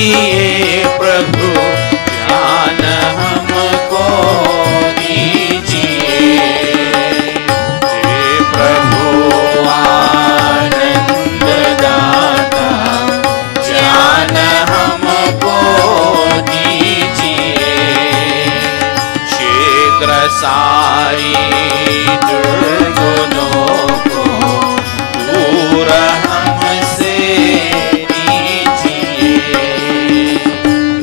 दीजिए प्रभु, ज्ञान हमको दीजिए। हे प्रभु आनंद दाता, ज्ञान हमको दीजिए। शीघ्र सारी दुर्गुणों को दूर हमसे दीजिए।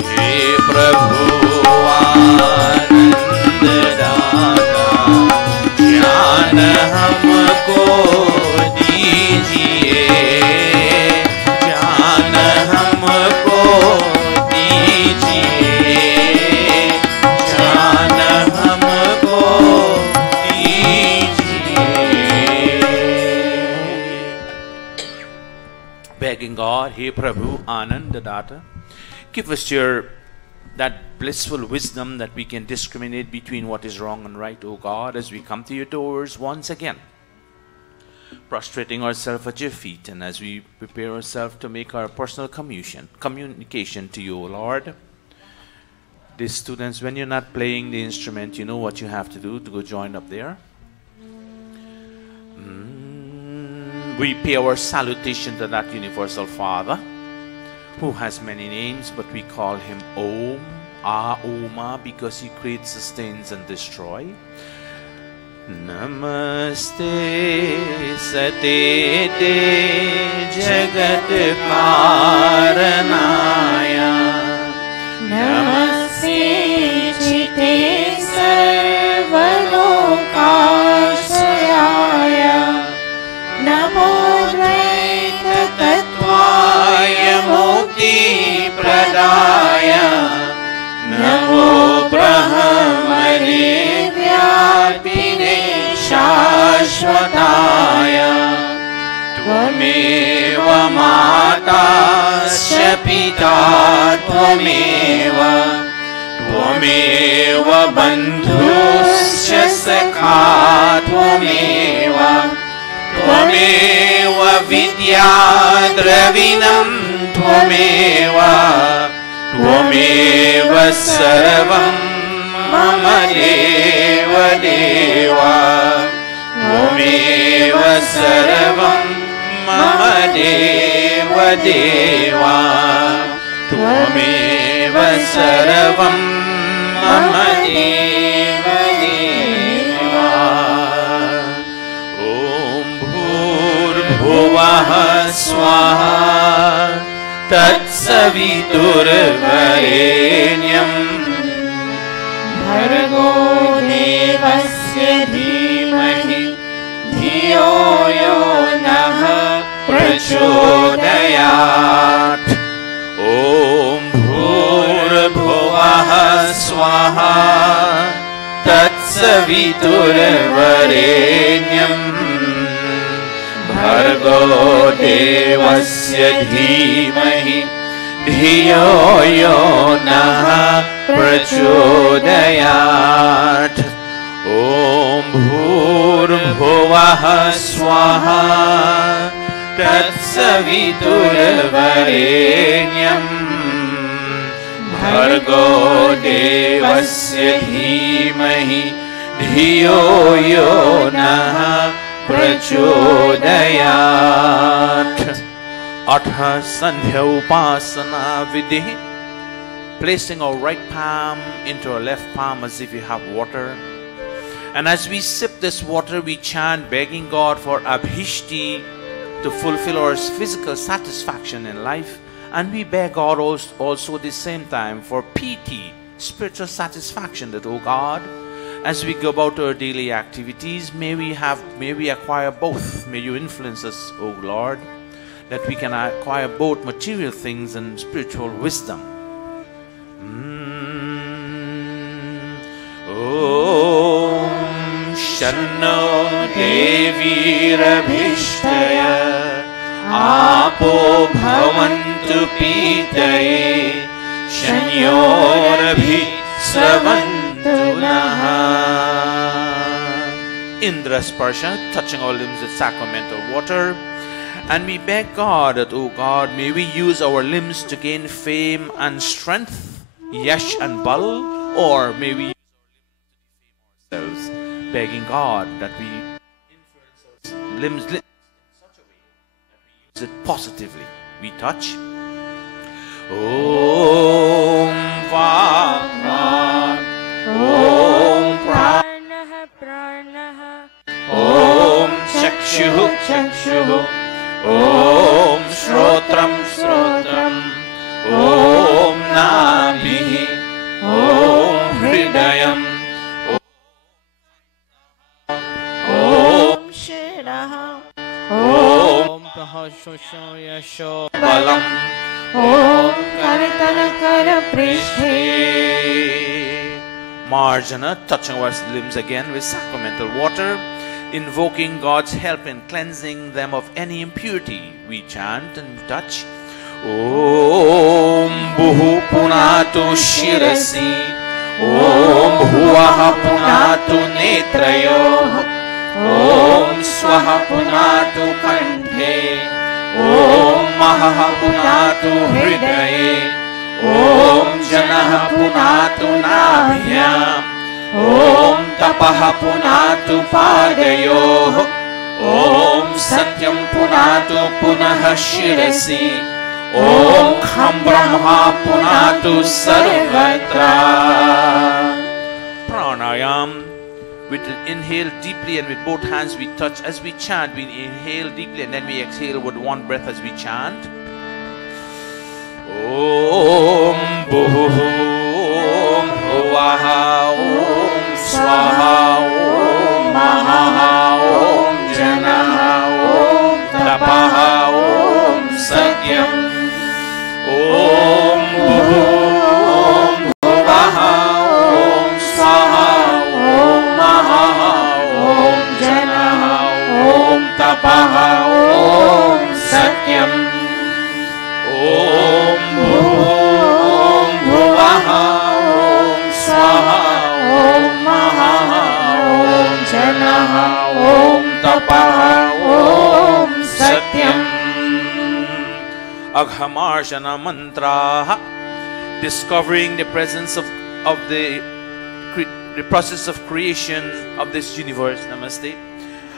हे प्रभु आनंद दाता, ज्ञान हमको दीजिए। ज्ञान हमको दीजिए। ज्ञान हमको दीजिए। Begging God, Hey Prabhu, Ananda Data, give us that blissful wisdom that we can discriminate between what is wrong and right, O God, as we come to your doors once again, prostrating ourselves at your feet, and as we prepare ourselves to make our personal communication to you, O Lord. These students, when you're not playing the instrument, you know what you have to do to go join up there. We pay our salutation to that universal Father, who has many names, but we call him Om, Oma, because he creates, sustains, and destroys. Namaste Satete Jagat Karanaya, Namaste Chite Sarvalokasayaya, Namo Dvaita Tattvaya Mukti Pradaya, Namo Brahmane Vyapine Shashvataya, Tvameva Matasya Pita Tvameva, Tvameva Bandhusya Sakha Tvameva, Tvameva Vidya Dravinam Tvameva, Tvameva Sarvam Mama Deva Deva, Tvameva Sarvam Mama Deva Deva, Tvameva Sarvam Mama Deva Deva. Om Bhurbhuvah Swaha Tatsaviturvarenyam Bhargo Devasya Dhimahi Dhiyo Yo Naha Prachodayat. Om Bhurbhuvah Swaha Tatsaviturvarenyam Bhargo Devasya Dhimahi Dhiyo Yo Naha Prachodayat. Om Bhurbhuvah Swaha Tatsaviturvarenyam Bhargo Devasya Dhimahi Dhiyo Yo Naha Prachodayat. Atha Sandhya Upasana Vidhi. Placing our right palm into our left palm as if you have water. And as we sip this water, we chant, begging God for Abhishti, to fulfill our physical satisfaction in life. And we beg God also at the same time for Piti, spiritual satisfaction, that, oh God, as we go about our daily activities, may we acquire both. May you influence us, O Lord, that we can acquire both material things and spiritual wisdom. Om Shanno Devi Rabhishtaya Apo Bhavantu Pitaye Shanyorabhi Sravantu Naha. Indra Sparsha, touching our limbs with sacramental water. And we beg God that, oh God, may we use our limbs to gain fame and strength, yash and bal, or may we use our limbs to defame ourselves, begging God that we influence our limbs in such a way that we use it positively. We touch. Om Vama, Om Pranaha, Om Chakshuh, Om Shrotram, Om Nabhi, Om Hridayam, Om Shirah, Om Pahashosho Balam, Om Karatana Prishte. Marjana, touching our limbs again with sacramental water, invoking God's help in cleansing them of any impurity. We chant and touch. Om Bhuhu Punatu Shirasi, Om Bhuvaha Punatu Netrayo, Om Swaha Punatu Kanthe, Om Maha Punatu Hridaye, Om Janaha Punatu Nabhyam, Om Tapaha Punatu Padayo, Om Satyam Punatu Punaha Shirasi, Om Kham Brahma Punatu Sarvatra. Pranayam. We inhale deeply and with both hands we touch. As we chant, we inhale deeply and then we exhale with one breath as we chant. Om Bhuhu, Om Huvaha, Om Swaha, Om Maha, Om Janaha, Om Tapaha, Om Satyam, Om Bhuhu, Om Huvaha, Om Swaha, Om Maha, Om Janaha, Om Tapaha, Om Satyam, Om Bhuv Bhuvaha, Om Swaha, Om Maha, Om Janaha, Om Tapaha, Om Satyam. Aghamarjana mantraha, discovering the presence of the process of creation of this universe. Namaste.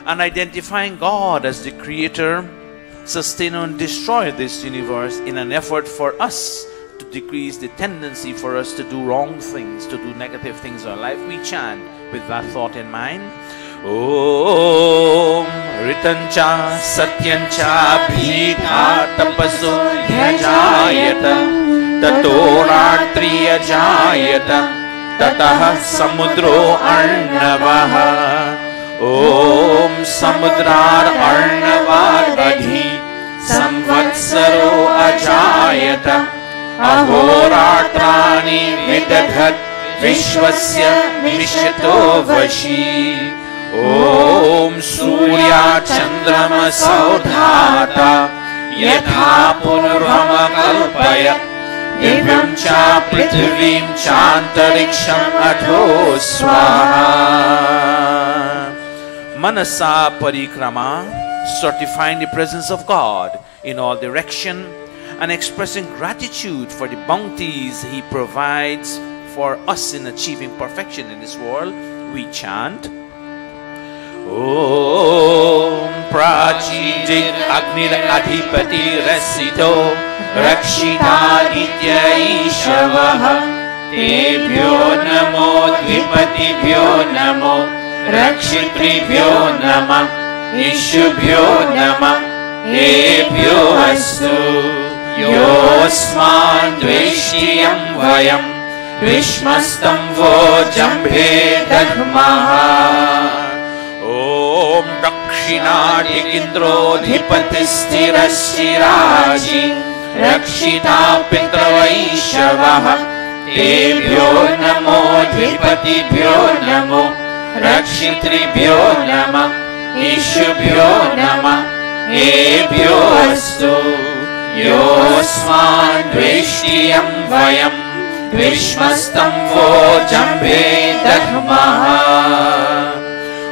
And identifying God as the creator, sustainer and destroy this universe in an effort for us to decrease the tendency for us to do wrong things, to do negative things in our life. We chant with that thought in mind. Om Ritancha Satyancha Bhita Tapaso Yajayata Tato Ratriya Jayata Tataha Samudro Arnavaha Om Samudrar Arnavar Adhi Samvatsaro Ajayata Ahoratrani Vidadhat Vishwasya Mishito Vashi Om Surya Chandrama Saudhata Yatha Purvama Kalpayat Divyam Cha Prithvim Chantariksham Adho Swaha. Manasa Parikrama, certifying the presence of God in all direction and expressing gratitude for the bounties He provides for us in achieving perfection in this world. We chant Om Prachitit Agnir Adhipati Rasito Rakshita Nitya Ishavaha Tebhyo Namo Dvipatibhyo Namo Rakshitribhyo Nama Ishubhyo Nama Ebhyo Astu Yosman Dveshtiyam Vayam Vishmastam Vo Jambhe Dharmaha Om Dakshinadik Indro Dhipatisthirashiraji Rakshita Pitravaishavaha Tebhyo Namo Dhipatibhyo Namo Rakshitribhyo Nama Ishubhyo Nama Ebhyo Astu Yosman Dveshtiyam Vayam Vishmastam Vo Jambhe Dharmaha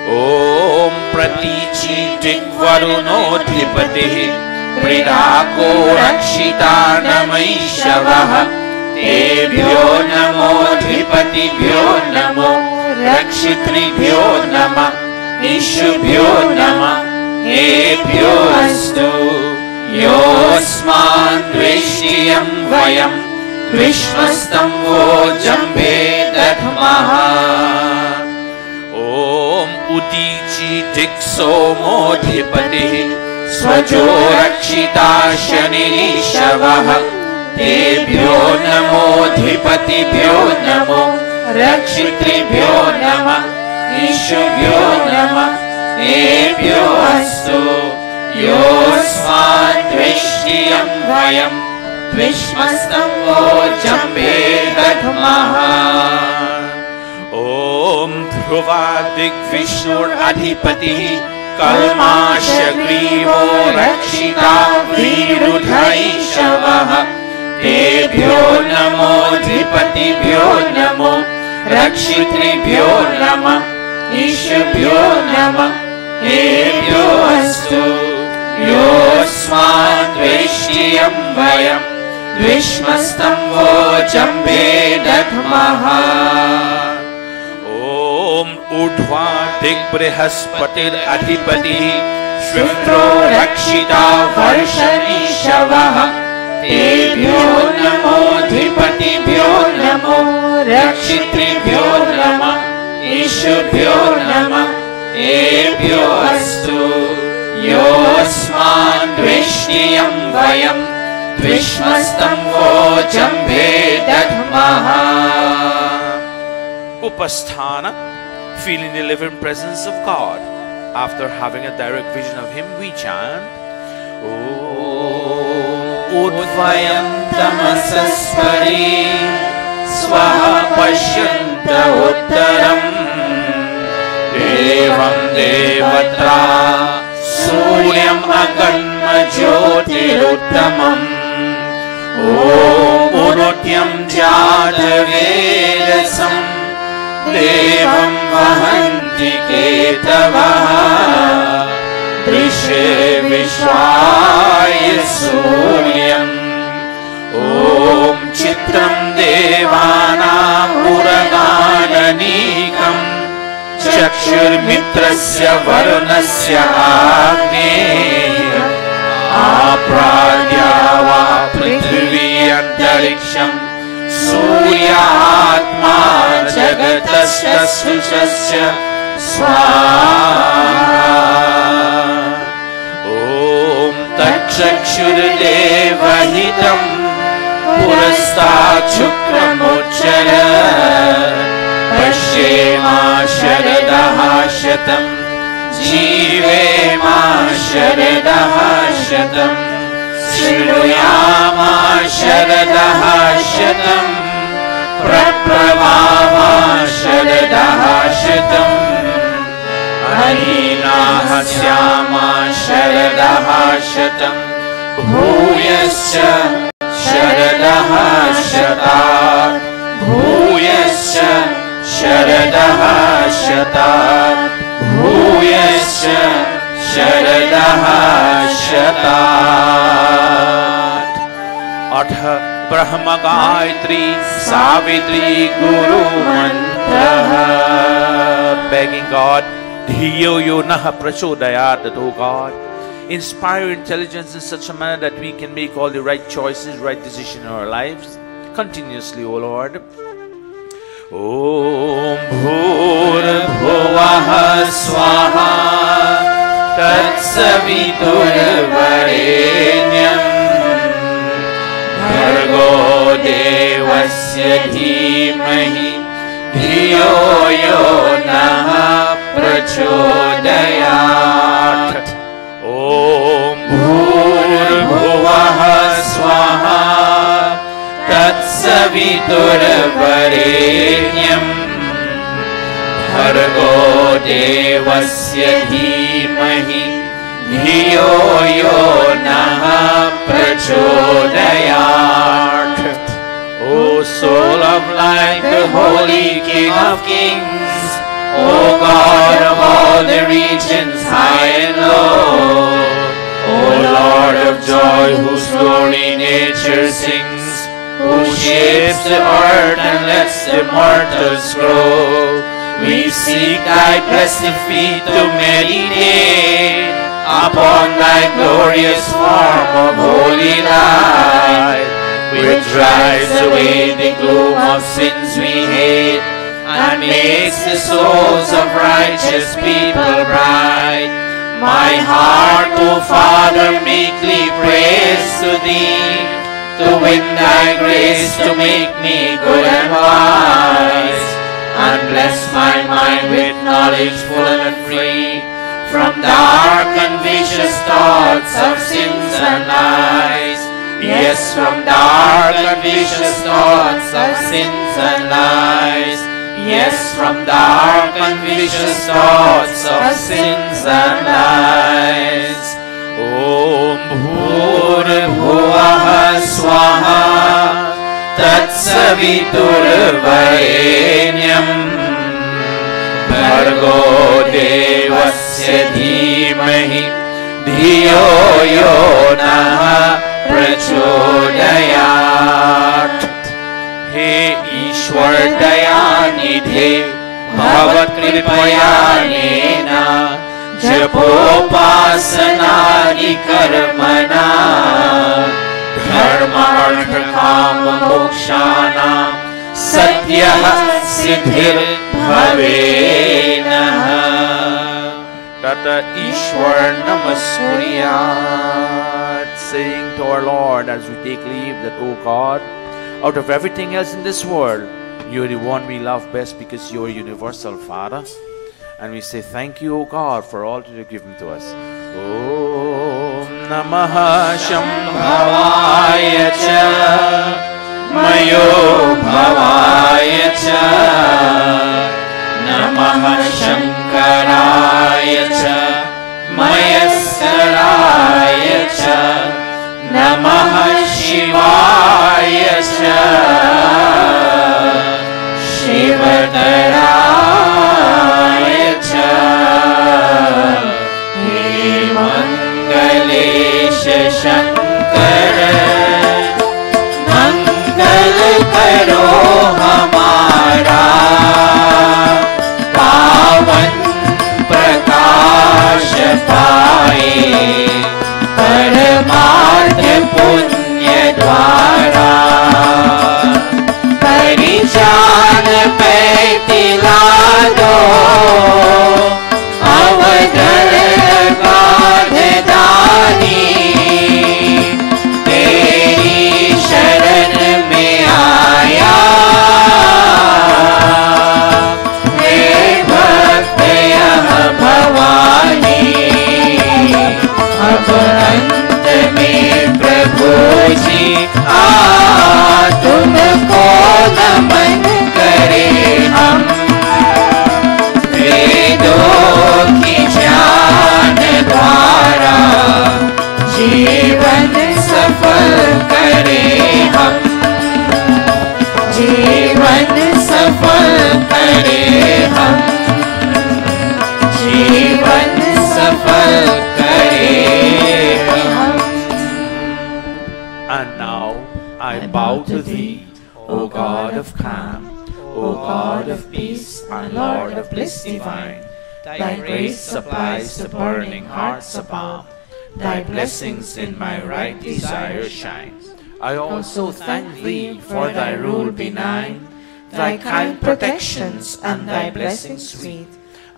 Om Pratichi Digvarunodhipatihi मृडाको रक्षिता नमैषवः तेभ्यो नमोऽधिपतिभ्यो नमो रक्षितृभ्यो नमः ईशुभ्यो नमः हेभ्यो अस्तु योऽस्मान् द्वेष्यं वयं विश्वस्तं वो जम्भे दध्मः ॐ उदीची दिक्सोमोऽधिपतिः स्वजो रक्षिता शनिरीशवः तेभ्यो नमोऽधिपतिभ्यो नमो रक्षितृभ्यो नमः ईशुभ्यो नमः हेभ्यो अस्तु योऽस्मान् द्वेष्यं वयं विश्वस्तं वो जम्भे दध्मः ॐ ध्रुवा दिग्विष्णुरधिपतिः कल्माशग्रीवो रक्षिता वीरुधैषवः तेभ्यो नमोऽधिपतिभ्यो नमो रक्षितृभ्यो नमः ईशुभ्यो नमः हेभ्यो अस्तु योऽस्मान् द्वेष्यं वयं विश्वस्तं वो जम्भे दध्मः ॐ ऊर्ध्वा दिग्बृहस्पतिरधिपतिः शुक्रो रक्षिता वर्षनीशवः तेभ्यो नमोऽधिपतिभ्यो नमो रक्षितृभ्यो नमः ईशुभ्यो नमः हेभ्यो अस्तु योऽस्मान् द्वेष्यं वयं विश्वस्तं वो जम्भे दध्मः Upasthana, feeling the living presence of God. After having a direct vision of Him, we chant Om Udvayam tamasasvari Swaha pashyanta uttaram Devam devatra Suryam aganma jyotiruttamam Om Urutyam jatavedasam Devam vahanti ketavah Drishe vishwaya suryam Om chitram devanam uragananikam Chakshurmitrasya varunasya agneya Apradyava prithvi antariksham Suryatma jagatasya sushasya swaha Om tatchakshurdevahitam Purastat shukramochara Pashyema sharadaha shatam Jivema sharadaha shatam Shruyama sharadaha shatam Prapravama sharadaha shatam Harinaha syama sharadaha shatam Bhuyasya sharadaha shatat Bhuyasya sharadaha shatat Bhuyasya sharadaha shatat Atha Brahma Gayatri Savitri Guru Mantraha Begging God, Dhiyo yo naha prachodayat, that, O God, inspire intelligence in such a manner that we can make all the right choices, right decisions in our lives continuously, O Lord. Om Bhurabhuvaha Swaha Tatsaviturvarenyam Bhargo Devasya Dhimahi Dhiyo yo naha prachodayat Om Bhurabhuvaha Swaha Tatsaviturvarenyam Bhargo Devasya Dhimahi Dhiyo yo naha prachodayat O soul of light, the holy King of kings, O God of all the regions high and low, O Lord of joy, whose glory nature sings, who shapes the earth and lets the mortals grow. We seek thy blessed feet to meditate upon thy glorious form of holy light, which drives away the gloom of sins we hate and makes the souls of righteous people bright. My heart, O Father, meekly prays to thee, to win thy grace to make me good and wise, and bless my mind with knowledge full and free from dark and vicious thoughts of sins and lies. Yes, from dark and vicious thoughts of sins and lies. Yes, from dark and vicious thoughts of sins and lies. Om Bhurabhuvah Swaha Tatsaviturvarenyam Bhargo Devasya Dhimahi Dhiyo Yonah Prachodayat. He Ishwar Dayanidhe Bhavat Kripayanena Japopasanani Karmana Dharma Artha Kama Mokshanam Satya Siddhir Bhavena. Tata Ishwar Namaskuriya, saying to our Lord as we take leave that, O God, out of everything else in this world, you are the one we love best because you are universal, Father. And we say thank you, O God, for all that you have given to us. Om Namaha Shambhavaya Cha Mayo Bhavaya Cha Namaha Shankaraya Cha Mayaskaraya Cha Namaha Shivaya Cha Shivataraya Cha He Mangalesha Shankara Mangal Karo Hamara Pavan Prakash Paaye Paramarth Punya Dwara Parijaan Paitila Do Avadar Gadhani Teri Sharan Mein Aaya He Bhakt Yah Bhavani Ab Ant Mein Prabhu Ji तुमको नमन करे हम वेदों की ज्ञान द्वारा जीवन सफल करे हम जीवन सफल करे हम जीवन सफल करे हम. And now I bow to thee, O God of calm, O God of peace, and Lord of bliss divine. Thy grace supplies the burning hearts a balm. Thy blessings in my right desire shine. I also thank thee for thy rule benign, thy kind protections and thy blessings sweet.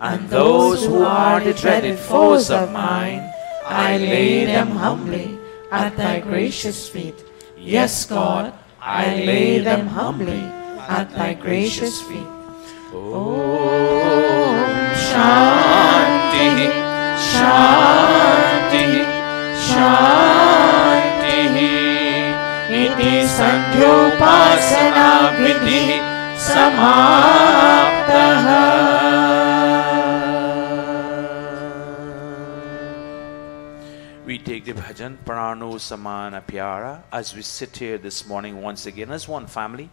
And those who are the dreaded foes of mine, I lay them humbly at thy gracious feet. Yes, God, I lay them humbly at thy gracious feet. Om Shanti, Shanti, Shanti. Iti Sandhyopasana Vidhi Samaptaha. We take the bhajan Prano Samana Pyara as we sit here this morning once again as one family.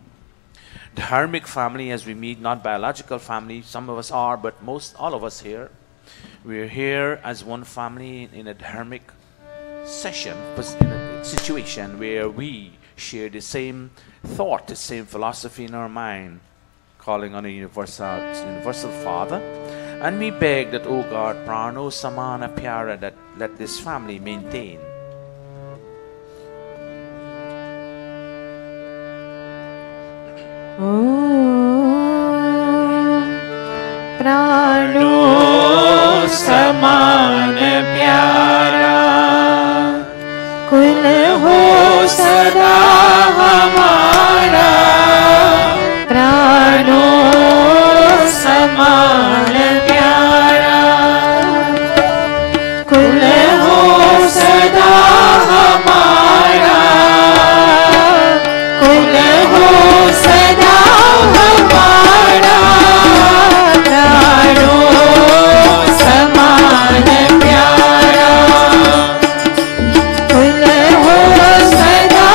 Dharmic family as we meet, not biological family. Some of us are, but all of us here. We are here as one family in a dharmic session, in a situation where we share the same thought, the same philosophy in our mind, calling on a universal Father, and we beg that, O God, prano samana pyara, that let this family maintain प्राणो समान प्यारा, कुल हो सदा हमारा, प्राणो समान प्यारा, कुल हो सदा हमारा, कुल हो सदा हमारा, प्राणो समान प्यारा, कुल हो सदा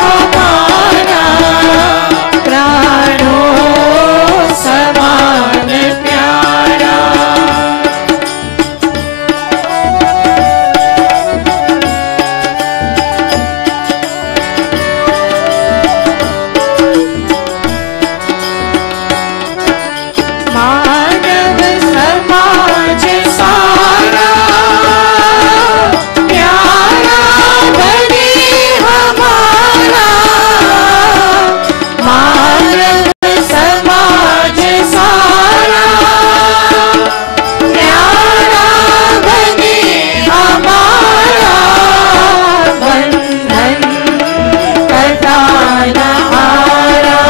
हमारा, प्राणो समान प्यारा। मानव समाज सारा प्यारा बने हमारा, मानव समाज सारा प्यारा बने हमारा, बंधन कटा नहारा,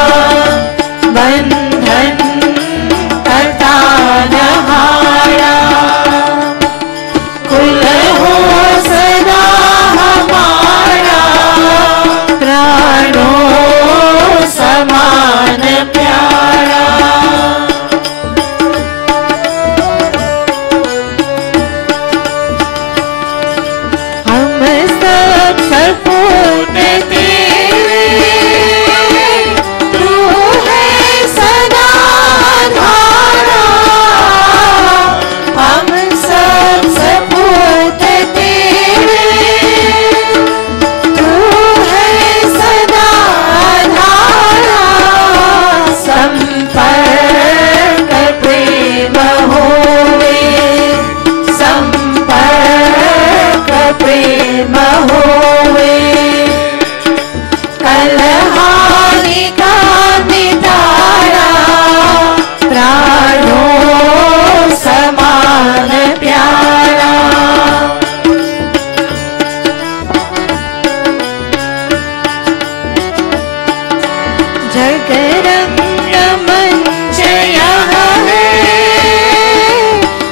बंधन कटा नहारा, कुल हो सदा हमारा, प्राणो समान प्यारा। हम सब सपूत तेरे, तू है सदा धारा, हम सब सपूत तेरे, तू है सदा धारा, संपर्क प्रेम होवे, संपर्क प्रेम होवे, कलहानि का नितारा, प्राणो समान प्यारा। जगरंग मंच यहाँ है,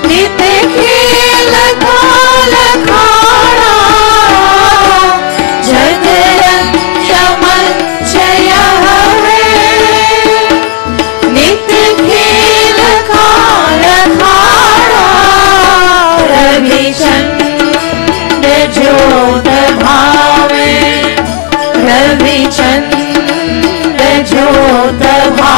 नित खेल खाल खाड़ा, जगरंग मंच यहाँ है, नित खेल खाल खाड़ा, रविचंद्र ज्योत भावे, रविचंद्र ज्योत भावे,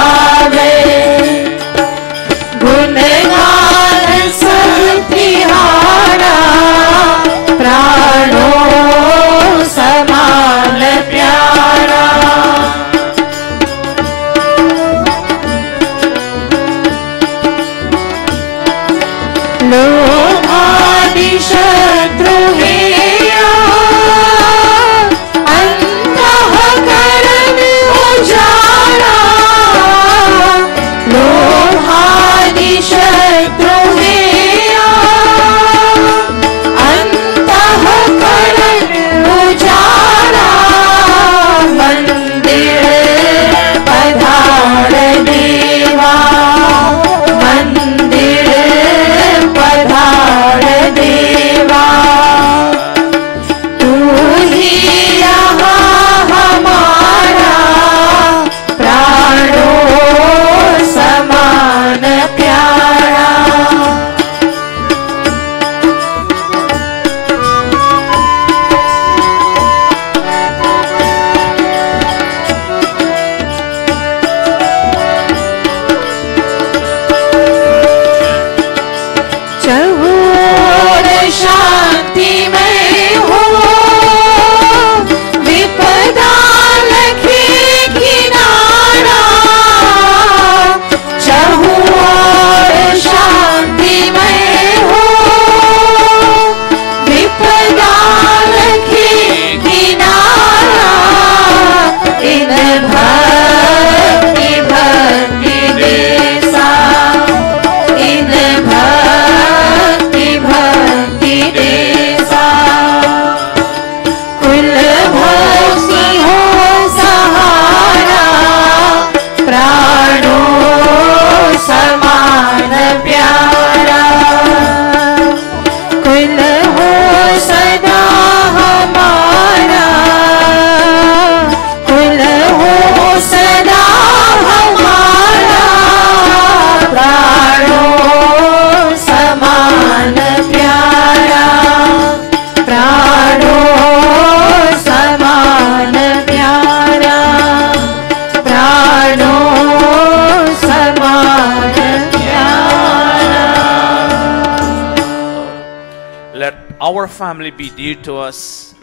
our family be dear to us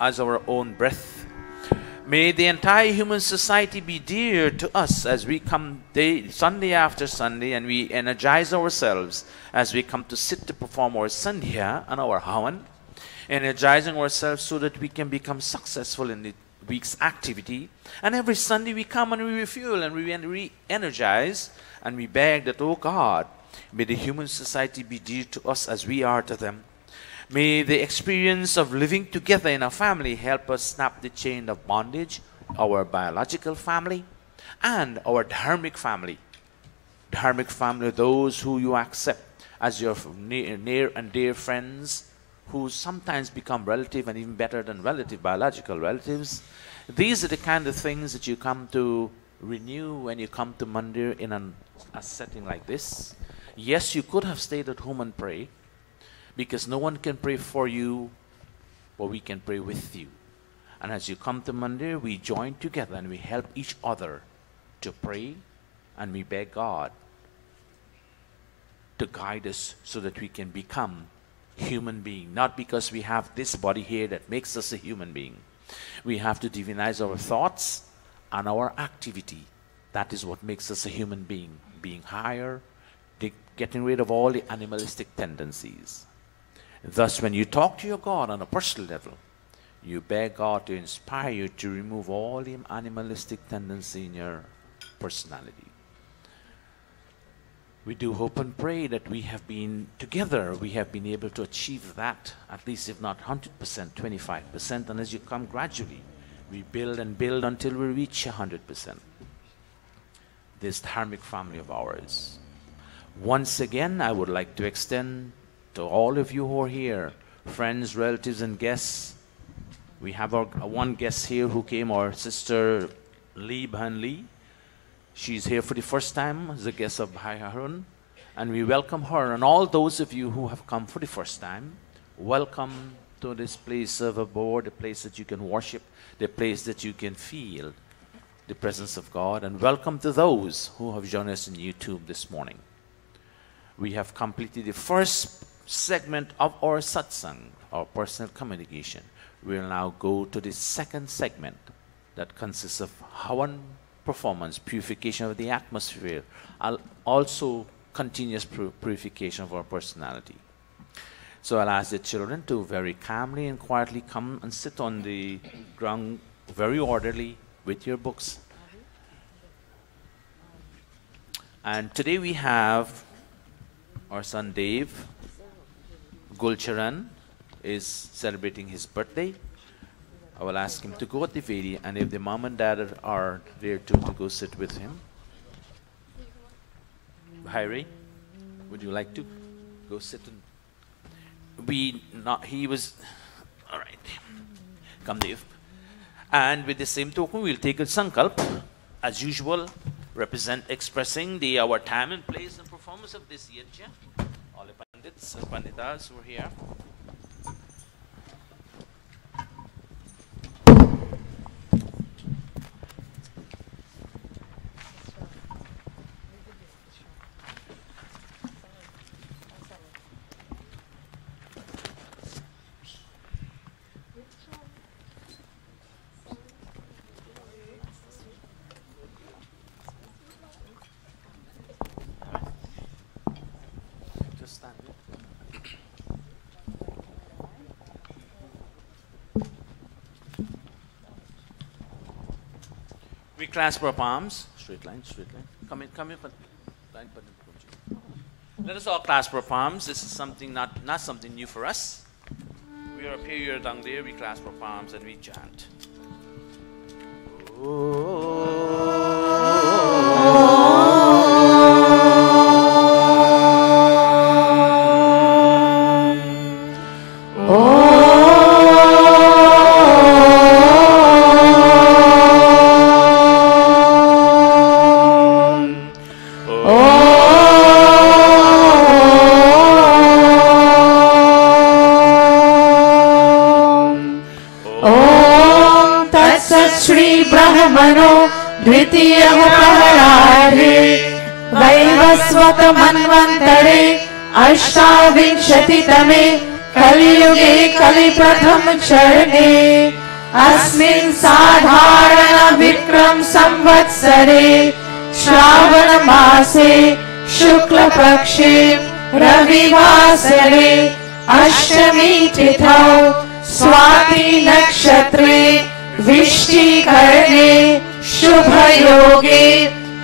as our own breath. May the entire human society be dear to us as we come Sunday after Sunday, and we energize ourselves as we come to sit to perform our Sandhya and our Havan, energizing ourselves so that we can become successful in the week's activity. And every Sunday we come and we refuel and we re-energize, and we beg that, oh God, may the human society be dear to us as we are to them. May the experience of living together in a family help us snap the chain of bondage, our biological family and our dharmic family. Dharmic family, those who you accept as your near and dear friends, who sometimes become relative and even better than relative, biological relatives. These are the kind of things that you come to renew when you come to Mandir in a setting like this. Yes, you could have stayed at home and pray, because no one can pray for you, but we can pray with you. And as you come to Mandir, we join together and we help each other to pray, and we beg God to guide us so that we can become human being. Not because we have this body here that makes us a human being. We have to divinize our thoughts and our activity. That is what makes us a human being. Being higher, getting rid of all the animalistic tendencies. Thus, when you talk to your God on a personal level, you beg God to inspire you to remove all the animalistic tendency in your personality. We do hope and pray that we have been together, we have been able to achieve that, at least if not 100%, 25%, and as you come gradually, we build and build until we reach 100%. This dharmic family of ours. Once again, I would like to extend to all of you who are here, friends, relatives, and guests. We have our one guest here who came, our sister Lee Bhan Lee. She's here for the first time as a guest of Bhai Harun, and we welcome her. And all those of you who have come for the first time, welcome to this place of abode, a place that you can worship, the place that you can feel the presence of God. And welcome to those who have joined us on YouTube this morning. We have completed the first segment of our satsang, our personal communication. We will now go to the second segment that consists of Havan performance, purification of the atmosphere, also continuous purification of our personality. So I'll ask the children to very calmly and quietly come and sit on the ground, very orderly, with your books. And today we have our son Dave Gulcharan is celebrating his birthday. I will ask him to go at the Vedi, and if the mom and dad are there too, to go sit with him. Bhairi, would you like to go sit? He was, all right. Come, Dave. And with the same token, we'll take a sankalp, as usual, expressing our time and place and performance of this yajna. All the pandits and panditas who are here. We clasp our palms, straight line, straight line. Come in, line. Let us all clasp our palms. This is something not something new for us. We are up here, you're down there. We clasp our palms and we chant. Vaivasvata मन्वन्तरे अष्टाविंशतितमे कलियुगे कलिप्रथम चरणे अस्मिन् साधारण विक्रम संवत्सरे श्रावण मासे शुक्ल पक्षे रविवासरे अष्टमी तिथौ स्वाति नक्षत्रे विष्टिकरणे शुभ योगे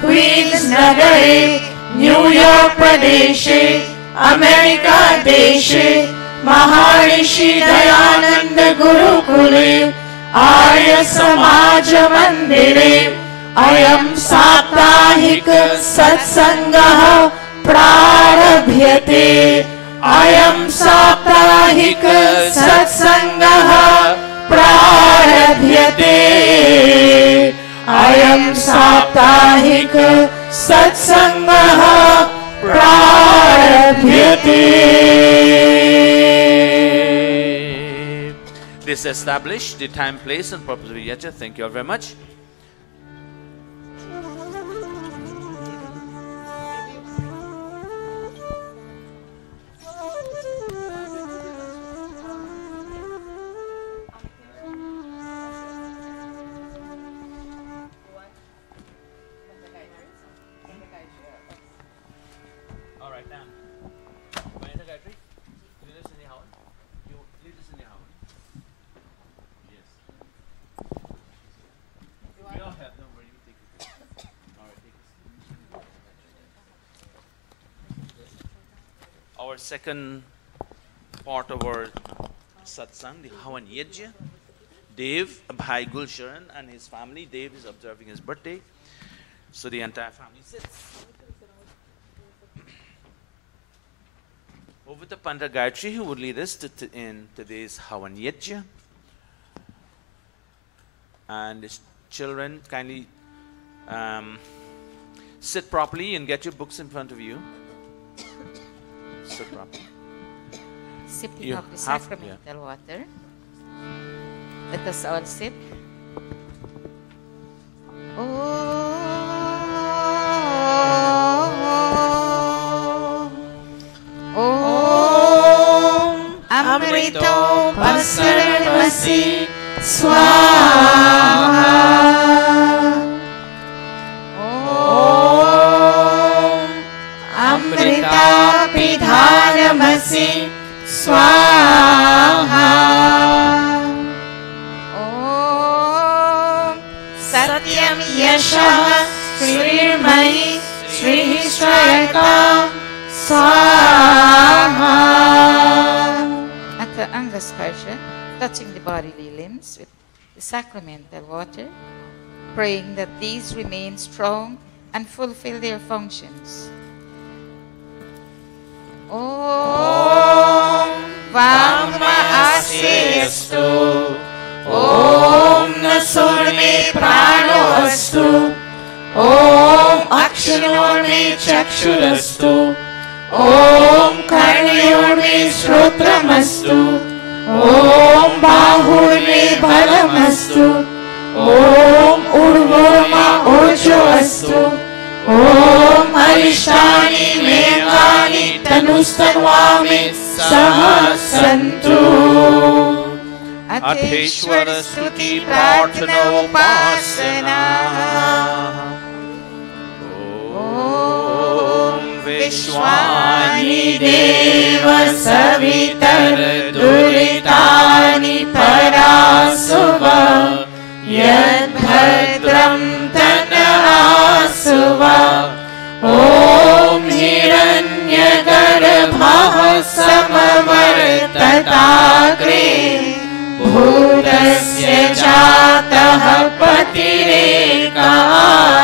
क्वींस नगरे न्यूयॉर्क प्रदेशे अमेरिका देशे महर्षि दयानंद गुरुकुले आर्य समाज मंदिरे अयं साप्ताहिक सत्संगः प्रारभ्यते। अयं साप्ताहिक सत्संगः प्रारभ्यते। अयं साप्ताहिक सत्संगः प्रारभ्यते। This established the time, place and purpose of the yacha. Thank you all very much. Our second part of our satsang, the Havan Yajna. Dev, Bhai Gulsharan and his family, Dev is observing his birthday. So the entire family sits. Over to Pandit Gayatri, who would lead us in today's Havan Yajna. And his children, kindly sit properly and get your books in front of you. Sit properly. Sipping of the sacramental water. Let us all sip. Amrito Pasarvasi Swaha. Amrita Pidhanamasi Swaha. Om Satyam Yashah Shrirmai Shri Shrayakam Swaha. At the Angasparsha, touching the bodily limbs with the sacramental water, praying that these remain strong and fulfill their functions. Om Vama Aseyastu. Om Nasurme Prano Astu. Om Akshanorme Chakshurastu. Om Karnayorme Shrotamastu. Om Bahurme Balamastu. Om Urvorma Ojo Astu. Om Arishtani Mekani Tanustanvami Saha Santu. Ateshwara Stuti Prarthana Upasana. Om Vishwani Deva Savitar Duritani Parasuva. Yad Bhadram Tana Asuva. Om Hiranyagarbha Samavartatagre. Bhudasya Jataha Patireka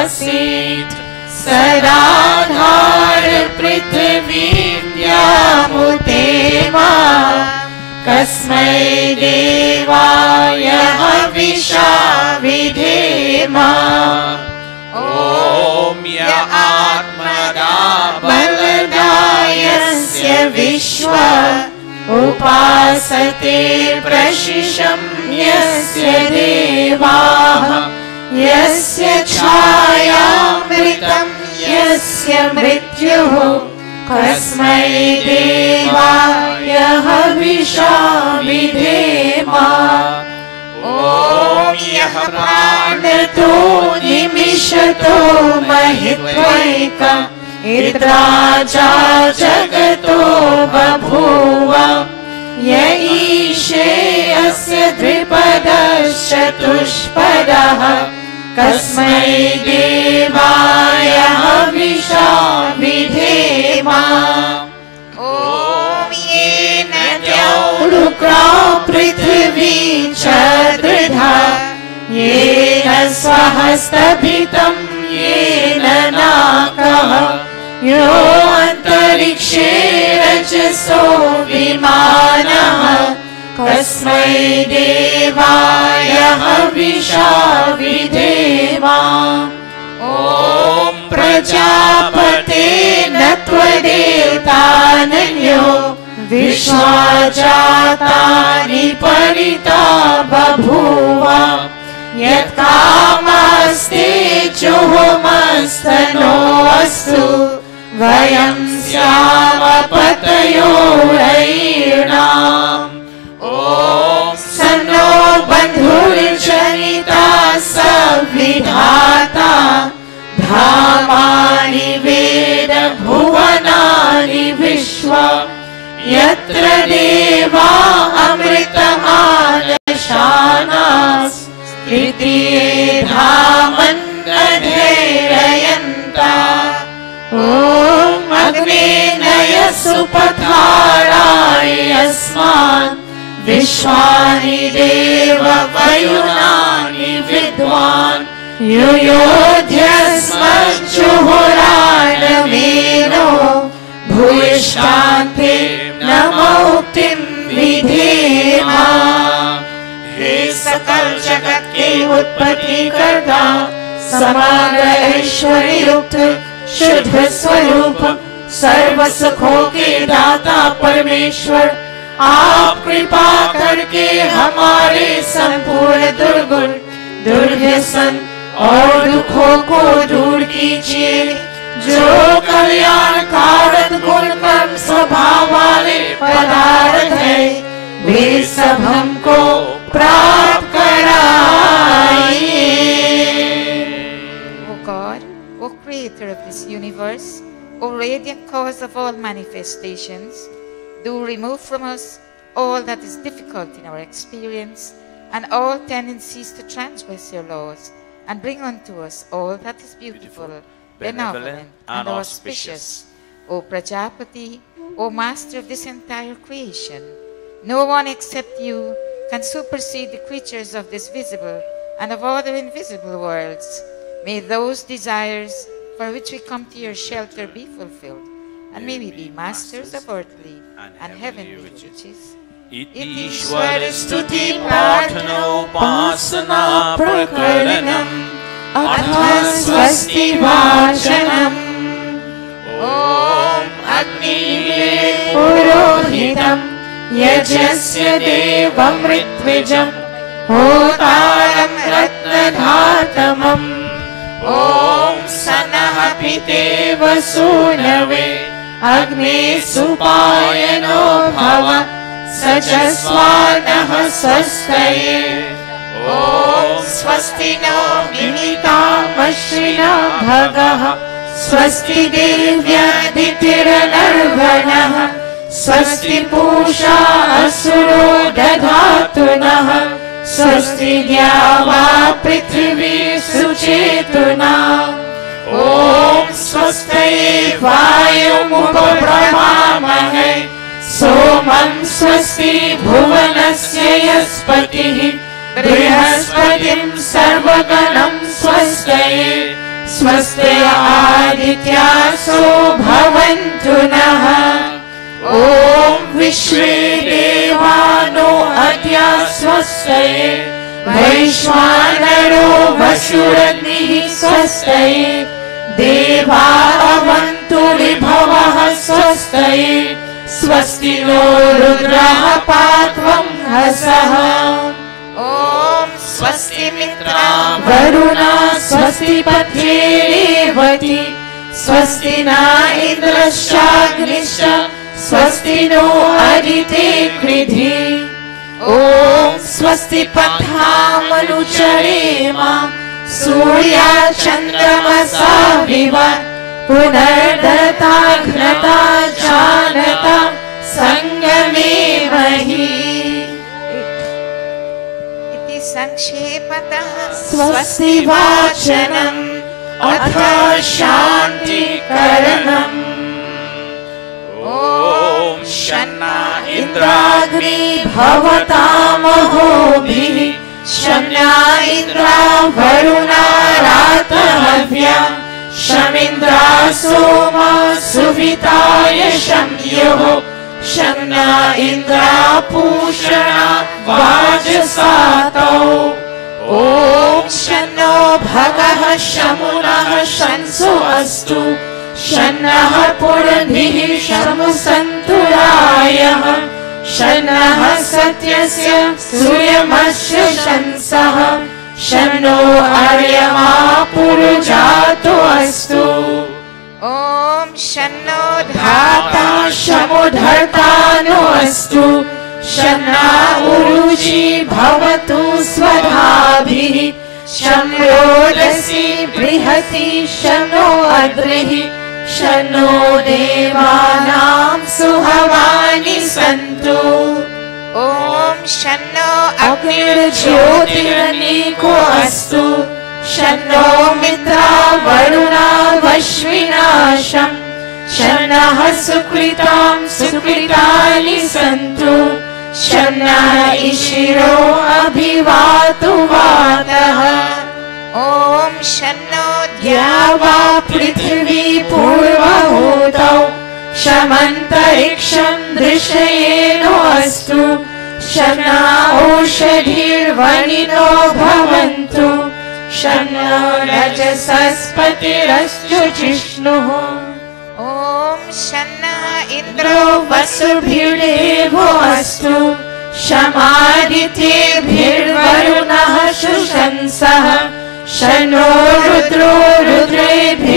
Asit. Sadadhar Prithvidyamutema. Kasmai Devaya Havisha Vidhema. Om Ya Atmada Baladayasya Vishwa. Upasate Prashisham Yasya Devaha. Yasya Chayamritam Yasya Mrityuh. Kasmai Devaya Havisha विश्वा विधेमा ॐ यः प्राणतो निमिषतो महित्वैक इत्राजा जगतो बभूव य ईशे अस्य द्विपदश्चतुष्पदः कस्मै देवाय हविषा विधेमा ॐ येन द्यौरुक्रा पृथिवी च दृढा येन स्वहस्तभितं येन नाकः यो अन्तरिक्षे रजसो विमानः कस्मै देवाय हविषा विधेमा ॐ प्रजापते न त्वदेवतानन्यो विश्वा जातानि परिता बभूव यत्कामस्ते जुहुमस्तनो अस्तु वयं स्याम पतयो रयीणाम् ॐ सन्नो बन्धुर्जनिता सविधाता धामानि वेद भुवनानि विश्वा यत्र देवा अमृतमानशानास् तृतीये धामन्नधेरयन्ता ॐ अग्नेनय सुपथाराय अस्मान् विश्वानि देव वयुनानि विद्वान् युयोध्यस्मज्जुहुराणमेनो भूयिष्ठान्ते नमोक्तिं विधेमा हे सकल जगत के उत्पत्ति करता समग्र ऐश्वर्य युक्त शुद्ध स्वरूप सर्व सुखों के दाता परमेश्वर आप कृपा करके हमारे संपूर्ण दुर्गुण दुर्व्यसन और दुखों को दूर कीजिए जो कल्याणकारक गुण कर्म स्वभाव वाले पदार्थ है वे सब हमको प्राप्त कराइए। O God, O Creator of this universe, O radiant cause of all manifestations, do remove from us all that is difficult in our experience and all tendencies to transgress your laws, and bring unto us all that is beautiful, benevolent, and auspicious. O Prajapati, O Master of this entire creation, no one except you can supersede the creatures of this visible and of other invisible worlds. May those desires for which we come to your shelter be fulfilled, and may we be masters of earthly and heavenly riches. ईश्वर स्तुति प्रार्थना उपासना प्रकरणम् अथ स्वस्ति वाचनम् ॐ अग्निमीळे पुरोहितं यजस्य देवं ऋत्विजं होतारं रत्नधातमम् ॐ सनः पितेव सूनवे अग्ने सुपायनो भव सजस्वानः स्वस्तये ॐ स्वस्ति no मिमितामश्विना भगः स्वस्ति देव्यादितिरनर्वणः स्वस्ति पूषा असुरो दधातु नः स्वस्ति द्यावा पृथिवी सुचेतुना ॐ स्वस्तये वायुमुपब्रह्मामहे सोमं स्वस्ति भुवनस्य यस्पतिः बृहस्पतिं सर्वगणं स्वस्तये स्वस्ति आदित्यासो भवन्तु नः ॐ विश्वे देवानो अद्य स्वस्तये वैश्वानरो वसुरग्निः स्वस्तये देवा अवन्तु विभवः स्वस्तये स्वस्ति नो रुद्रः पात्वं हसः ॐ स्वस्ति मित्रा वरुणा स्वस्ति पत्ये रेवती स्वस्ति न इन्द्रश्चाग्निश्च स्वस्ति नो अदिते कृधि ॐ स्वस्ति पथामनुचरेम सूर्या चन्द्रमसा विवत् पुनर्दता घ्नता जानता संगमे महि इति संक्षेपतः स्वस्ति वाचनम् अथ शान्तिकरणम् ॐ शन्ना इन्द्राग्नि भवतामहोभिः शम्या इन्द्रा वरुणा रातहव्या शमिन्द्रा सोमा सुविताय शम्युः शम्या इन्द्रा पूषणा वाजसातौ ॐ शन्नो भगः शमुनः शंसो अस्तु शन्नः पुरभिः शमुसन्तुरायः शन्नः सत्यस्य सूर्यमस्य शंसः शन्नो अर्यमा पुरुजातो अस्तु ॐ शन्नो धाता शमुधर्तानो अस्तु शन्ना उरुजी भवतु स्वधाभिः शम्रोदसी बृहति शन्नो अद्रिः शन्नो देवानां सुहवानि सन्तु ॐ शन्नो अग्निर्ज्योतिरनीको अस्तु शन्नो मित्रा वरुणा वश्विनाशम् शन्नः सुकृतां सुकृतानि सन्तु शन्नः इशिरो अभिवातु वातः ॐ शन्नो द्यावा पृथिवी पूर्वहूतौ शमन्तरिक्षं दृशयेनो अस्तु शन्ना ओषधिर्वनिनो भवन्तु शन्नो रजसस्पतिरस्तु जिष्णुः ॐ शन्नः इन्द्रो वसुभिर्देवो अस्तु शमादित्येभिर्वरुणः शुशंसः शन्नो रुद्रो रुद्रेभिर्जलाशः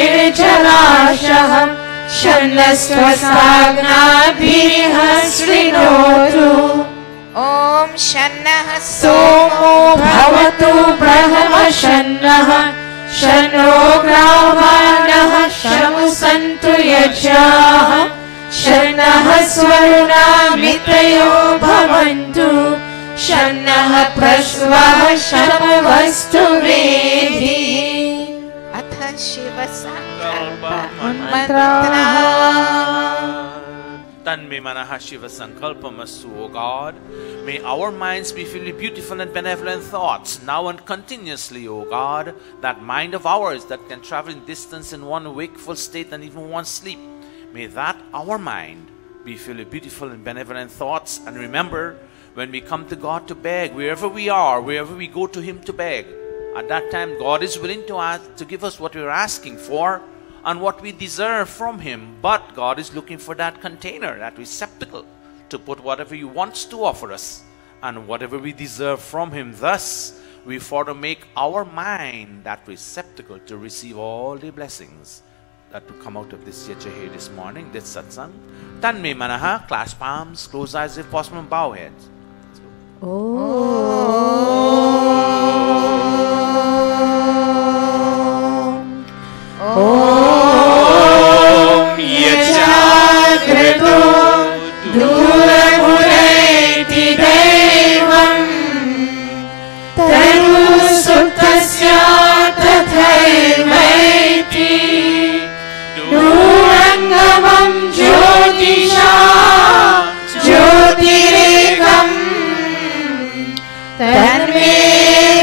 शन्नस्वसाग्नाभिः शृणोतु ॐ शन्नः सोमो भवतु ब्रह्मशन्नः शन्नो ग्रावाणः शमुसन्तु यज्ञाः शन्नः स्वर्णा मितयो भवन्तु शन्नः प्रश्वः शमवस्तु वेदी अथ शिवसङ्कल्पमन्त्रः Tanme manaha Shiva Sankalpamastu, O God. May our minds be filled with beautiful and benevolent thoughts, now and continuously, O God. That mind of ours that can travel in distance in one wakeful state and even one sleep. May that our mind be filled with beautiful and benevolent thoughts. And remember, when we come to God to beg, wherever we are, wherever we go to Him to beg, at that time God is willing to give us what we're asking for and what we deserve from Him. But God is looking for that container, that receptacle, to put whatever He wants to offer us and whatever we deserve from Him. Thus, we ought to make our mind that receptacle to receive all the blessings that will come out of this Yajahe this morning, this Satsang. Tanme Manaha, clasp palms, close eyes if possible, and bow heads. Om Yajagrito Duramureti Devam Tanu Suktasya Tathaivaiti Durangamam Jyotisha Jyotirekam Tanme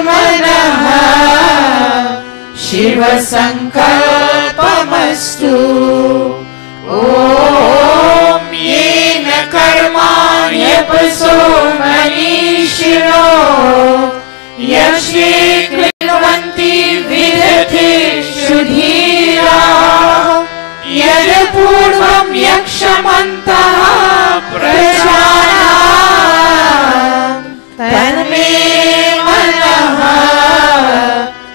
Manaha Shiva Sankalpamastu Om Yena Karmanyapso Manishino Yakshye Krivanti Vidhati Shudhira Yadapurvam Yakshamantaha Prajana Tanme Manaha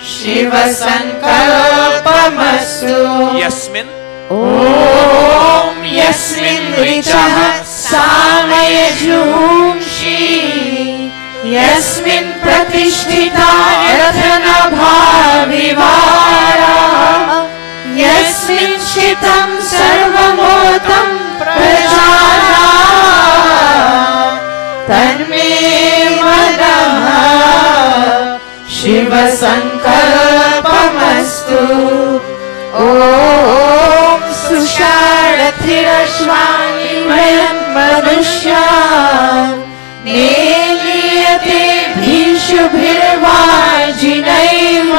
Shiva Sankalpamastu Yasmin. Om यस्मिन् ऋचः सामयजूंषि यस्मिन् प्रतिष्ठिता रत्नभाविवारा यस्मिन् शितं सर्वमोतं प्रजानां तन्मे मनः शिवसङ्कल्पमस्तु। ॐ सुषाढथिरश्वानि वयं मनुष्या नेलीयते भीषुभिर्वाजिनैव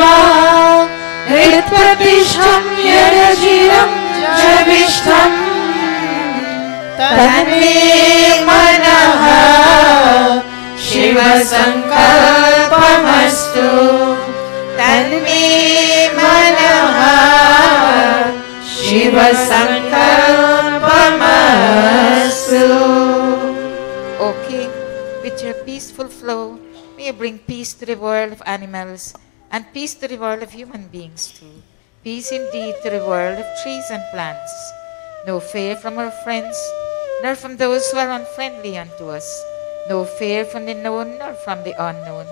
हृत्प्रतिष्ठं यरजिरं जविष्ठम् तन्मे मनः शिवसङ्कल्पमस्तु। तन्मे मनः शिवसङ्कल्पमस्तु। O King, with your peaceful flow, may you bring peace to the world of animals and peace to the world of human beings too. Peace indeed to the world of trees and plants. No fear from our friends, nor from those who are unfriendly unto us. No fear from the known nor from the unknown.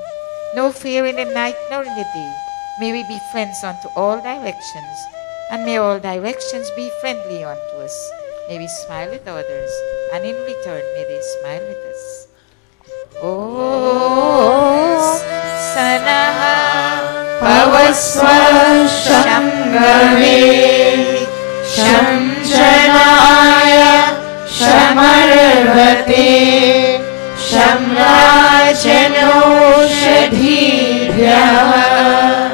No fear in the night nor in the day. May we be friends unto all directions, and may all directions be friendly unto us. May we smile at others, and in return may they smile with us. Om Sanaha Pavasva Shambhave Shamjanaya Shamarvate Shamrajanoshadhibhyah.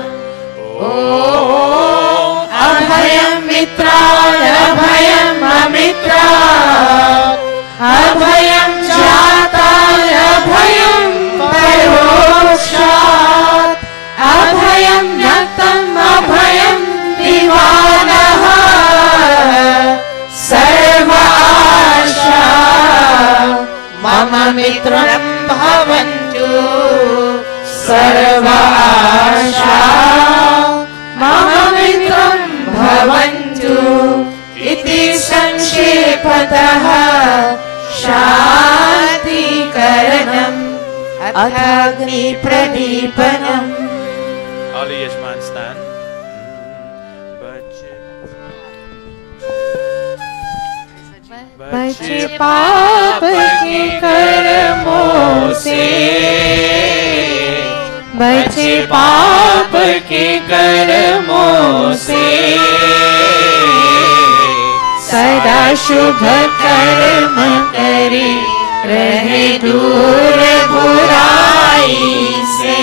Om Abhayam Mitral Abhayam Amitral Abhayam Jatal Abhayam Parokshat Abhayam Naktam Abhayam Divanah Sarva Asha Mama Mitram Bhavantu Sarva Asha Mama Mitram Bhavantu Iti Sanshepatah Shanti Karanam Athagni Pradipanam. All Yajman stand. बचे पाप के कर्मों से बचे पाप के कर्मों से सदा शुभ कर्म करे रहे दूर बुराई से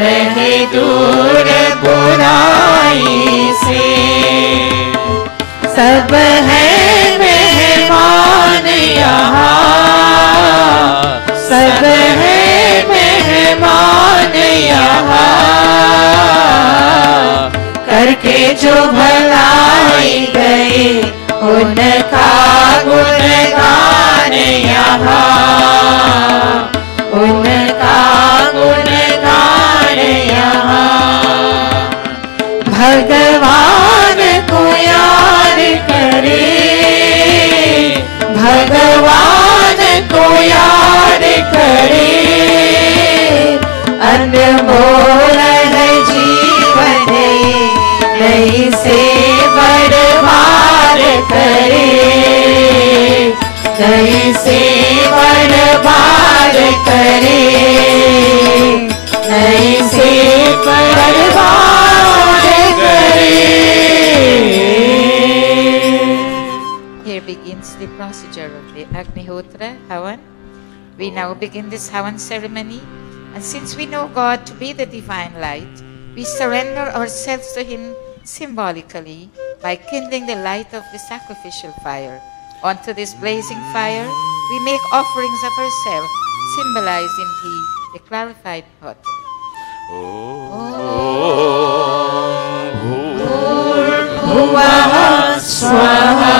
रहे दूर बुराई से। सब है मेहमान यहाँ सब है मेहमान यहाँ करके जो भलाई गए उनका गुणगान यहाँ उनका गुणगान यहाँ। भगवान को याद करे भगवान को याद करे अनमोल है जीवन नहीं से बर्बाद करे नहीं से बर्बाद करे नहीं से बर्बाद करे। Here begins the procedure of the Agnihotra Havan. We now begin this Havan ceremony, and since we know God to be the divine light, we surrender ourselves to Him symbolically by kindling the light of the sacrificial fire. Onto this blazing fire, we make offerings of ourselves, symbolized in He, the clarified pot. Bhuvah Swaha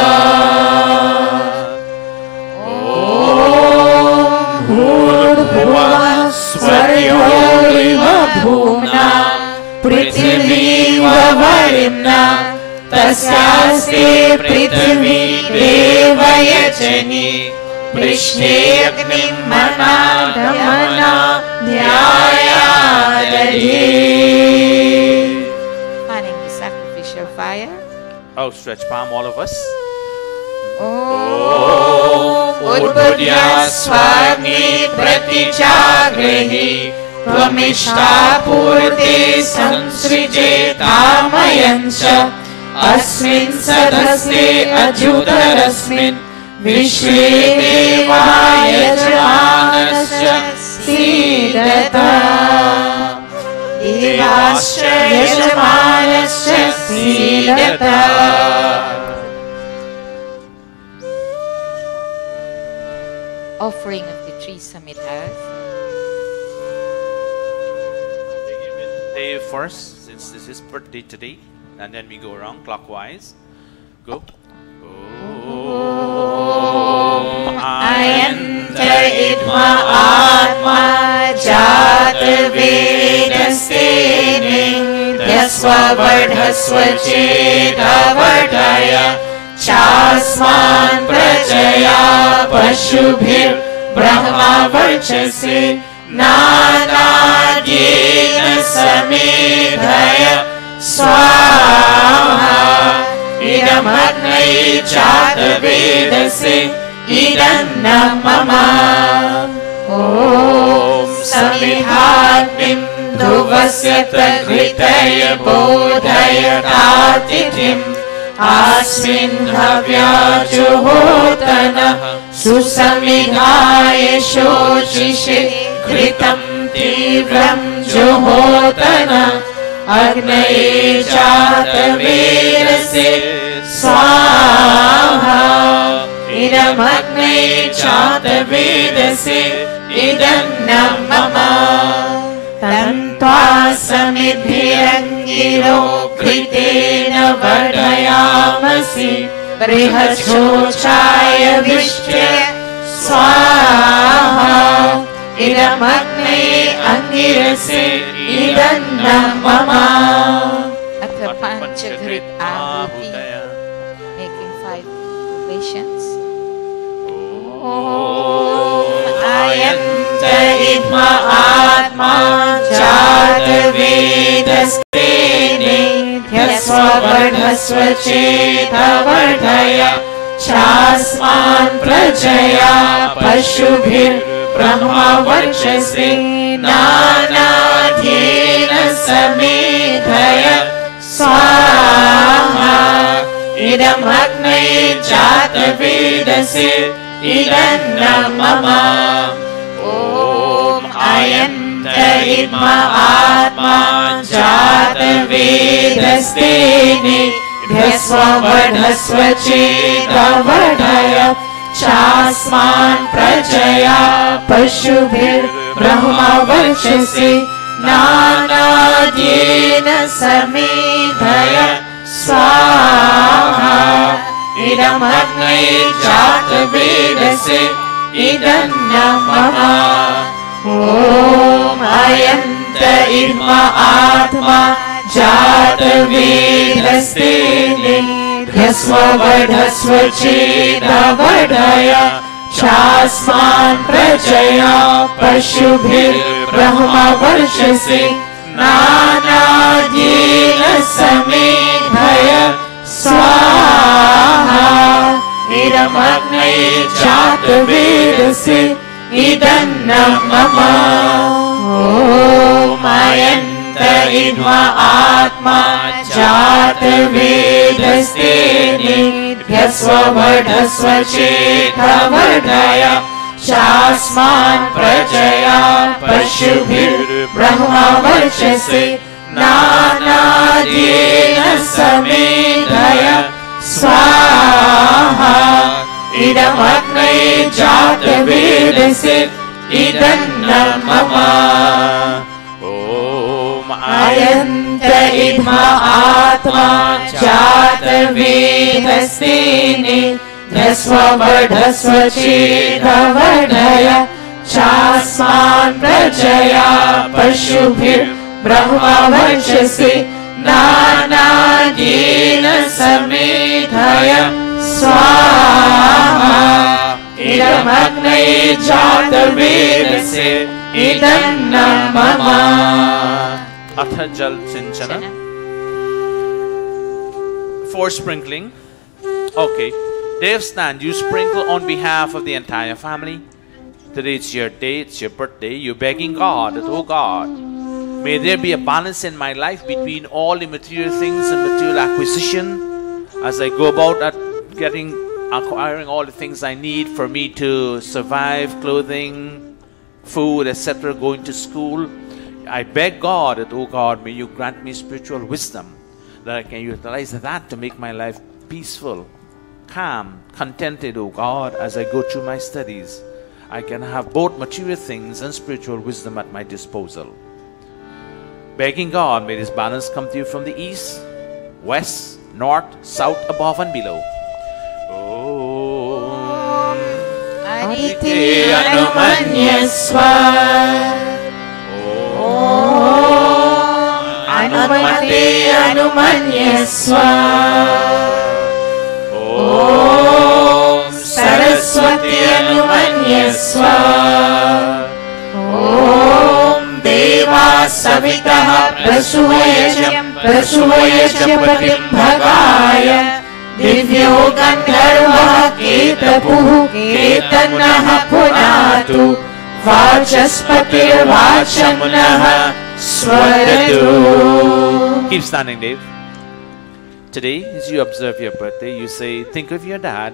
Om Bhuvah Swaryoiva Bhumna Prithviva Varimna तस्यास्ते पृथिवी देवयजनी पृष्ठे अग्निं मनाधमना ध्यायादधि. Fanning the sacrificial fire. Outstretched palm, all of us. उद्बुद्ध्या स्वाग्नि प्रतिजागृहि त्वमिष्टा पूर्ते संसृजेतामयं च अस्मिन् सदस्ते अजुदरस्मिन् विश्वे देवाय यजमानश्च सीदता. देवाश्च यजमानश्च सीदता. Offering of the tree summit earth. Dave first, since this is birthday today, and then we go around clockwise. Go. Ayanta idma atma jat vedastene yasva vardhasva chetavardaya chasman prajaya pashubhir brahma varchase नानाद्येन समेधय स्वाहा. इदमग्ने जातवेदसे इदन्न मम. ॐ समिधाग्निं ध्रुवस्य प्रघृतय बोधयतातिथिम् अस्मिन् हव्याजुहोतनः सुसमिधाय शोचिषे घृतं तीव्रं जुहोतन अग्नये जातवेदसे स्वाहा. इदमग्नये जातवेदसे इदन्न मम. तन्त्वा समिद्भिरङ्गिरो घृतेन वर्धयामसि बृहच्छोचाय विष्ट्य स्वाहा. इदमग्ने अंगिरसे इदन्न मम. At the Panchagrit Ahuti, making 5 oblations. Ayant idma atma jat vedastene yasva vardhasva chetavardaya chasman prajaya pashubhir Brahma वर्चसे नानाद्येन समेधय स्वाहा. इदमग्नये जातवेदसे इदन्न मम. ॐ अयन्त इद्म आत्मा जातवेदस्तेने ध्यस्व वर्धस्व चेतवर्धय चास्मान् प्रजया पशुभिर्ब्रह्मा वर्चसे नानाद्येन समेधय स्वाहा. इदमग्नये जातवेदसे इदन्न मम. ॐ अयन्त इद्म आत्मा जातवेदस्तेने ध्यस्व वर्धस्व चेतवर्धय चास्मान् प्रजया पशुभिर्ब्रह्मा वर्चसे नानाद्येन समेधय स्वाहा. इदमग्नये जातवेदसे इदन्न मम. ॐ अयन्त इद्म आत्मा जातवेदस्तेने ध्यस्व वर्धस्व चेतवर्धय चास्मान् प्रजया पशुभिर्ब्रह्मा वर्चसे नानाद्येन समेधय स्वाहा. इदमग्नये जातवेदसे इदन्न मम. अयन्त इद्म आत्मा जातवेदस्तेने ध्यस्व वर्धस्व चेतवर्धय चास्मान् प्रजया पशुभिर्ब्रह्मा वर्चसे नानाद्येन स्वाहा इदमग्नये जातवेदसे इदन्न मम Atha Jal Sinchana. For sprinkling. Okay. Devsnan, you sprinkle on behalf of the entire family. Today it's your day, it's your birthday. You're begging God that, oh God, may there be a balance in my life between all the material things and material acquisition as I go about acquiring all the things I need for me to survive, clothing, food, etc., going to school. I beg God that, oh God, may you grant me spiritual wisdom that I can utilize that to make my life peaceful, calm, contented, oh God, as I go through my studies. I can have both material things and spiritual wisdom at my disposal. Begging God, may this balance come to you from the east, west, north, south, above and below. Om Aditi Anumanyaswa Anumate Anumanyaswa Om Saraswati Anumanyaswa Om Deva Savitaha Prasuvayasya Patim Bhagaya Divyo Gandharva Ketapuhu Ketanaha Punatu Vachaspatir Vachamunaha Swaratu. Keep standing, Dave. Today, as you observe your birthday, you say, think of your dad.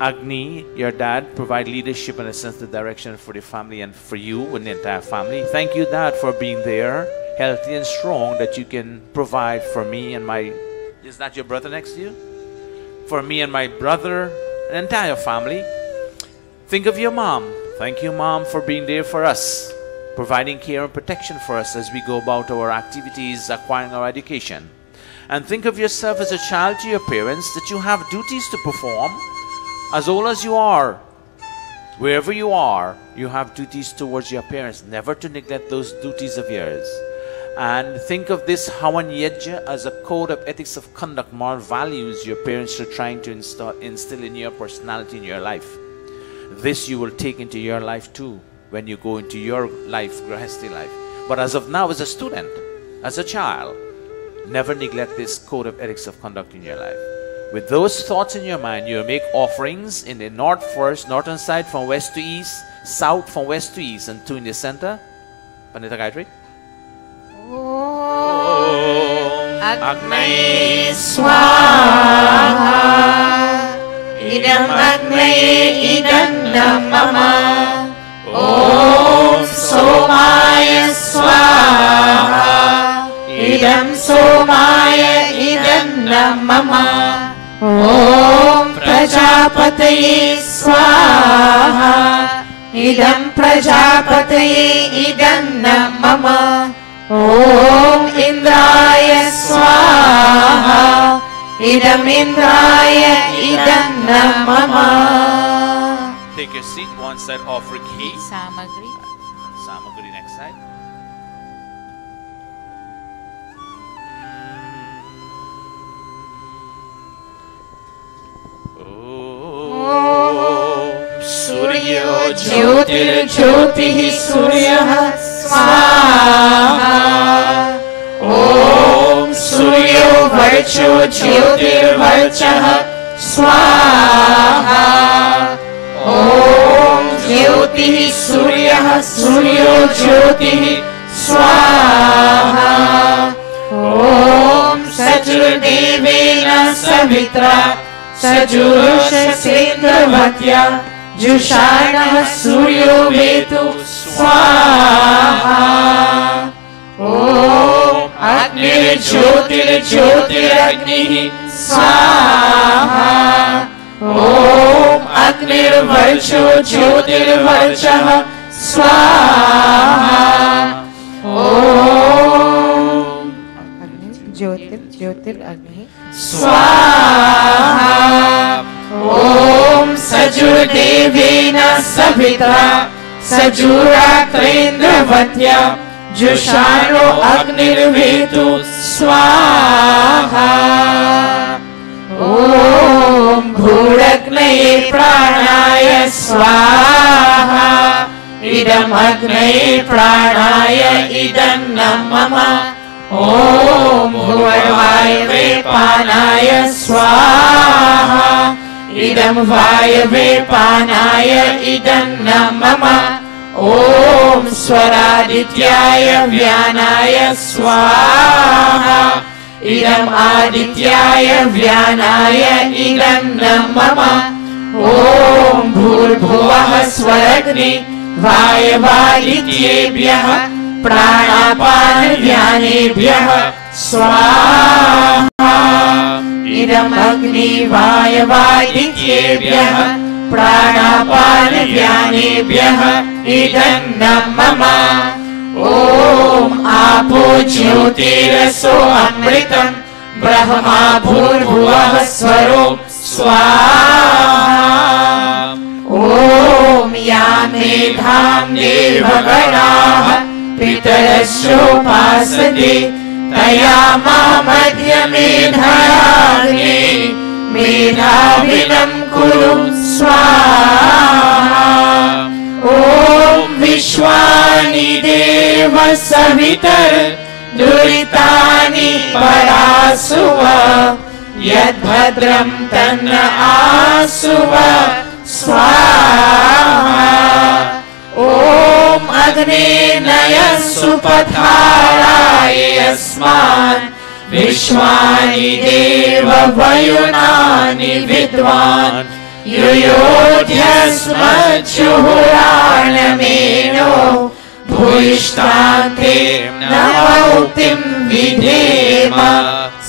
Agni, your dad, provide leadership and a sense of direction for the family and for you and the entire family. Thank you, Dad, for being there, healthy and strong, that you can provide for me and my... Is that your brother next to you? For me and my brother, the entire family. Think of your mom. Thank you, Mom, for being there for us, providing care and protection for us as we go about our activities, acquiring our education. And think of yourself as a child to your parents, that you have duties to perform. As old as you are, wherever you are, you have duties towards your parents, never to neglect those duties of yours. And think of this Hawan Yajna as a code of ethics of conduct, moral values your parents are trying to instill in your personality, in your life. This you will take into your life too, when you go into your life, Grahasti life. But as of now, as a student, as a child, never neglect this code of ethics of conduct in your life. With those thoughts in your mind, you make offerings in the north first, northern side from west to east, south from west to east, and two in the center. Pandita Gayatri. Om Agnaye Swaha Idam Agnaye Idanna Mama Om Somaya Swaha Idam Somaya Idanna Mama Om Prajapataye Swaha Idam Prajapataye Idanna Mama Om Indraya Swaha Idam Indraya Idanna Mama. Take your seat, one side offer ghee. Samagri. Samagri next side. Suryo Jyotir Jyotihi Suryaha Swaha Om Suryo Varcho Jyotir Varchaha Swaha Om Jyotihi Suryaha Suryo Jyotihi Swaha Om Sajurdevena Savitra Sajurusha Sendhavatya Jushanah Suryo Vetu Swaha Om Agnir Jyotir Jyotir Agnihi Swaha Om Agnir Varcho Jyotir Varchaha Swaha Om Jyotir Agni. Swaha Om Sajurdevena Savitra Sajuratrendраvatya Jushano Agnirvetu Swaha Om स्वाहा इदमग्नये प्राणाय इदन्नं मम ॐ भुवर्वायवे पानाय स्वाहा इदं वायवे पानाय इदन्नं मम ॐ स्वरादित्याय व्यानाय स्वाहा इदम् आदित्याय व्यानाय इदन्नं मम ॐ भूर्भुवः स्वरग्नि वायवादित्येभ्यः प्राणापानव्यानेभ्यः स्वाहा इदम् अग्नि वायवादित्येभ्यः प्राणापानव्यानेभ्यः इदन्नं मम ॐ आपो ज्योतिरसो अमृतं ब्रह्मा भूर्भुवः स्वरो स्वाहा ॐ या मेधां देवगणाः पितरश्चोपासते तया मामध्यमेधाग्ने मेधाविनं कुरु स्वाहा ॐ विश्वानि देव सवितर दुरितानि परासुव यद्भद्रं तन्न आसुव स्वाहा ॐ अग्ने नय सुपथाराय अस्मान् विश्वानि देव वयुनानि विद्वान् युयोध्यस्मज्जुहुराणमेनो भूयिष्ठान्ते नमौक्तिं विधेम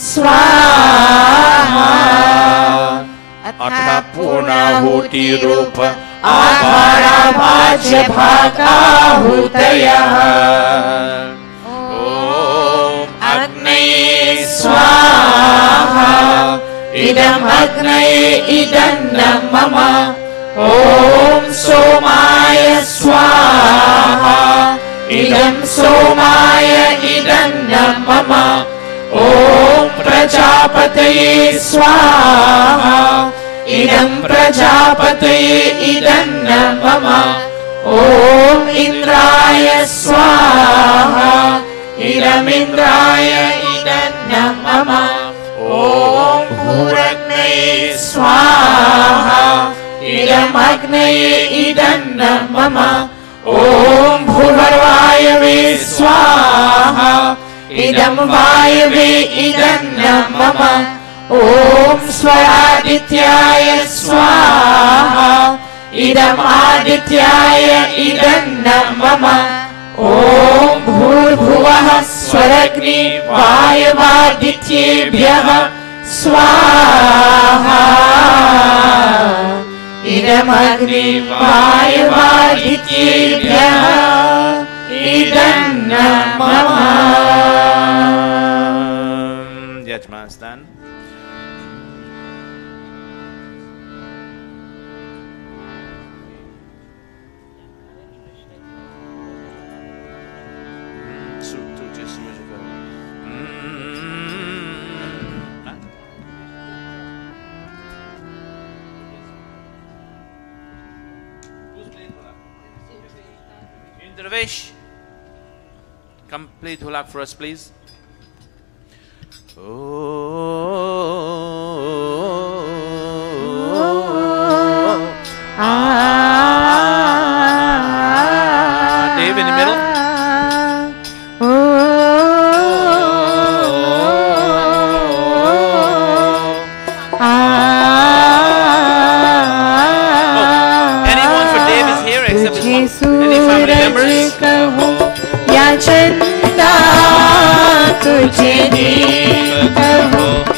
स्वाहा अथ पूर्णाहुतिरूप आहाराभाज्य भागाहुतयः ॐ अग्नये स्वाहा इदम् अग्नये इदन्नं मम ॐ सोमाय स्वाहा इदं सोमाय इदन्नं मम ॐ प्रजापतये स्वाहा इदं प्रजापतये इदन्नं मम ॐ इन्द्राय स्वाहा इदमिन्द्राय इदन्नं मम ॐ भूरग्नये स्वाहा इदमग्नये इदन्नं मम ॐ भूर्वायवे स्वाहा इदं वायवे इदन्नं मम ॐ स्वरादित्याय स्वाहा इदम् आदित्याय इदन्नं मम ॐ भूर्भुवः स्वरग्नि वायवादित्येभ्यः स्वाहा इदमग्नि वायवादित्येभ्यः इदन्नं मम Judgment's done. Dervish, come play dhulak for us, please. Dave in the middle. Anyone for Dave is here except his mom. Any family members? या चंदा तुझे देव कहो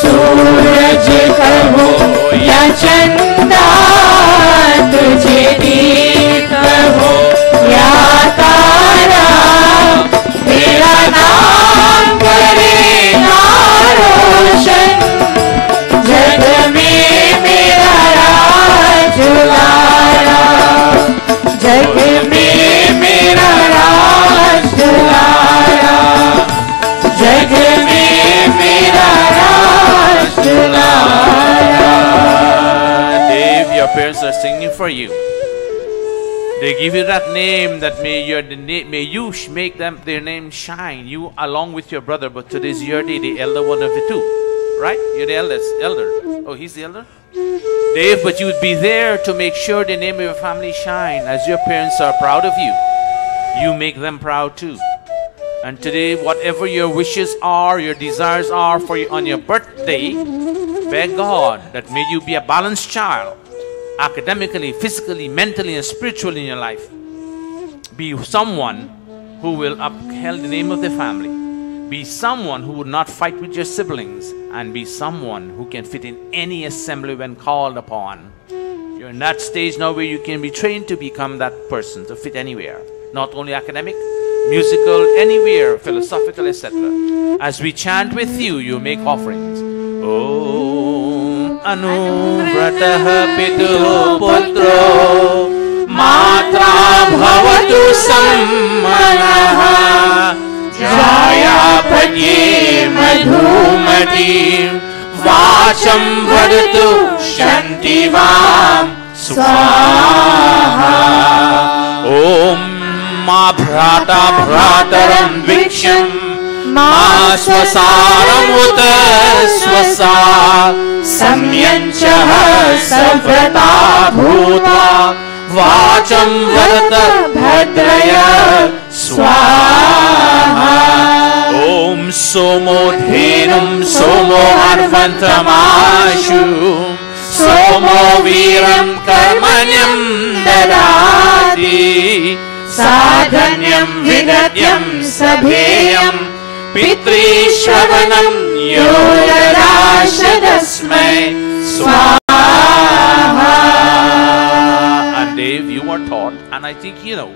सूरज कहो या चंदा, तुझे दीप कहो या तारा, मेरा नाम करेगा रोशन, जग में मेरा राज दुलारा, जग में मेरा राज दुलारा, जग में मेरा राज दुलारा। Dave, your parents are singing for you. They give you that name that may you make them their name shine. You along with your brother, but today's your day, the elder one of the two, right? You're the elder. Oh, he's the elder. Dave, but you would be there to make sure the name of your family shine. As your parents are proud of you, you make them proud too. And today, whatever your wishes are, your desires are for you on your birthday, beg God that may you be a balanced child, academically, physically, mentally, and spiritually in your life. Be someone who will uphold the name of the family. Be someone who would not fight with your siblings, and be someone who can fit in any assembly when called upon. You're in that stage now where you can be trained to become that person, to fit anywhere. Not only academic, musical, anywhere, philosophical, etc. As we chant with you, you make offerings. Om Anuvrataha Pitu Putro Matra Bhavatu Sammanaha Jaya Panye Madhumati Vacham Vadatu Shantivam Swaha. Om Ma Bhrata Bhrataram Viksham Ma Swasaram Uta Swasa Samyanchaha Savrata Bhuta Vacham Vadata Bhadraya Swaha. Om Somo Dhenum Somo Arvantamashu Somo Viram Karmanyam Dadati Sadhanyam Vidatyam Sabheyam Pitri Shravanam Yodarashadasmai Swaha. And Dave, you are taught, and I think you know,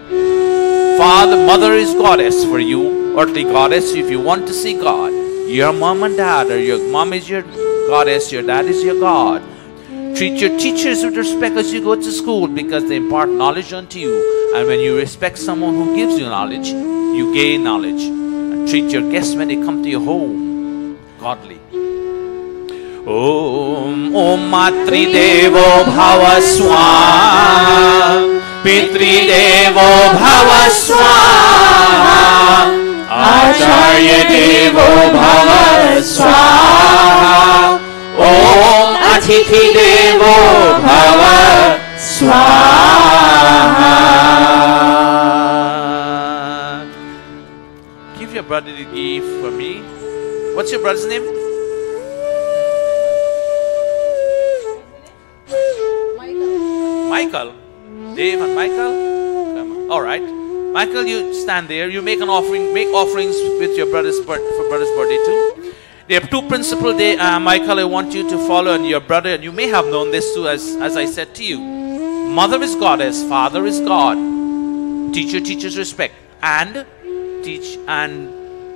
Father, Mother is goddess for you, earthly goddess. If you want to see God, your mom and dad, or your mom is your goddess, your dad is your God. Treat your teachers with respect as you go to school, because they impart knowledge unto you. And when you respect someone who gives you knowledge, you gain knowledge. And treat your guests when they come to your home godly. Om Om Matri Devo Bhava Swaha Pitri Devo Bhava Swaha Acharya Devo Bhava Swaha Om Atithi Devo Bhava Swaha. Give your brother the gift for me. What's your brother's name? Michael. Dave and Michael? Come on. All right. Michael, you stand there. You make an offering. Make offerings with your brother's for brother's birthday too. There are two principles there, Michael, I want you to follow, and your brother, and you may have known this too, as I said to you. Mother is goddess, father is God. Teacher teaches respect. And teach, and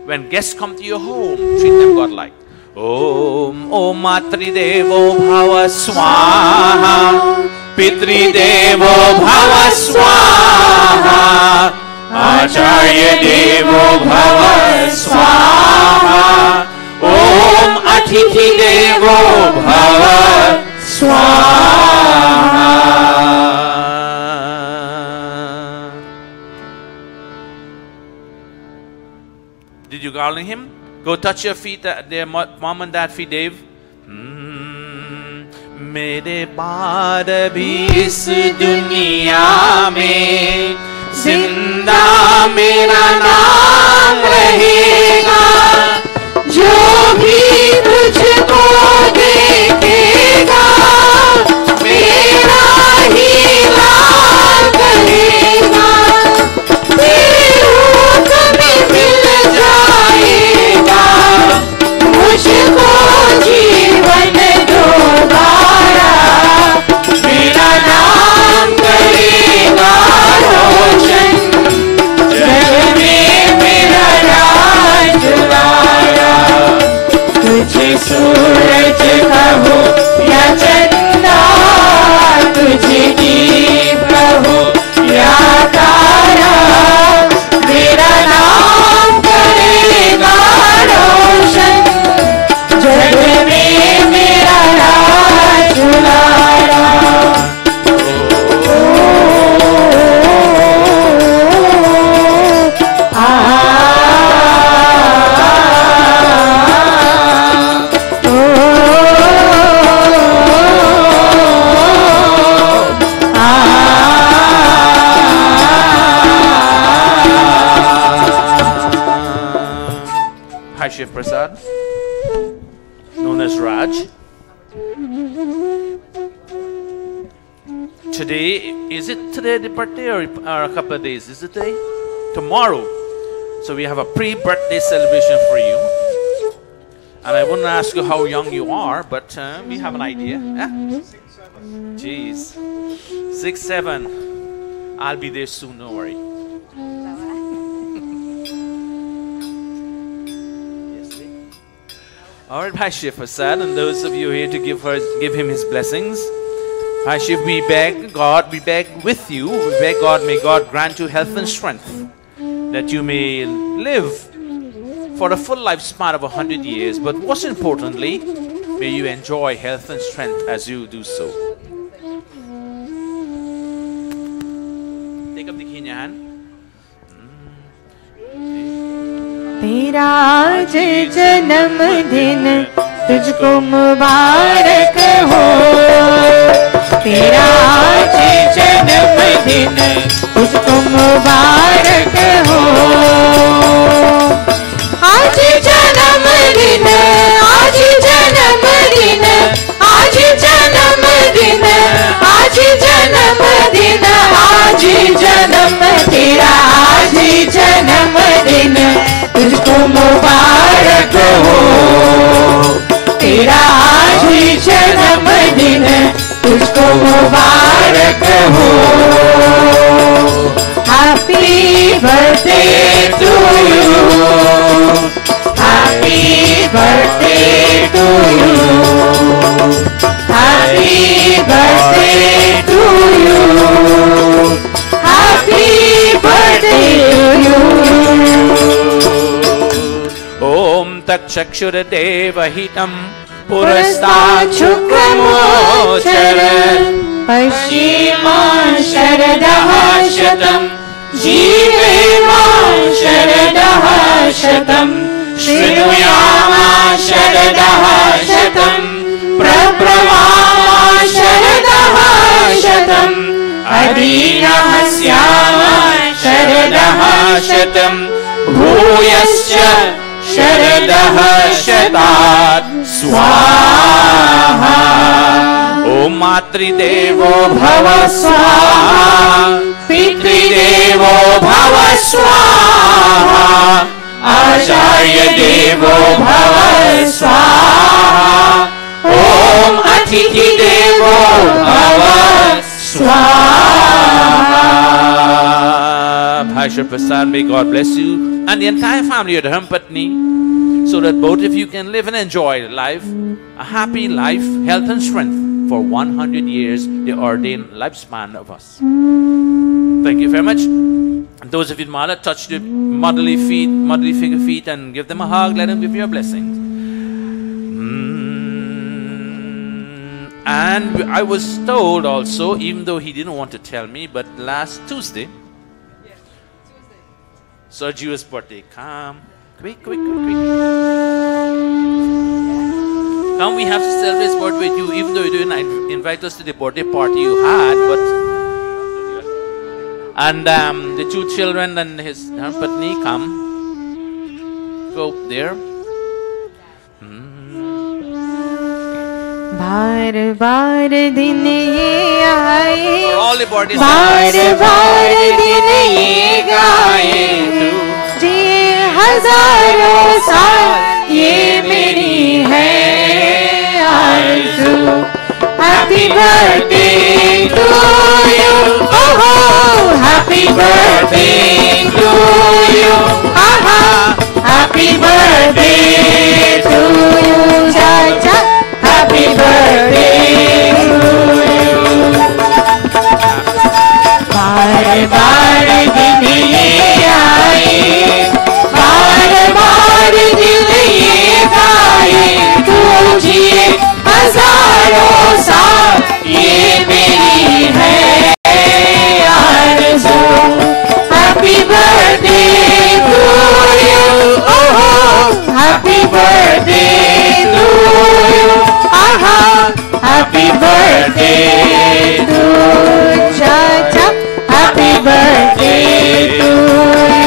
when guests come to your home, treat them godlike. Om Om Matri Devo Bhava Swaha Pitri Devo Bhava Swaha Acharya Devo Bhava Swaha Om Atithi Devo Bhava Swaha. Did you garland him? Go touch your feet, their mom and dad feet, Dave. मेरे बाद भी इस दुनिया में जिंदा मेरा नाम रहेगा जो भी तुझको देखेगा मेरा ही नाम कहेगा तेरे रूप में मिल जाएगा मुझको जी Maharaj. Today, is it today the birthday or a couple of days? Is it today? Tomorrow. So we have a pre-birthday celebration for you. And I wouldn't ask you how young you are, but we have an idea. Yeah? 6, 7. Jeez. 6, 7. I'll be there soon, don't worry. All right, Bhai Shiv Prasad, and those of you here to give him his blessings. Bhai Shiv, we beg God, we beg with you, we beg God, may God grant you health and strength, that you may live for a full lifespan of 100 years, but most importantly, may you enjoy health and strength as you do so. Take up the key in your hand. तेरा आज जन्मदिन तुझको मुबारक हो, तेरा आज जन्मदिन तुझको मुबारक हो। आज जन्मदिन, आज जन्मदिन, आज जन्मदिन, आज जन्मदिन, आज जन्म तेरा आज जन्मदिन तुझको मुबारक हो, तेरा आज जन्मदिन तुझको मुबारक हो। Happy birthday to you, happy birthday to you, happy birthday to you, happy birthday to you. Om Tak Chakshuradevahitam Purastachukramoccharan Pashiman Sharadaha Shatam Jiveman Sharadaha Shatam Shrunuyama Sharadaha Shatam Prabhavama Sharadaha Shatam Adinahasyama Sharadaha Shatam Bhuyascha Sharadaha Shatat Swaha. Om Matridevo Bhava Swaha, Pitridevo Bhava Swaha, Acharya Devo Bhava Swaha, Om Atithi Devo Bhava Swaha. Bhai Shiv Prasad, may God bless you and the entire family of the Dharmapatni, so that both of you can live and enjoy life, a happy life, health and strength for 100 years, the ordained lifespan of us. Thank you very much. And those of you in Mala, touch the motherly figure feet and give them a hug, let them give you a blessing. And I was told also, even though he didn't want to tell me, but last Tuesday, Sergio's birthday. Come. Quick. Come, we have to celebrate his birthday with you, even though you didn't invite us to the birthday party you had, but... And the two children and his Dharmapatni, come. Go there. बार बार दिन ये आए, For all the birthday बार बार दिन ये गाए, जी हजारों साल ये मेरी है आरज़ू। Happy birthday to you, oh happy birthday to you, happy birthday to you, cha-cha. Happy birthday to you. बार बार दिन ये आए, बार बार दिन ये गाए, तू जिए हजारों साल ये मेरी है आरज़ू। Happy birthday to you, oh happy birthday to you, happy birthday to Chacha, happy birthday to you,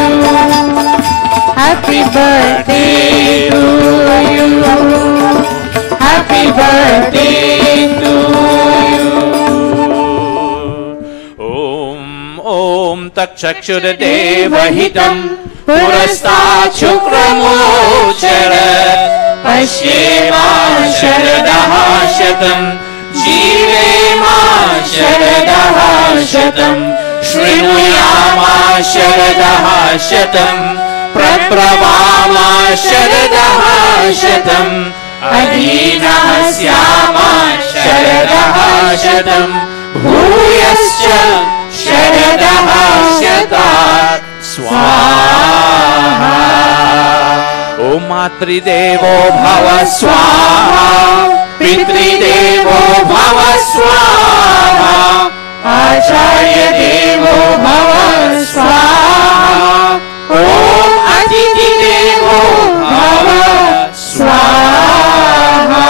happy birthday to you, happy birthday to you. Om tak chakshudadeva-hitam purastat chukramocharat pashyema sharadaha shatam jivema sharadaha shatam shrunuyama sharadaha shatam prabhavama sharadaha shatam adhinahasyama sharadaha shatam bhuyascha sharadaha shatat swaha. Om Matridevo Bhava Swaha Pitridevo Bhava Swaha Acharya Devo Bhava Swaha Om Atiti Devo Bhava Swaha.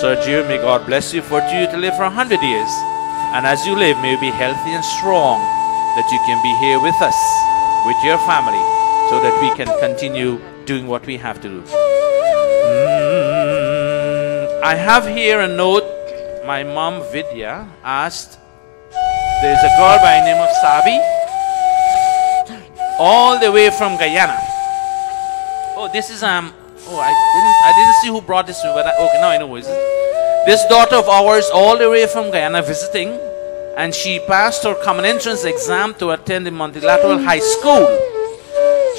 Sir dear, may God bless you, fortune you to live for 100 years. And as you live, may you be healthy and strong, that you can be here with us, with your family, so that we can continue doing what we have to do. I have here a note. My mom Vidya asked, there is a girl by the name of Savi, all the way from Guyana. Oh, this is I didn't see who brought this to me, but okay, now I know who it is. This daughter of ours, all the way from Guyana, visiting, and she passed her common entrance exam to attend the Multilateral High School.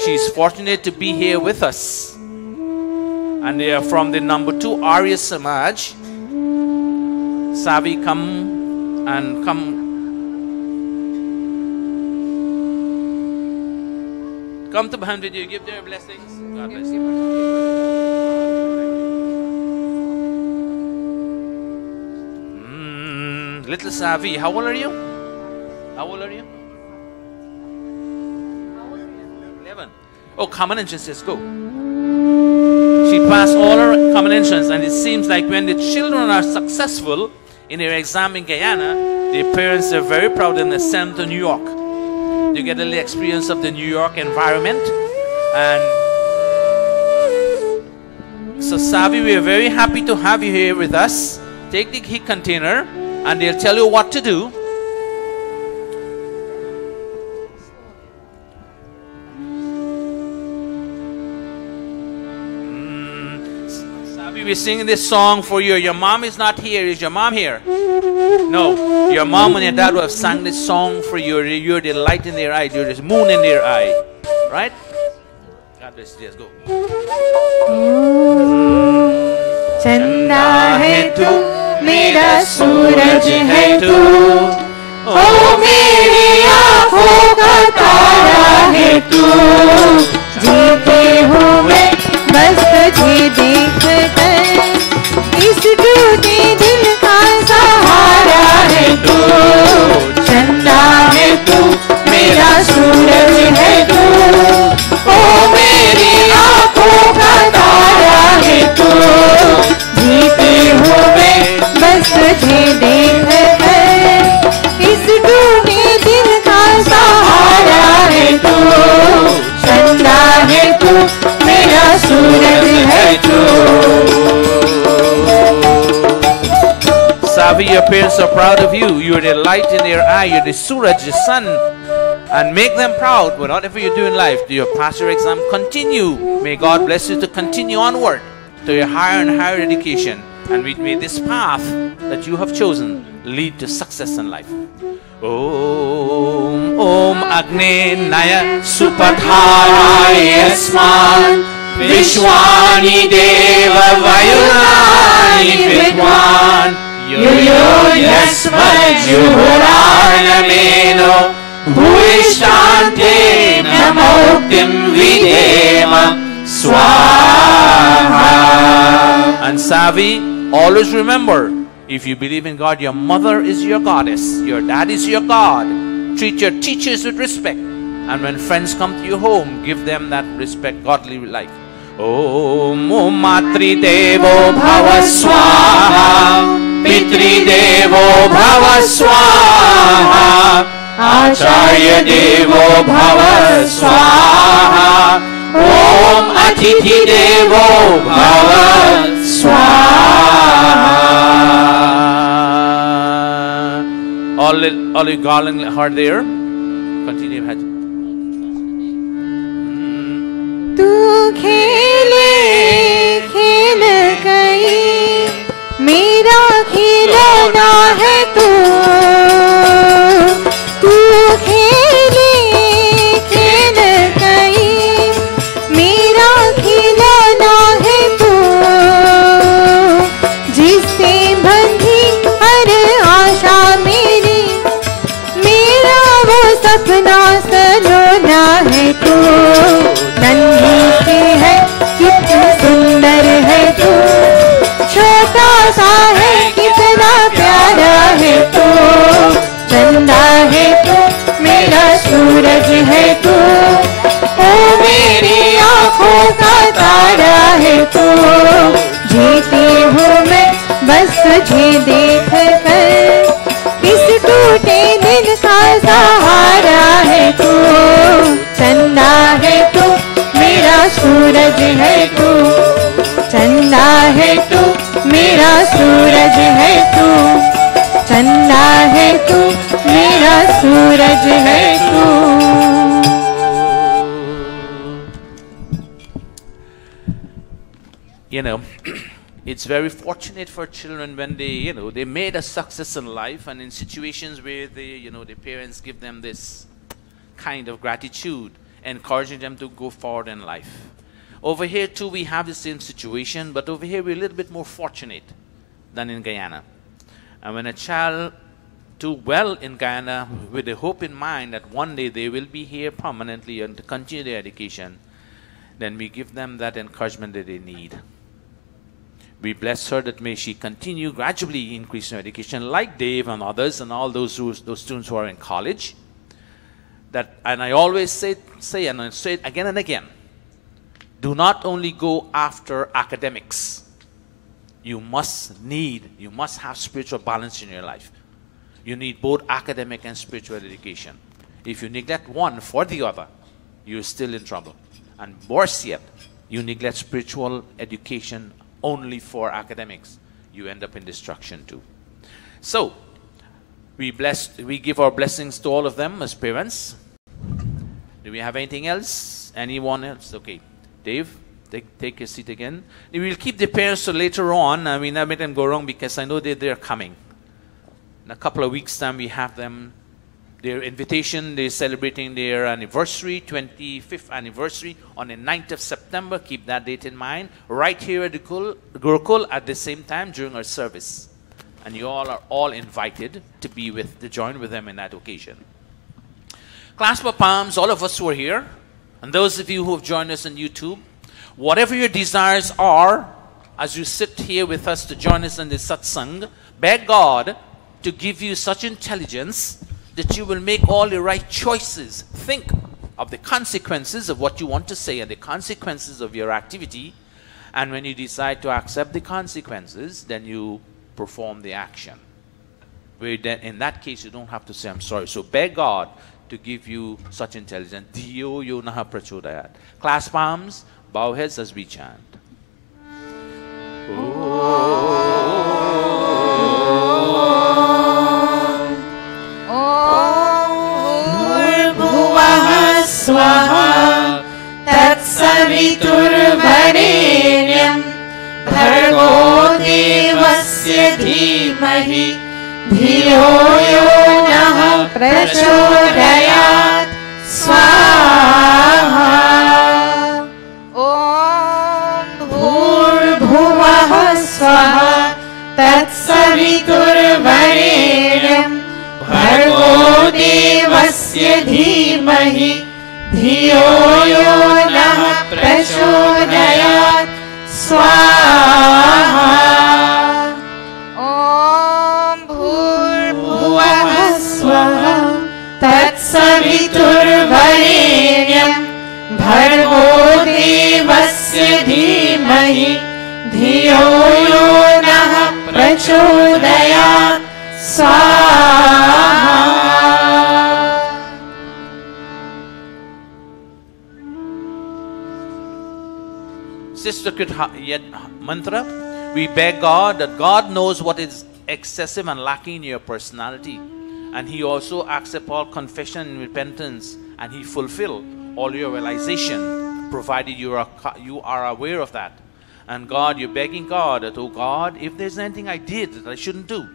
She is fortunate to be here with us, and they are from the number 2 Arya Samaj. Savi, come. Come to behind with you, give their blessings. God bless you. Little Savi, how old are you? How old are you? 11. Oh, common entrance, just go. She passed all her common entrance, and it seems like when the children are successful in their exam in Guyana, their parents are very proud and they send them to New York. You get a little experience of the New York environment. And so Savi, we are very happy to have you here with us. Take the key container and they'll tell you what to do. Savi, we're singing this song for you. Your mom is not here. Is your mom here? No. Your mom and your dad will have sang this song for you. You're the light in their eye. You're the moon in their eye. Right? God bless you. Yes, go. चंदा है तू मेरा सूरज है तू ओ मेरी आँखों का तारा है तू जीते हुए बस तुझे देख कर इस टूटे दिल का सहारा है तू चंदा है तू मेरा सूरज है तू ओ मेरी आँखों का तारा है तू जीते हुए बस तुझे देख कर इस टूटे दिल का सहारा है तू चंदा है तू मेरा सूरज है तू. Savi, your parents are proud of you. You're the light in their eye. You're the suraj, the sun. And make them proud. Whatever you do in life, do you pass your exam? Continue. May God bless you to continue onward to your higher and higher education. And may this path that you have chosen lead to success in life. Om Om Agne Naya Supatharaya Yasman Vishwani Deva Vayunani Vidwan Yo Yasmajuhuranameno Bhuishtante Namoktim Videma Swaha. And Savi, always remember, if you believe in God, your mother is your goddess, your dad is your God. Treat your teachers with respect. And when friends come to your home, give them that respect, godly life. Om Matri Devo Bhava Swaha Pitri Devo Bhava Swaha Acharya Devo Bhava Swaha Om Atithi Devo Bhava Swaha. All you garland heart there. Continue. तू खेले खेल गई, मेरा खिलौना है तू। तू खेले खेल गई, मेरा खिलौना है तू। जिससे बंधी हर आशा मेरी, मेरा वो सपना सलोना है तू। नन्ही सी है कितनी सुंदर है तू, छोटा सा है कितना प्यारा है तू। चंदा है तू, मेरा सूरज है तू, ओ मेरी आँखों का तारा है तू। जीती हूँ मैं बस तुझे देख कर, इस टूटे दिल का सहारा है तू। चंदा है तू, मेरा सूरज है तू। चंदा है तू, मेरा सूरज है तू। चंदा है तू, मेरा सूरज है तू। You know, it's very fortunate for children when they, they made a success in life, and in situations where their parents give them this kind of gratitude, encouraging them to go forward in life. Over here too we have the same situation, but over here we're a little bit more fortunate than in Guyana. And when a child do well in Guyana with the hope in mind that one day they will be here permanently and to continue their education, then we give them that encouragement that they need. We bless her that may she continue gradually increasing her education, like Dave and others and all those students who are in college. And I always say and I say it again and again, do not only go after academics. You must have spiritual balance in your life. You need both academic and spiritual education. If you neglect one for the other, you're still in trouble. And worse yet, you neglect spiritual education only for academics, you end up in destruction too. So, we give our blessings to all of them as parents. Do we have anything else? Anyone else? Okay. Dave, take your seat again. We will keep the parents till later on. I mean, I made them go wrong because I know they're coming. In a couple of weeks' time, we have them, their invitation. They're celebrating their anniversary, 25th anniversary, on the 9th of September. Keep that date in mind. Right here at the Gurukula at the same time during our service. And you all are all invited to join with them in that occasion. Clasp of palms, all of us who are here, and those of you who have joined us on YouTube. Whatever your desires are, as you sit here with us to join us in the Satsang, beg God to give you such intelligence that you will make all the right choices. Think of the consequences of what you want to say and the consequences of your activity. And when you decide to accept the consequences, then you perform the action. Where then, in that case, you don't have to say, I'm sorry. So beg God to give you such intelligence. Diyo yo naha prachodayat. Clasp palms, bow heads as we chant. Swaha Tatsaviturvarenyam Bhargo Devasya Dhimahi Dhiyo yo nah prachodayat Swaha Om Bhurbhuvah Swaha Tatsaviturvarenyam Bhargo Devasya Dhimahi Dhiyo yo nah prachodayat Swaha Om Bhurbhuvah Swaha Tatsaviturvarenyam Bhargo Devasya Dhimahi Dhiyo yo nah prachodayat Swaha. Sister Mantra, We beg God that God knows what is excessive and lacking in your personality, and He also accepts all confession and repentance, and He fulfill all your realization, provided you are aware of that. And God, you're begging God that, oh God, if there's anything I did that I shouldn't do,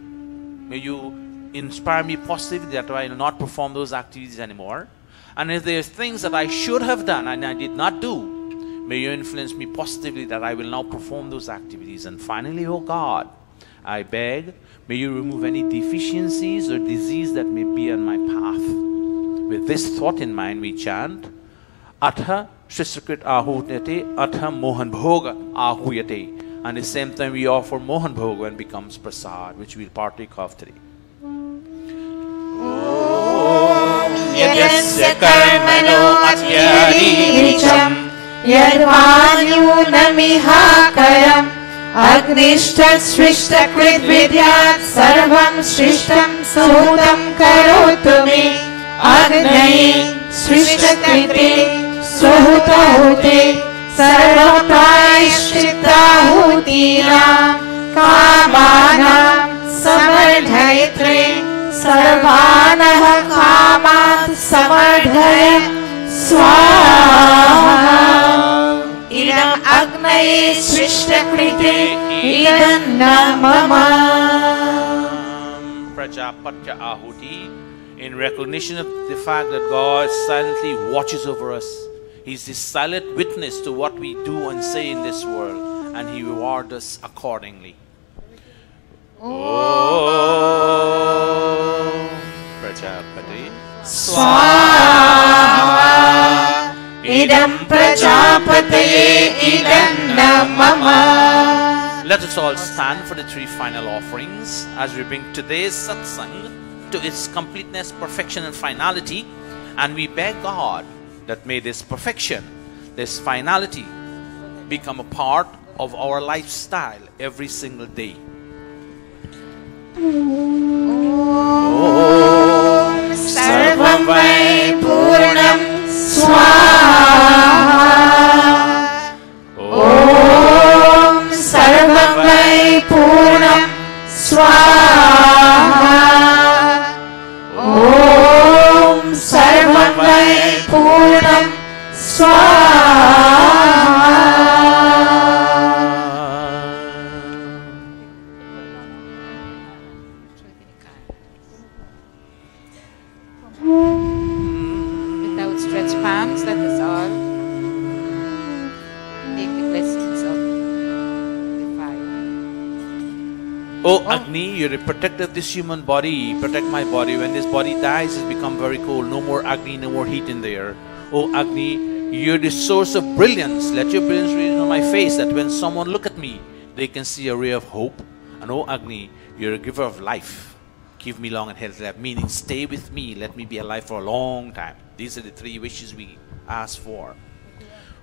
may you inspire me positively that I will not perform those activities anymore. And if there's things that I should have done and I did not do, may you influence me positively that I will now perform those activities. And finally, oh God, I beg, may you remove any deficiencies or disease that may be on my path. With this thought in mind, we chant, Atha Shristakrit Ahutete, Atha Mohan Bhoga Ahuyate. And at the same time, we offer Mohan Bhoga and becomes prasad, which we'll partake of today. Yadasya karmano atyadiricham yadvanyunamihakaram agnishtat srishtakrit vidyat sarvam srishtam suhutam karotu me agnayi srishtakrite suhutahute sarvaprayashchittahutinam kamanam samardhaitre sarvanah kamat samardhaya swaha idam agnaye srishtakrite idam namama. Prajapatya Ahuti, in recognition of the fact that God silently watches over us. He's the silent witness to what we do and say in this world, and He rewards us accordingly. Om Prajapati Swaha idam prajapataye idam namama. Let us all stand for the three final offerings as we bring today's satsang to its completeness, perfection and finality, and we beg God that may this perfection, this finality become a part of our lifestyle every single day. Om Sarvam Vai Purnam Swaha. Om Sarvam Vai Purnam Swaha. Om Sarvam Vai Purnam Swaha. With outstretched palms, let us all take the blessings of the fire. Oh Agni, you're the protector of this human body. Protect my body. When this body dies, it's become very cold. No more Agni, no more heat in there. Oh Agni, you're the source of brilliance. Let your brilliance rain on my face, that when someone look at me, they can see a ray of hope. And oh Agni, you're a giver of life. Give me long and healthy life, meaning stay with me. Let me be alive for a long time. These are the three wishes we ask for.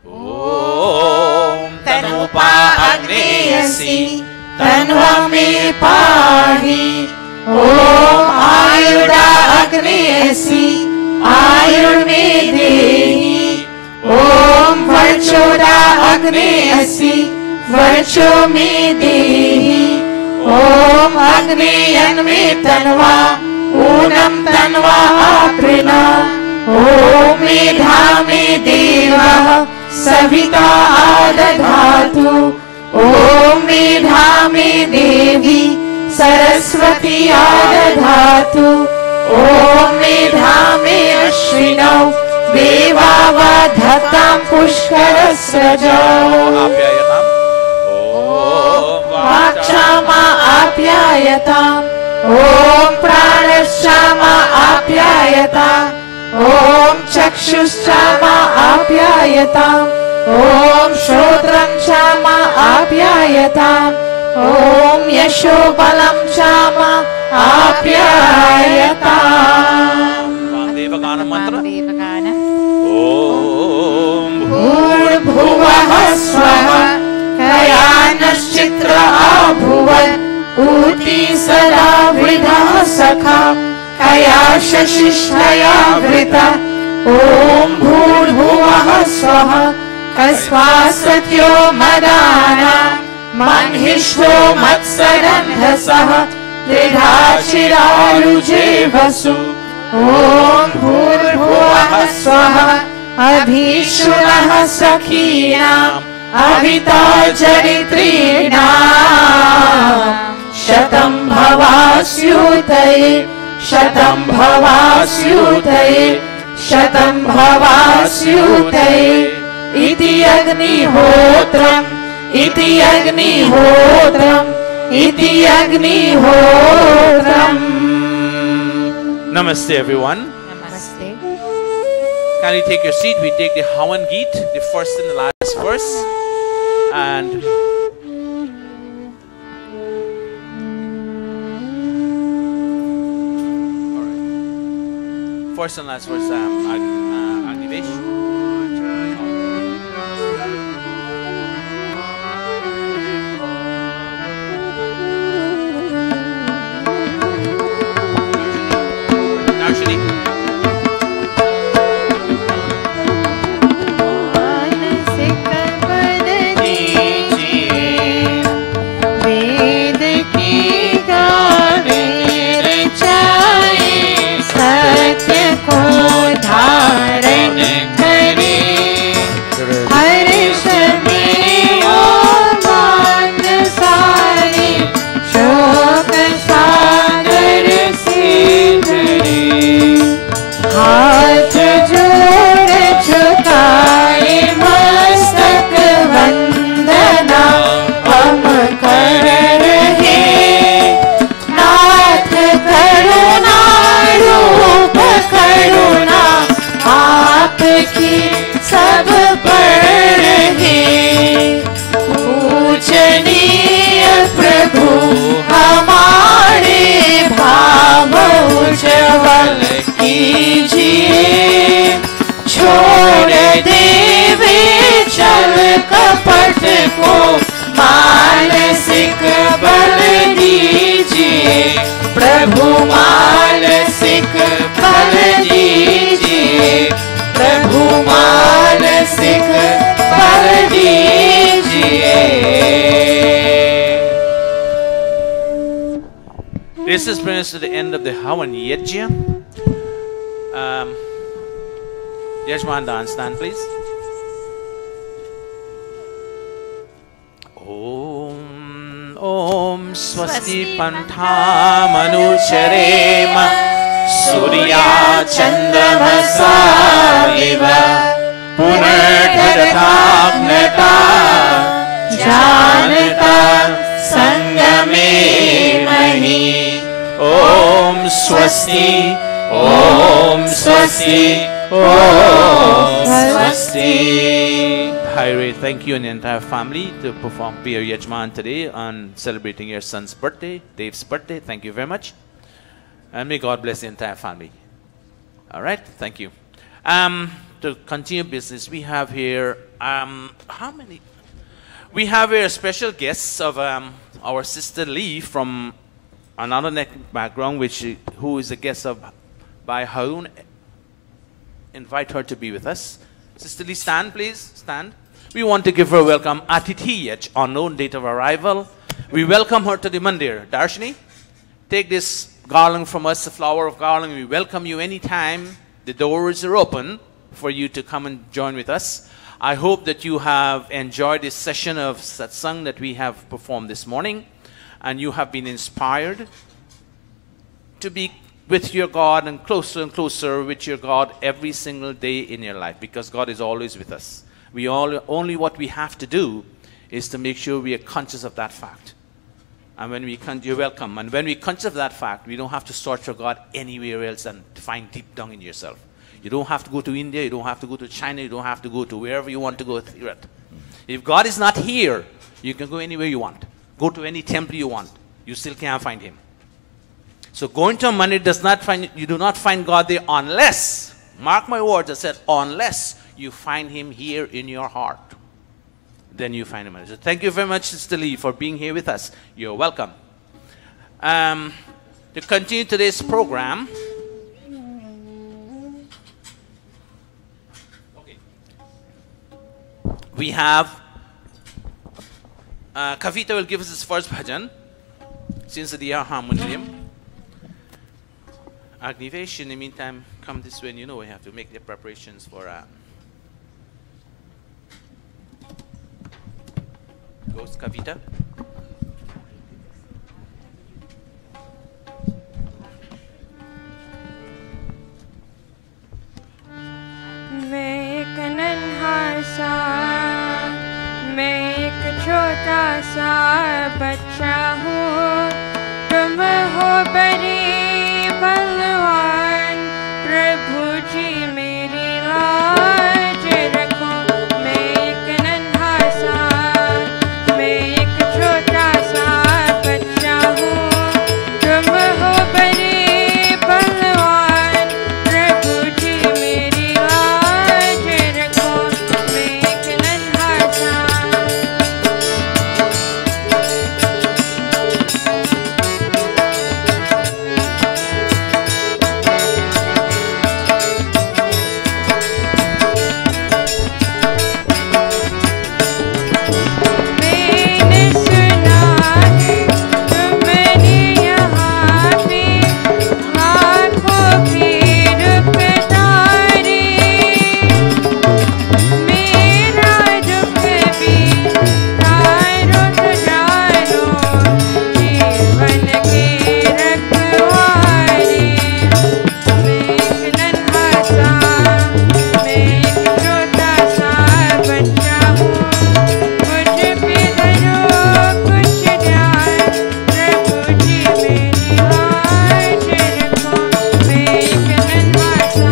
Om Tanupa Agneyasi Tanvami Pahi. Om Ayuda Agneyasi Ayurme Dehi. Om Varchoda Agneyasi Varcho Me Dehi. Om Agniyanme Tanva Unam Tanva Aprina. Om Medhame Deva Savita Adadhatu. Om Medhame Devi Saraswati Adadhatu. Om Medhame Ashwinau Deva Vadhatam Pushkarasrajau. Vakshama Apyayatam. Om Pranashama Apyayatam. Om Chakshushrama Apyayatam. Om Shodram Shama Apyayatam. Om Yashobalam Shama Apyayatam. Devagana mantra. Devagana. Om Bhuvah Swaha Kayanaschitra Abhuvat Uti Sada Vridha Sakha Kaya Shashishtaya Vrita. Om Bhuvah Swaha Kasva Satyo Madana मन्हिष्ठो मत्सरन्धसः त्रिधाचिरायुजे वसु ॐ भूर्भुवः स्वः अभीषुणः सखीनाम् अभिता चरित्रीणाम् शतं भवास्युतये शतं भवास्युतये शतं भवास्युतये इति अग्निहोत्रम् इति अग्निहोत्रम् इति अग्निहोत्रम्. Namaste, everyone. Namaste. Can you take your seat? We take the Havan Geet, the first and the last verse. And all right. First and last verse, Agnivesh. Darshini. वेद की गाने रचाए सत्य को धारण करे हर्ष में और मान सारे शोक सागर से भरे हाथ जोड़ झुकाए मस्तक वंदना हम कर रहे नाथ करुणा रूप करुणा आपकी सब पर रहे पूजनीय प्रभु हमारे भाव उज्ज्वल कीजिए छोड़ देवे चल कपट को मानसिक बल दीजिए प्रभु मानसिक बल दीजिए प्रभु मानसिक बल दीजिए. This is brings us to the end of the Havan Yajna. Yajman dance stand, please. Om Swasti Panthamanusharem Surya Chandramasa Viva Punardharagnata जानता संगमे मही Om Swasti Om Swasti Om Swasti. Bhaire, thank you and the entire family to perform Piya Yajman today on celebrating your son's birthday, Dave's birthday. Thank you very much. And may God bless the entire family. All right, thank you. To continue business, we have here, how many? We have here special guests of our sister Lee from another background, who is a guest of by Harun. Invite her to be with us. Sister Lee, stand please, stand. We want to give her a welcome. Atithiyaj, unknown date of arrival. We welcome her to the mandir. Darshini, take this garland from us, a flower of garland. We welcome you anytime. The doors are open for you to come and join with us. I hope that you have enjoyed this session of Satsang that we have performed this morning, and you have been inspired to be with your God and closer with your God every single day in your life, because God is always with us. Only what we have to do is to make sure we are conscious of that fact. And when you're welcome. And when we're conscious of that fact, we don't have to search for God anywhere else and find deep down in yourself. You don't have to go to India, you don't have to go to China, you don't have to go to wherever you want to go. If God is not here, you can go anywhere you want. Go to any temple you want. You still can't find Him. So going to a mandir you do not find God there unless, mark my words, I said, unless you find Him here in your heart. Then you find Him. So thank you very much, Sister Lee, for being here with us. You're welcome. To continue today's program, we have Kavita will give us his first bhajan, since they are harmonium. Agnivesh, in the meantime, come this way, and you know we have to make the preparations for Ghost Kavita. मैं एक नन्हा सा, मैं एक छोटा सा बच्चा हूँ, तुम हो बड़े बलवान, प्रभु जी मेरी लाज रखो। मैं एक नन्हा सा, मैं एक छोटा सा बच्चा हूँ, तुम हो बड़े बलवान, प्रभु जी मेरी लाज रखो। मैं एक नन्हा सा, मैंने सुना है तुमने यहाँ पे लाखों भीड़ कतारे, मेरा दुख भी तारो तुझारो, जीवन के रखवारे। मैं एक नन्हा सा, मैं एक छोटा सा बच्चा हूँ, मुझ पे धरो कुछ ध्यान, प्रभु जी मेरी लाज रखो। मैं एक नन्हा सा,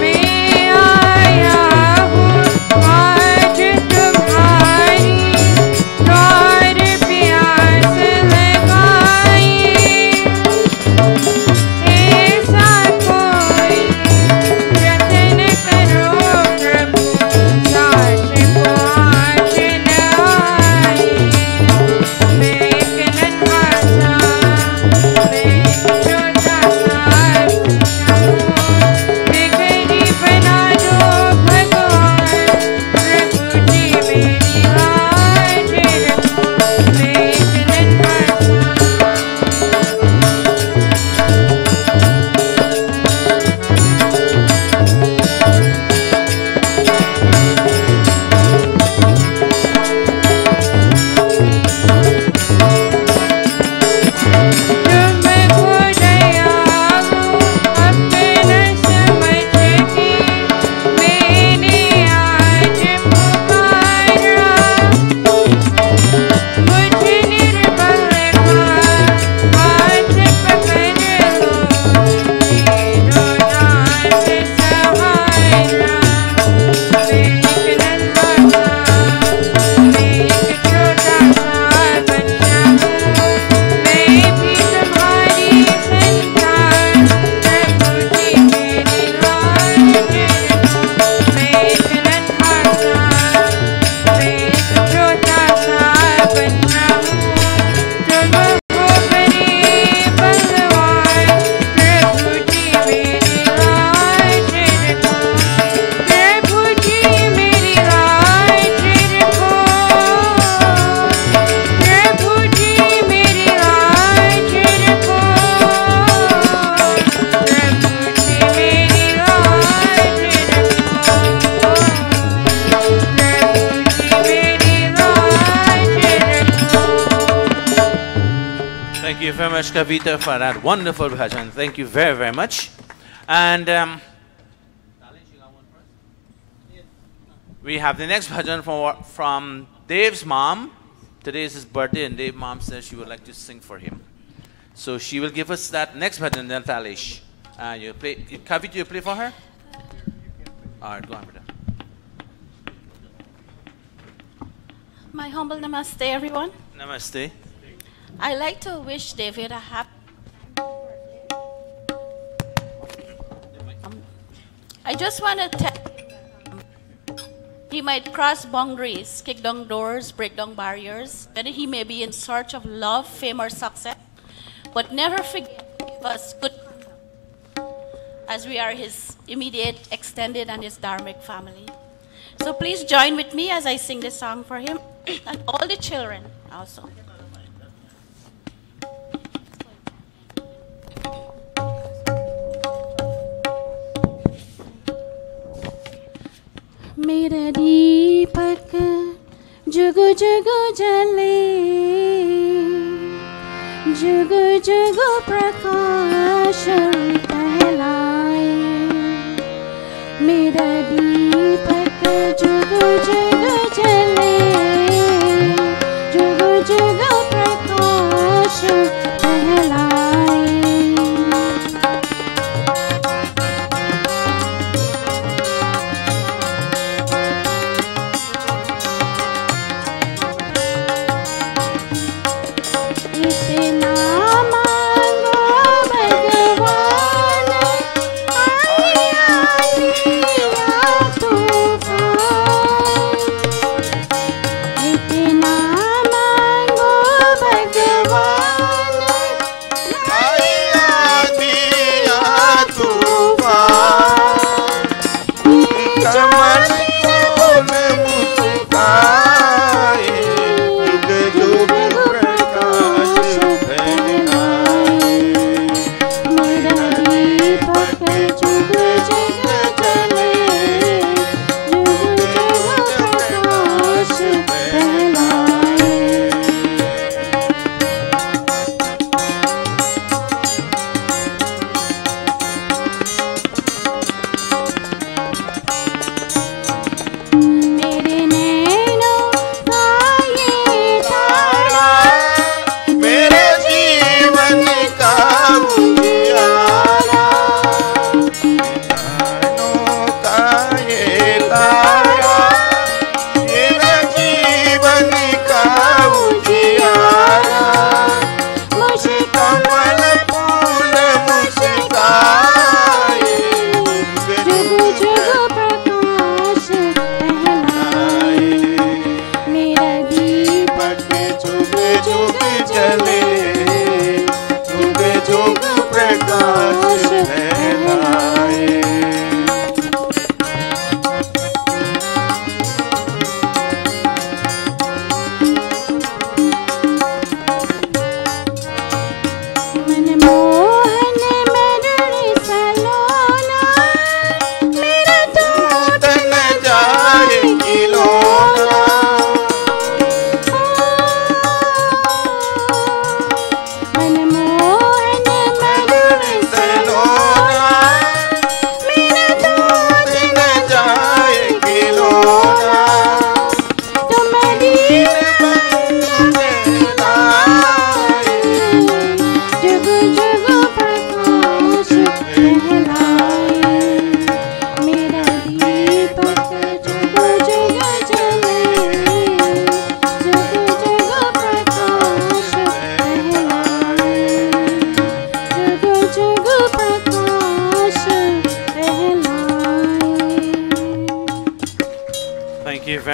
मैं आया हूँ आज तुम्हारी द्वार प्यास लगाई, ऐसा कोई जतन करो प्रभु, साँच को आँच न आई। मैं एक नन्हा सा, मैं एक छोटा सा बच्चा हूँ, बिगड़ी बना दो भगवान, प्रभु जी मेरी लाज रखो। मैं एक नन्हा सा, तुमको दयालु अपना समझ के मैंने आज पुकारा, मुझ निर्बल का हाथ पकड़ लो, दो दांत सहारा। मैं एक नन्हा सा, मैं एक छोटा सा बच्चा हूँ, मैं भी तुम्हारी संतान, प्रभु जी मेरी लाज रखो। मैं एक नन्हा सा, मैं एक छोटा सा बच्चा हूँ, तुम हो बड़े बलवान, प्रभु जी मेरी लाज रखो। प्रभु जी मेरी लाज रखो, प्रभु जी मेरी लाज रखो, प्रभु जी मेरी लाज रखो, प्रभु जी मेरी लाज रखो। Thank you very much, Kavita, for that wonderful bhajan. Thank you very, very much. And we have the next bhajan from Dev's mom. Today is his birthday, and Dev's mom says she would like to sing for him. So she will give us that next bhajan, then Talish. You play, Kavita, you play for her? All right, go on, brother. My humble namaste, everyone. Namaste. I like to wish David a happy. I just want to tell He might cross boundaries, kick down doors, break down barriers, whether he may be in search of love, fame, or success. But never forget to give us good, as we are his immediate, extended, and his dharmic family. So please join with me as I sing this song for him and all the children also. मेरा दीपक जुगु जुगु जले, जुगु जुगु प्रकाश फैलाए। मेरा दीपक जुगु जुगु जले, जुगु जुगु प्रकाश फैलाए।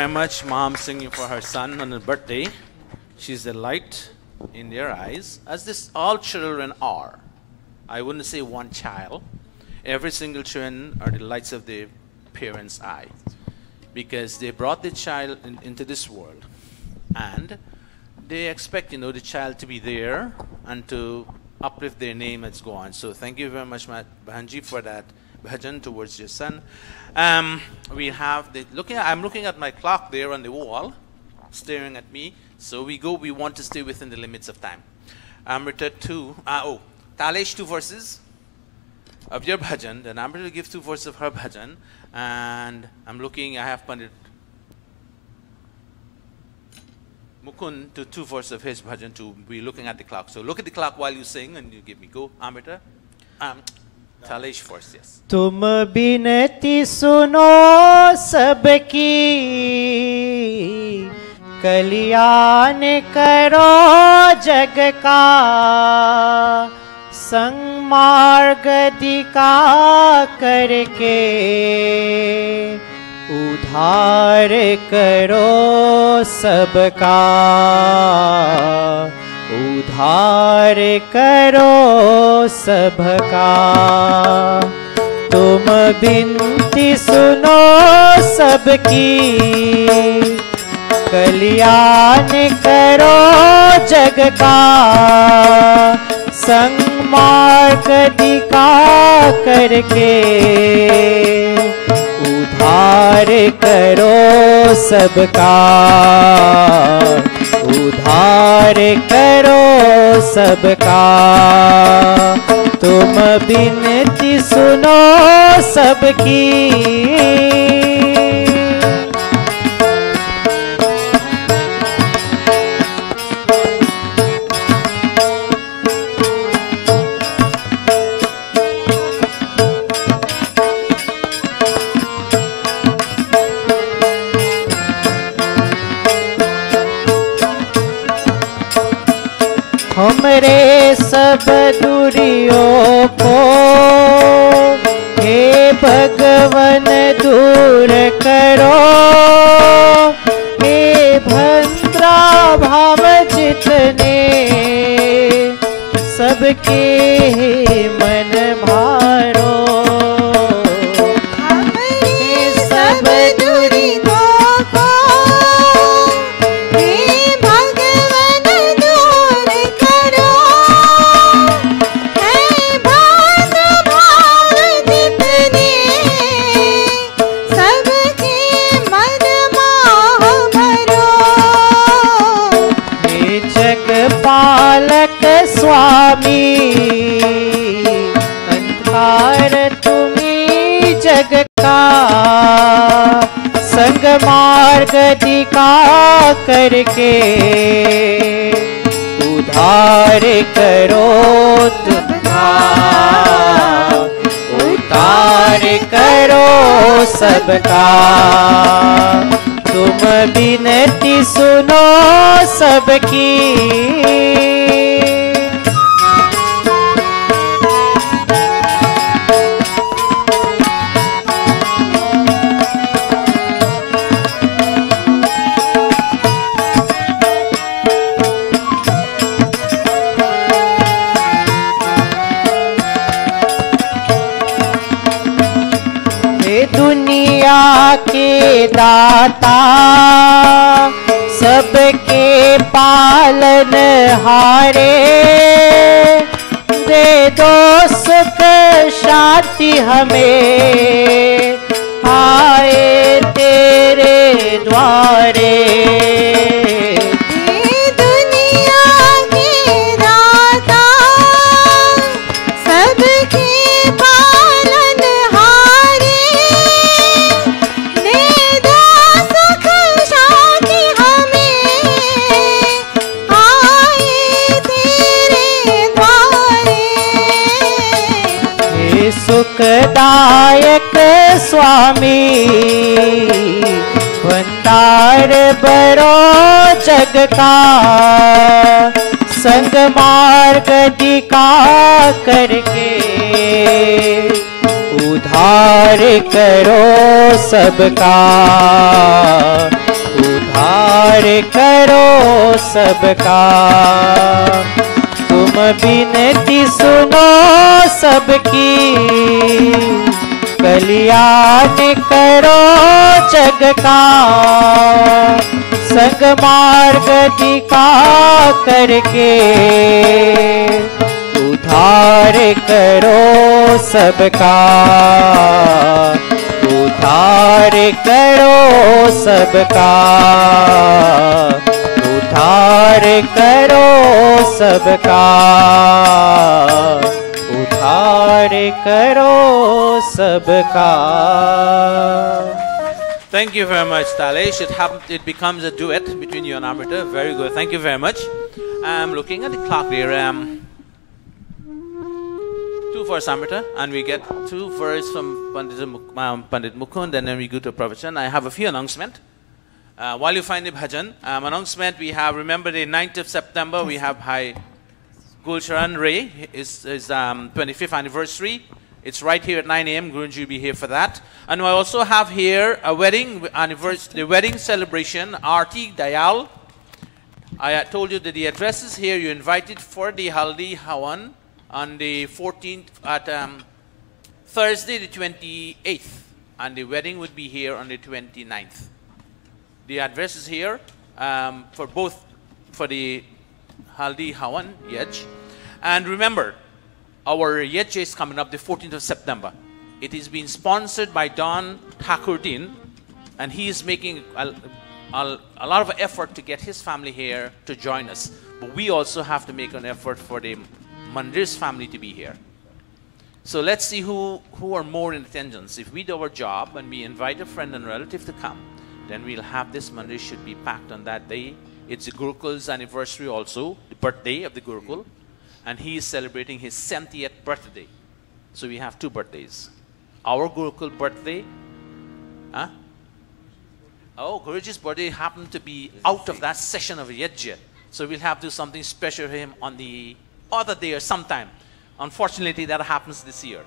Much mom singing for her son on his birthday. She's the light in their eyes, as this all children are. I wouldn't say one child. Every single children are the lights of their parents' eye, because they brought the child into this world, and they expect the child to be there and to uplift their name and go on. So thank you very much, Bahanji, for that bhajan towards your son. We have the I'm looking at my clock there on the wall, staring at me. So we want to stay within the limits of time. Amrita 2, Talesh 2 verses of your bhajan. Then Amrita will give 2 verses of her bhajan. And I'm looking, I have Pandit Mukund to 2 verses of his bhajan to be looking at the clock. So look at the clock while you sing and you give me. Go, Amrita. Talesh first, yes. तुम बिनती सुनो सबकी, कल्याण करो जग का, संग मार्ग दिखा करके उद्धार करो सबका, उद्धार करो सबका। तुम विनती सुनो सबकी, कल्याण करो जग का। संग मार्ग दिखा करके, उद्धार करो सबका, उद्धार करो सबका। तुम विनती सुनो सबकी, हमरे सब दूरियों को हे भगवन दूर करो। हे भद्रा भाव जितने सबके मन भारो। हमरे सब दुरितों को हे भगवन दूर करो। हे भाद्र भाव जितने सबके मन मोह भरो। हे जग पालक स्वामी, अंधकार तुम्ही जग का। संग मार्ग दिखा करके, उद्धार करो तुमका, उद्धार करो सबका। तुम विनती सुनो सबकी, हे दुनिया के दाता, सबके पालन हारे। दे दो सुख शांति हमें, आए तेरे द्वारे। हे दुनिया के दाता, सबके पालन हारे। दे दो सुख शांति हमें, आए तेरे द्वारे। हे सुखदायक स्वामी, भंडार बरो जग का। संग मार्ग दिखा करके, उद्धार करो सबका, उद्धार करो सबका। तुम विनती सुनो सबकी, कल्याण करो जग का। संग मार्ग दिखा करके, उद्धार करो सबका, उद्धार करो सबका, उद्धार करो सबका, उद्धार करो सबका। Thank you very much, Talesh. It becomes a duet between you and Amrita. Very good. Thank you very much. I'm looking at the clock here. 2 verse Amrita, and we get 2 verse from Pandit Mukund, and then we go to Pravachan. I have a few announcements. While you find the bhajan, announcement we have, remember the 9th of September, we have Bhai Gulsharan Ray, his 25th anniversary. It's right here at 9 a.m. Guruji will be here for that. And I also have here a wedding anniversary, the wedding celebration, Arti Dayal. I told you that the address is here. You're invited for the Haldi Hawan on the 14th at Thursday the 28th. And the wedding would be here on the 29th. The address is here for both, for the Haldi Hawan Yaj. And remember, our Yaj is coming up the 14th of September. It is being sponsored by Don Thakurdin, and he is making a lot of effort to get his family here to join us. But we also have to make an effort for the Mandir's family to be here. So let's see who are more in attendance. If we do our job and we invite a friend and relative to come, then we'll have this Mandir should be packed on that day. It's the Gurukul's anniversary also, the birthday of the Gurukul. And he is celebrating his 70th birthday. So we have 2 birthdays. Our Gurukul birthday, oh, Guruji's birthday happened to be out of that session of Yajya. So we'll have to do something special for him on the other day or sometime. Unfortunately, that happens this year.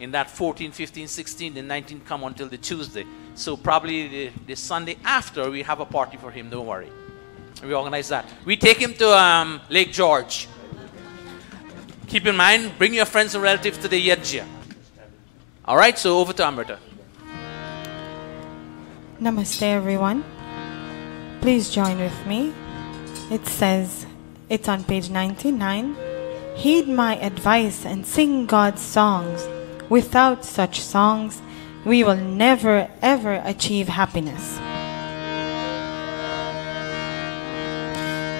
In that 14, 15, 16, and 19 come until the Tuesday. So probably the Sunday after, we have a party for him, don't worry. We organize that. We take him to Lake George. Keep in mind, bring your friends and relatives to the Yajya. All right, so over to Amrita. Namaste, everyone. Please join with me. It says, it's on page 99. Heed my advice and sing God's songs. Without such songs, we will never ever achieve happiness.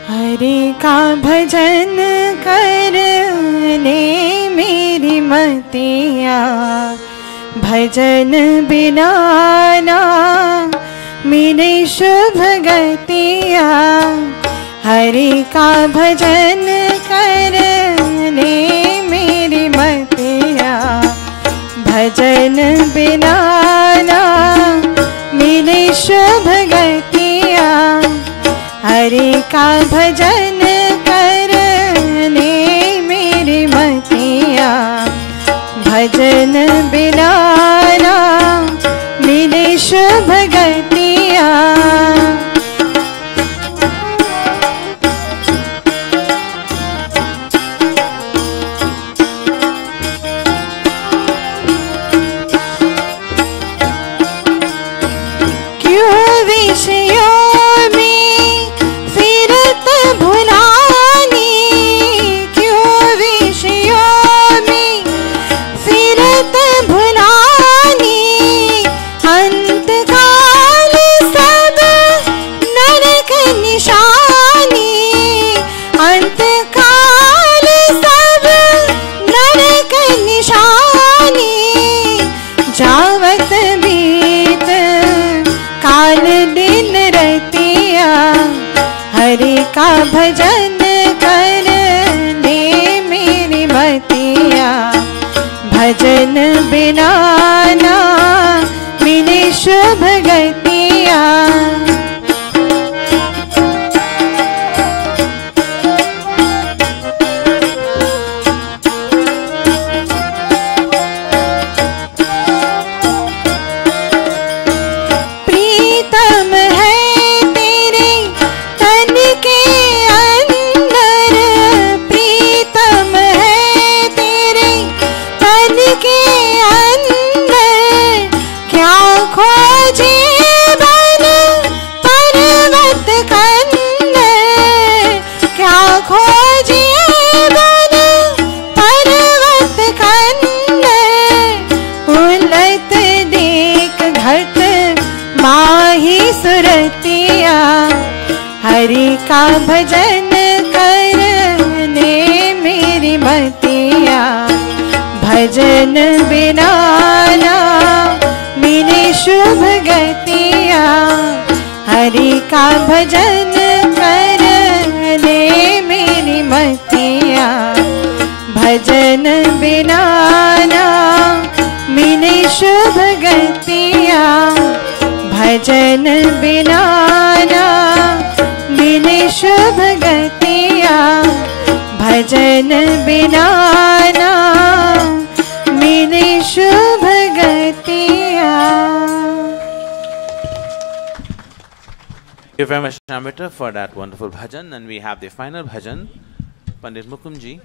Hari का भजन करने मेरी मतिया भजन बिना ना मेरे शुभ गतिया हरि का भजन करने मेरी मतिया भजन बिना ना मेरे शुभ गतिया हरि का भजन करने मेरी मतिया भजन बिना ना मेरे शुभ गतिया का भजन करने मेरी मतिया भजन बिना ना मेरी शुभ गतिया हरि का भजन करने मेरी मतिया भजन बिना ना मेरी शुभ गतिया हरि का भजन करने मेरी मतिया भजन बिना ना मेरी शुभ गतिया भजन बिना ना मेरी शुभ गतिया भजन बिना ना मेरी you very much, Amrita, for that wonderful bhajan. And we have the final bhajan, Pandit Mukumji.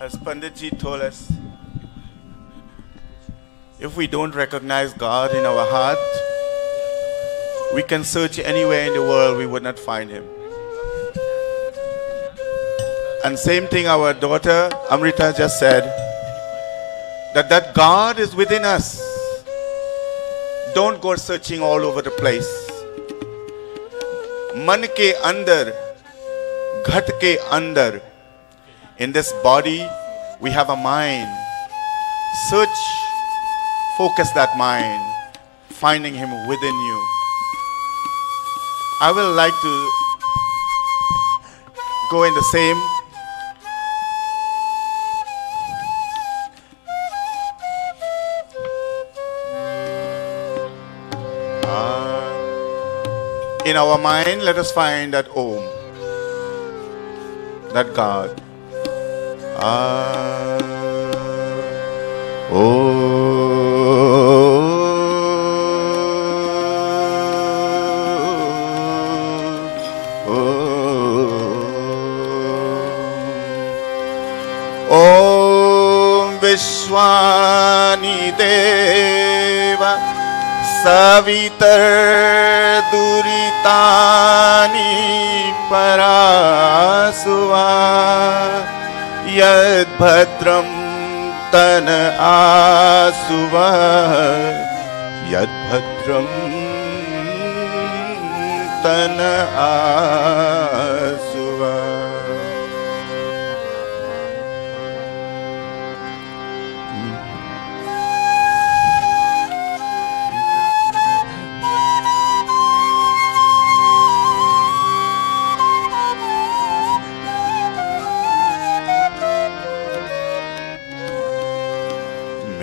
As Panditji told us, if we don't recognize God in our heart, we can search anywhere in the world, we would not find Him. And same thing our daughter Amrita just said, that God is within us. Don't go searching all over the place. Man ke andar, ghat ke andar. In this body, we have a mind. Search, focus that mind, finding Him within you. I will like to go in the same. In our mind, let us find that Om, that God. Om Vishwani Deva Savitar Duritani Parasuva Yad Bhadram Tana Asuva Yad Bhadram Tana Asuva.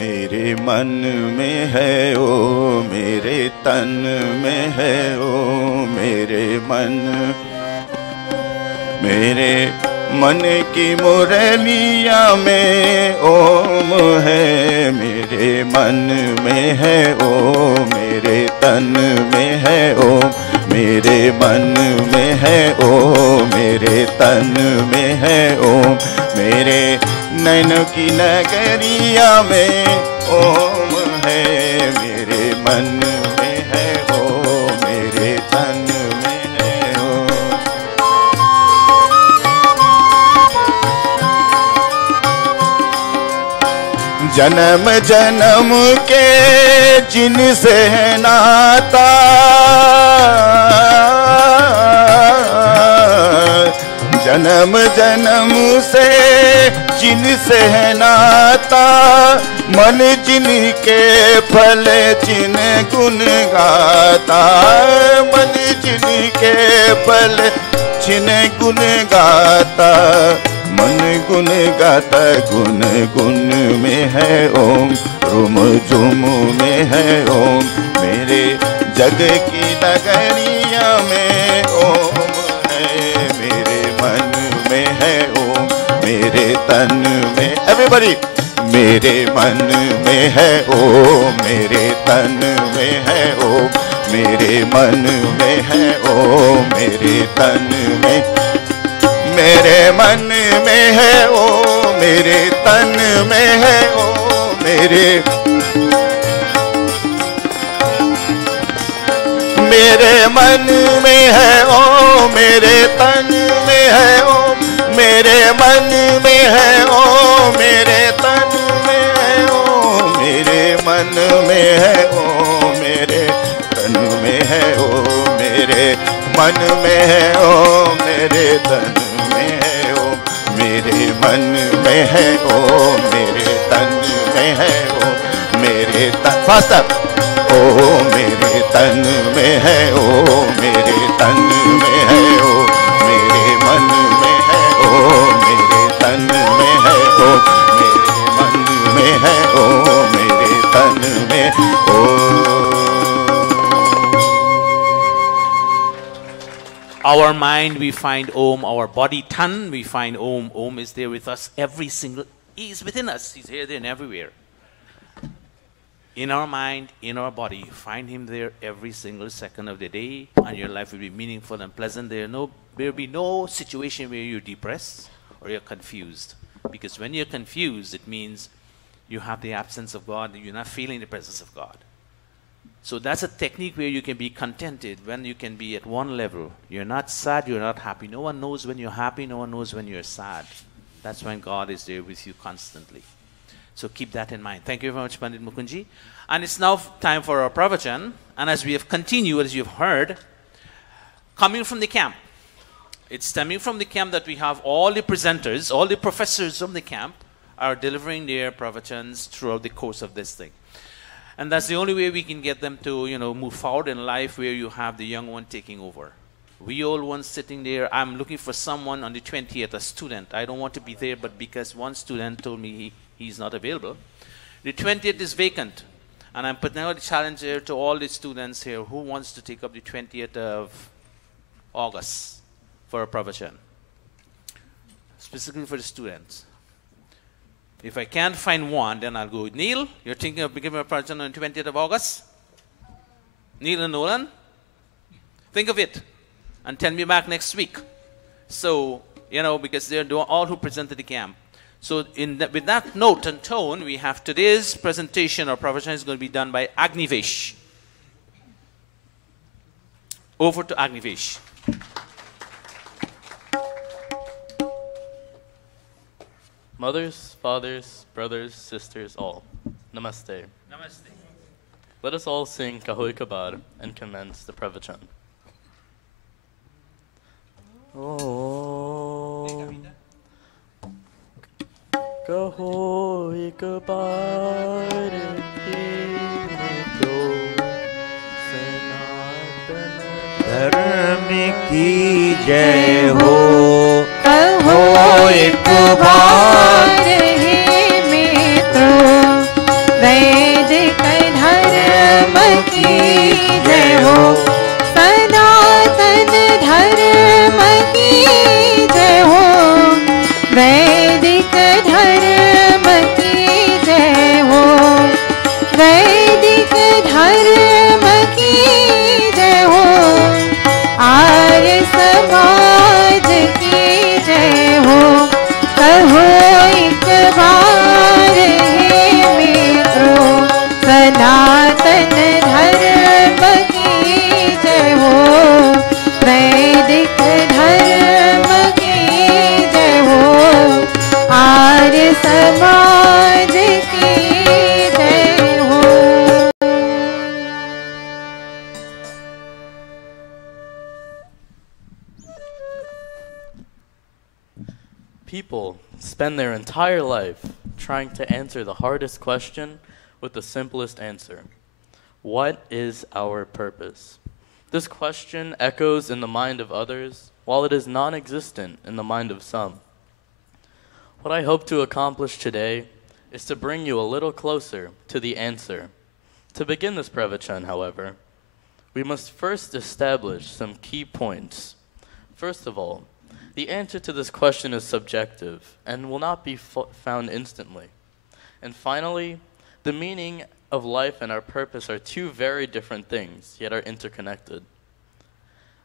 मेरे मन में है ओ मेरे तन में है ओ मेरे मन, मेरे मन की मुरलिया में ओम है, मेरे मन में है ओ मेरे तन में है ओ मेरे मन में है ओ मेरे तन में है ओ मेरे नैन की नगरिया में ओम है, मेरे मन में है ओ मेरे तन में है ओ। जन्म जन्म के जिनसे है नाता, जन्म जन्म से जिनसे है नाता, मन जिनके फल जिन गुण गाता, मन जिनके फल जिन गुण गाता, मन गुण गाता गुण गुण में है ओम, रुम झुम में है ओम, मेरे जग की नगरिया में ओम है, मेरे मन में है ओम, मेरे तन में, एवरीबॉडी, मेरे मन में है ओम, मेरे तन में है ओम, मेरे मन में है ओम, मेरे तन में, मेरे मन में है ओ मेरे तन में है ओ मेरे, मेरे मन में है ओ मेरे तन में है ओ मेरे मन में है ओ मेरे तन में है ओ मेरे मन में है ओ मेरे तन में है ओ मेरे मन में है ओ मेरे तन में है ओ मेरे मन में है ओ मेरे तन में है ओ मेरे तन, फास्टर, ओ मेरे तन में है ओ मेरे तन में है ओ मेरे मन में है ओ मेरे तन में है ओ मेरे मन में है ओ मेरे तन में ओ। Our mind, we find Om. Our body, Tan, we find Om. Om is there with us every single... He is within us. He's here, there, and everywhere. In our mind, in our body, find Him there every single second of the day, and your life will be meaningful and pleasant. There will be no situation where you're depressed or you're confused. Because when you're confused, it means you have the absence of God, you're not feeling the presence of God. So that's a technique where you can be contented, when you can be at one level. You're not sad, you're not happy. No one knows when you're happy, no one knows when you're sad. That's when God is there with you constantly. So keep that in mind. Thank you very much, Pandit Mukunji. And it's now time for our pravachan. And as we have continued, as you've heard, coming from the camp, it's stemming from the camp that we have all the presenters, all the professors from the camp are delivering their pravachans throughout the course of this thing. And that's the only way we can get them to, move forward in life, where you have the young one taking over. We all ones sitting there. I'm looking for someone on the 20th, a student. I don't want to be there, but because one student told me he's not available. The 20th is vacant. And I'm putting out a challenge here to all the students here who wants to take up the 20th of August for a pravachan. Specifically for the students. If I can't find one, then I'll go with Neil. You're thinking of giving a pravachan on the 20th of August? Neil and Nolan? Think of it. And tell me back next week. So, because they're all who presented the camp. So with that note and tone, we have today's presentation or pravachan is going to be done by Agnivesh. Over to Agnivesh. Mothers, fathers, brothers, sisters, all. Namaste. Namaste. Let us all sing Kahoy Kabar and commence the pravachan. Oh. Kahoy Kabar धर्म की जय हो कहो एक बार हे में तो वैदिक धर्म की जय हो सनातन धर्म की जय हो वैदिक धर्म की जय हो वैदिक धर्म की जय हो आर्य समाज की जय हो कहो एक बार हे मित्रों सनातन धर्म की जय हो वैदिक धर्म की जय हो आर्य समाज की जय हो People spend their entire life trying to answer the hardest question with the simplest answer. What is our purpose? This question echoes in the mind of others, while it is non-existent in the mind of some. What I hope to accomplish today is to bring you a little closer to the answer. To begin this pravachan, however, we must first establish some key points. First of all, the answer to this question is subjective and will not be found instantly. And finally, the meaning of life and our purpose are two very different things, yet are interconnected.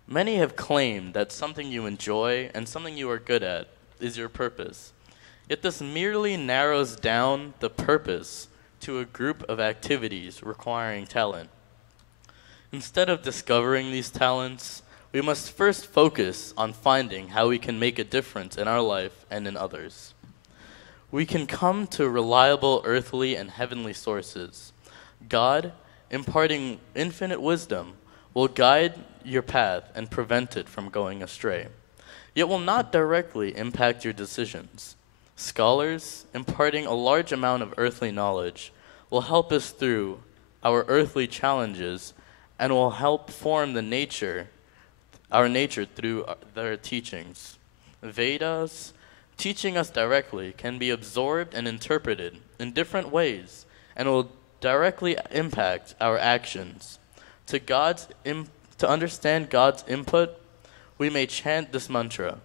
Many have claimed that something you enjoy and something you are good at is your purpose. Yet this merely narrows down the purpose to a group of activities requiring talent. Instead of discovering these talents, we must first focus on finding how we can make a difference in our life and in others. We can come to reliable earthly and heavenly sources. God, imparting infinite wisdom, will guide your path and prevent it from going astray, yet will not directly impact your decisions. Scholars, imparting a large amount of earthly knowledge, will help us through our earthly challenges and will help form our nature through their teachings. Vedas, teaching us directly, can be absorbed and interpreted in different ways and will directly impact our actions. To understand God's input, we may chant this mantra.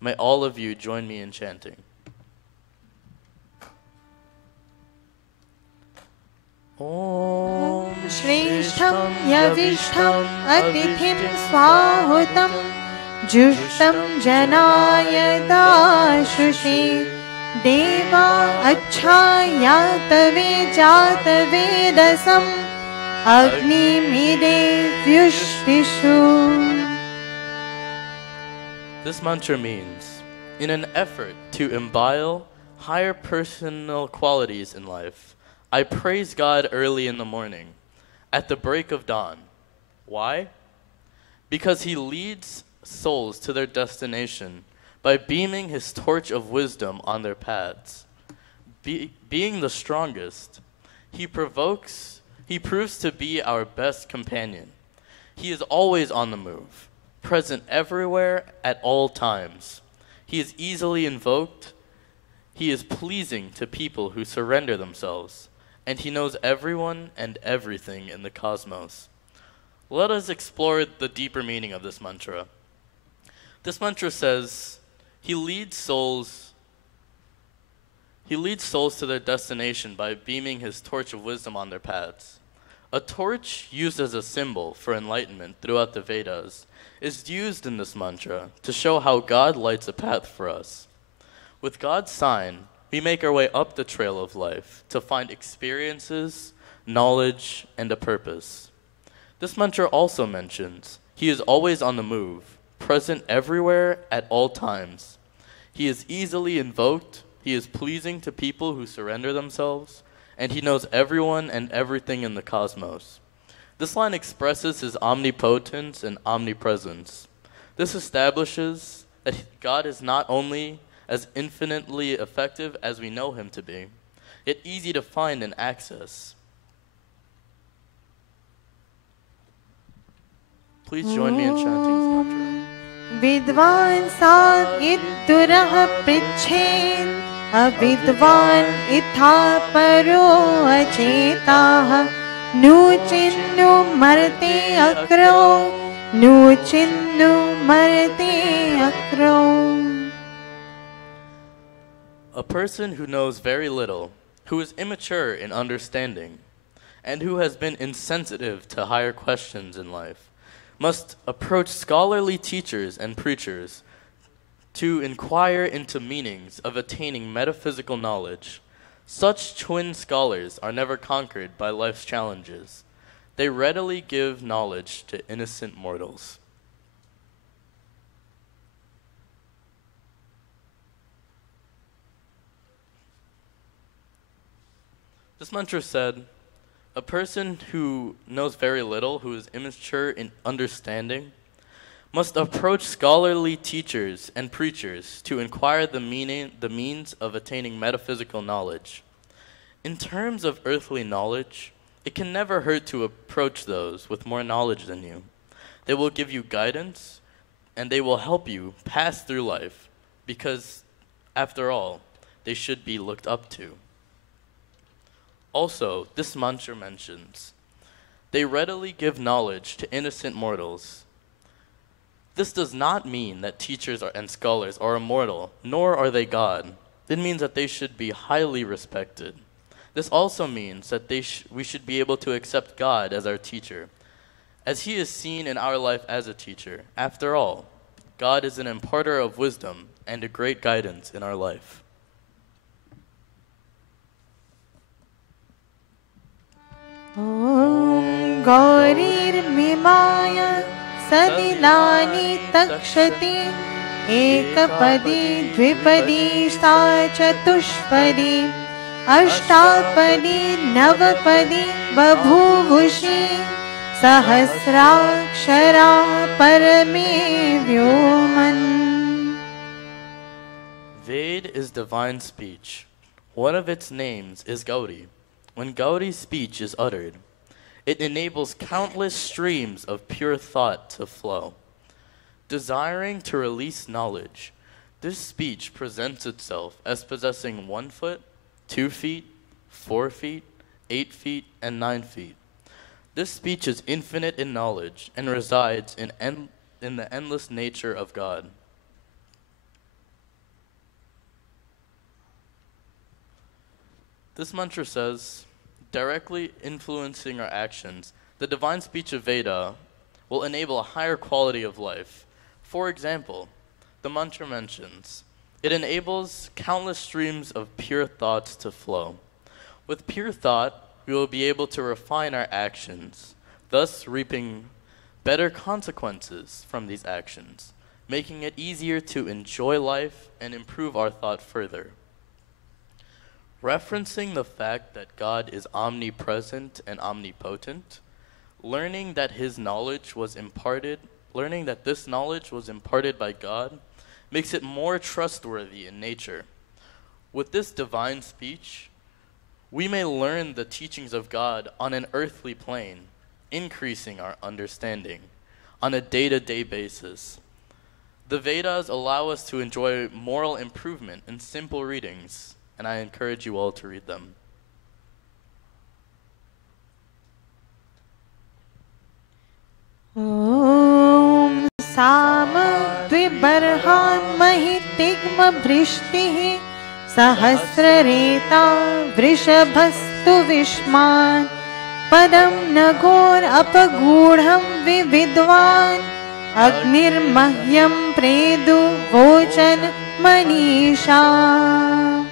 May all of you join me in chanting. Om श्रेष्ठं यविष्ठम् अतिथिं स्वाहुतं जुष्टं जनाय दाशुषे देवा अच्छायातवे जातवेदसम् अग्निमिदे व्युष्टिषु. This mantra means, in an effort to imbue higher personal qualities in life, I praise God early in the morning, at the break of dawn. Why? Because He leads souls to their destination by beaming His torch of wisdom on their paths. Being the strongest, He proves to be our best companion. He is always on the move, present everywhere at all times. He is easily invoked. He is pleasing to people who surrender themselves, and He knows everyone and everything in the cosmos. Let us explore the deeper meaning of this mantra. This mantra says, He leads souls to their destination by beaming His torch of wisdom on their paths. A torch used as a symbol for enlightenment throughout the Vedas is used in this mantra to show how God lights a path for us. With God's sign, we make our way up the trail of life to find experiences, knowledge, and a purpose. This mantra also mentions He is always on the move, present everywhere at all times. He is easily invoked, He is pleasing to people who surrender themselves, and He knows everyone and everything in the cosmos. This line expresses His omnipotence and omnipresence. This establishes that God is not only as infinitely effective as we know Him to be, yet easy to find and access. Please join me in chanting this mantra. विद्वान् सा इत्तुरः पृच्छेन् अविद्वान् इथा परो अचेताः नूचिन्नु मरते accrue नूचिन्नु मरते accrue. A person who knows very little, who is immature in understanding, and who has been insensitive to higher questions in life, must approach scholarly teachers and preachers to inquire into meanings of attaining metaphysical knowledge. Such twin scholars are never conquered by life's challenges. They readily give knowledge to innocent mortals. This mantra said, a person who knows very little, who is immature in understanding, must approach scholarly teachers and preachers to inquire the means of attaining metaphysical knowledge. In terms of earthly knowledge, it can never hurt to approach those with more knowledge than you. They will give you guidance, and they will help you pass through life, because, after all, they should be looked up to. Also, this mantra mentions, they readily give knowledge to innocent mortals. This does not mean that teachers and scholars are immortal, nor are they God. It means that they should be highly respected. This also means that we should be able to accept God as our teacher, as He is seen in our life as a teacher. After all, God is an imparter of wisdom and a great guidance in our life. ॐ गौरीर्मिमाय सलिलानि तक्षति एकपदी द्विपदी सा चतुष्पदी अष्टापदी नवपदी बभूवुषि सहस्राक्षरा परमे व्योमन्. Ved is divine speech. One of its names is Gauri. When Gauri's speech is uttered, it enables countless streams of pure thought to flow. Desiring to release knowledge, this speech presents itself as possessing 1 foot, 2 feet, 4 feet, 8 feet, and 9 feet. This speech is infinite in knowledge and resides in in the endless nature of God. This mantra says, directly influencing our actions, the divine speech of Veda will enable a higher quality of life. For example, the mantra mentions, it enables countless streams of pure thoughts to flow. With pure thought, we will be able to refine our actions, thus reaping better consequences from these actions, making it easier to enjoy life and improve our thought further. Referencing the fact that God is omnipresent and omnipotent, learning that this knowledge was imparted by God makes it more trustworthy in nature. With this divine speech, we may learn the teachings of God on an earthly plane, increasing our understanding on a day-to-day basis. The Vedas allow us to enjoy moral improvement in simple readings, and I encourage you all to read them. Om Sama Dvibarhan Mahitigma Vrishtihi Sahasrareta Vrishabhastu Vishman Padam Nagor Apagudham Vividwan Agnirmahyam Predu Vochan Manisha.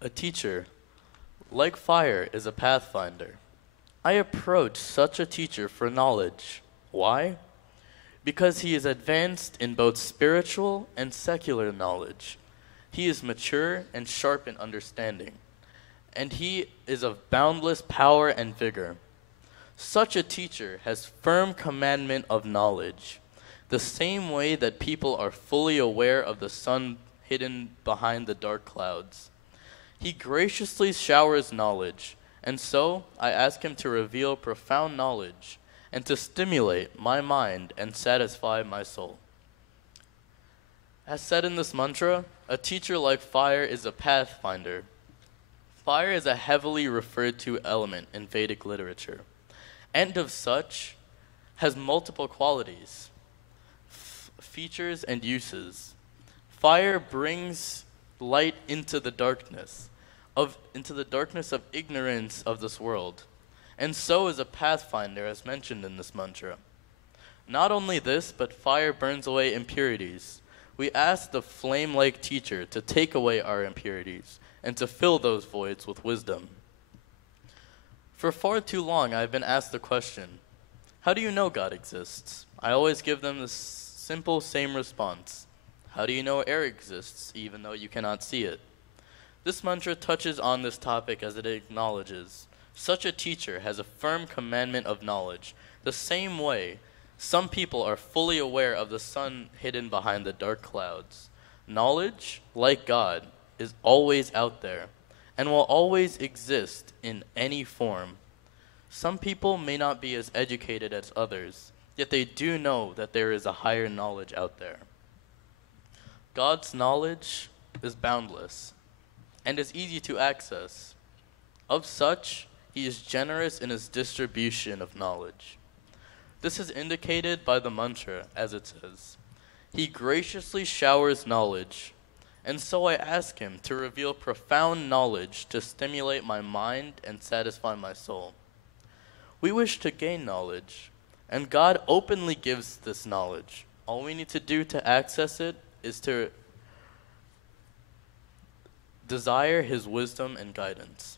A teacher, like fire, is a pathfinder. I approach such a teacher for knowledge. Why? Because he is advanced in both spiritual and secular knowledge. He is mature and sharp in understanding, and he is of boundless power and vigor. Such a teacher has firm commandment of knowledge, the same way that people are fully aware of the sun hidden behind the dark clouds. He graciously showers knowledge, and so I ask him to reveal profound knowledge and to stimulate my mind and satisfy my soul. As said in this mantra, a teacher like fire is a pathfinder. Fire is a heavily referred to element in Vedic literature, and of such has multiple qualities, features, and uses. Fire brings light into the darkness of ignorance of this world, and so is a pathfinder, as mentioned in this mantra. Not only this, but fire burns away impurities. We ask the flame-like teacher to take away our impurities and to fill those voids with wisdom. For far too long, I've been asked the question, how do you know God exists? I always give them the simple same response. How do you know air exists, even though you cannot see it? This mantra touches on this topic as it acknowledges such a teacher has a firm commandment of knowledge. The same way, some people are fully aware of the sun hidden behind the dark clouds. Knowledge, like God, is always out there and will always exist in any form. Some people may not be as educated as others, yet they do know that there is a higher knowledge out there. God's knowledge is boundless and is easy to access. Of such, he is generous in his distribution of knowledge. This is indicated by the mantra, as it says, he graciously showers knowledge, and so I ask him to reveal profound knowledge to stimulate my mind and satisfy my soul. We wish to gain knowledge, and God openly gives this knowledge. All we need to do to access it is to desire his wisdom and guidance.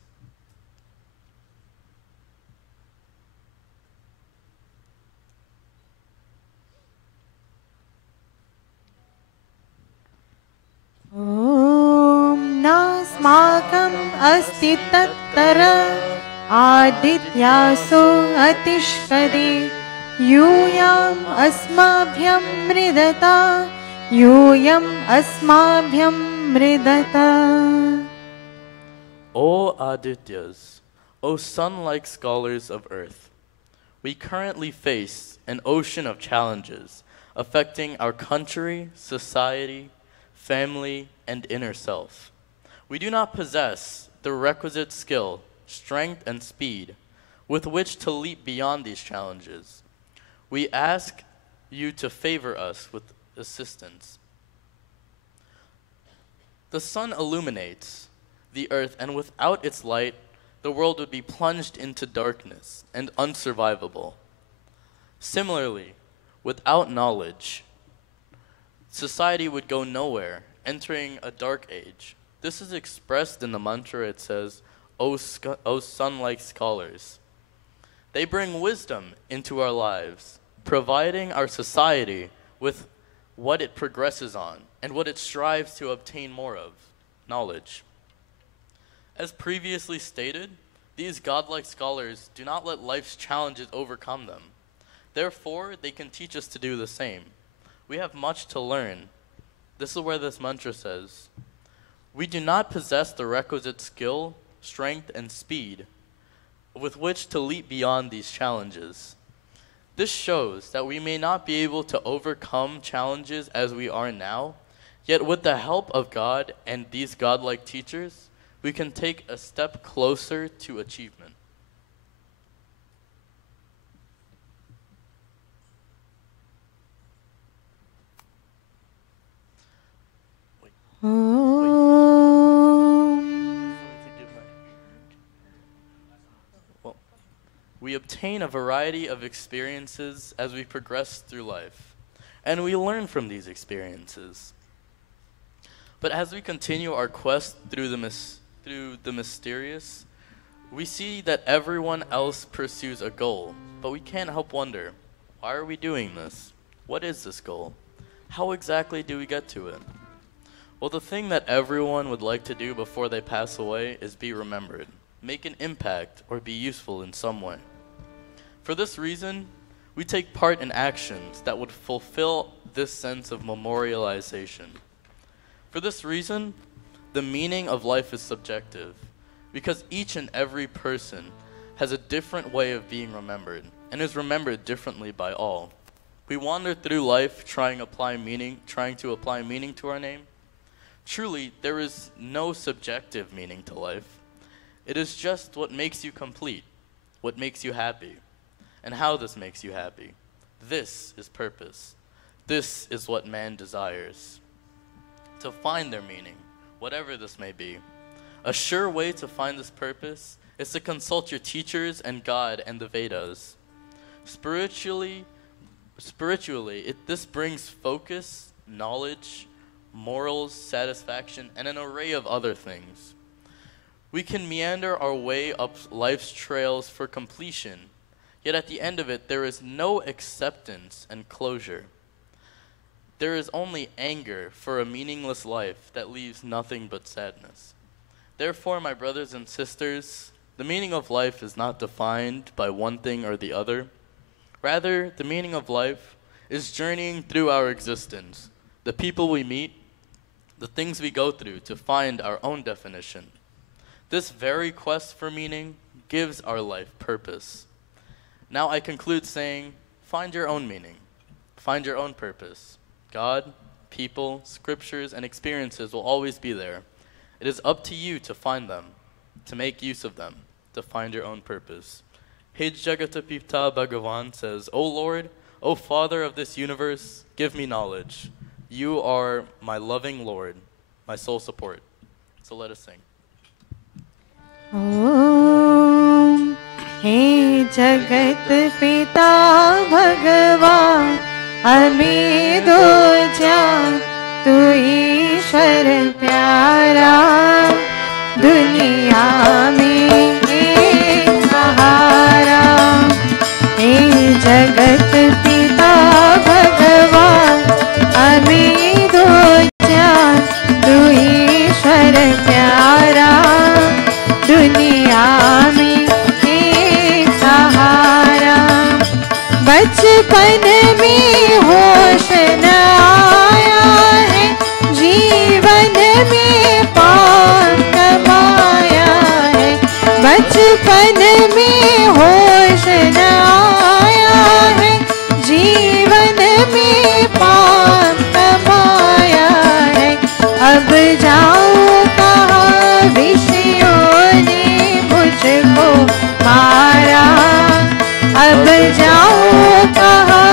Om Nasmakam Asti Tattara Adityaso Atishkade Yuyam Asmabhyam Mridata Yuyam Asmabhyam Mridata. O Adityas, O sun-like scholars of earth, we currently face an ocean of challenges affecting our country, society, family, and inner self. We do not possess the requisite skill, strength, and speed with which to leap beyond these challenges. We ask you to favor us with assistance. The sun illuminates the earth, and without its light, the world would be plunged into darkness and unsurvivable. Similarly, without knowledge, society would go nowhere, entering a dark age. This is expressed in the mantra. It says, O sun-like scholars. They bring wisdom into our lives, providing our society with what it progresses on and what it strives to obtain more of, knowledge. As previously stated, these godlike scholars do not let life's challenges overcome them. Therefore, they can teach us to do the same. We have much to learn. This is where this mantra says, we do not possess the requisite skill, strength, and speed with which to leap beyond these challenges. This shows that we may not be able to overcome challenges as we are now, yet with the help of God and these godlike teachers, we can take a step closer to achievement. We obtain a variety of experiences as we progress through life, and we learn from these experiences. But as we continue our quest through the mysterious, we see that everyone else pursues a goal, but we can't help wonder, why are we doing this? What is this goal? How exactly do we get to it? Well, the thing that everyone would like to do before they pass away is be remembered, make an impact, or be useful in some way. For this reason, we take part in actions that would fulfill this sense of memorialization. For this reason, the meaning of life is subjective, because each and every person has a different way of being remembered, and is remembered differently by all. We wander through life trying to apply meaning to our name. Truly, there is no subjective meaning to life. It is just what makes you complete, what makes you happy, and how this makes you happy. This is purpose. This is what man desires. To find their meaning, whatever this may be. A sure way to find this purpose is to consult your teachers and God and the Vedas. Spiritually, this brings focus, knowledge, morals, satisfaction, and an array of other things. We can meander our way up life's trails for completion, yet at the end of it, there is no acceptance and closure. There is only anger for a meaningless life that leaves nothing but sadness. Therefore, my brothers and sisters, the meaning of life is not defined by one thing or the other. Rather, the meaning of life is journeying through our existence, the people we meet, the things we go through to find our own definition. This very quest for meaning gives our life purpose. Now I conclude saying, find your own meaning, find your own purpose. God, people, scriptures, and experiences will always be there. It is up to you to find them, to make use of them, to find your own purpose. Hey Jagatapipta Bhagavan says, O Lord, O Father of this universe, give me knowledge. You are my loving Lord, my sole support. So let us sing. Om हे जगत पिता भगवान हमें दो जान तू ईश्वर प्यारा दुनिया में एक सहारा हे जगत पिता भगवान हमें दो जान तू ईश्वर प्यारा दुनिया में बचपन में होश न आया है जीवन में पाप कमाया है बचपन में होश न आया है जीवन में पाप कमाया है अब जाऊं कहाँ विषयों ने मुझको मारा अब जाऊं कहाँ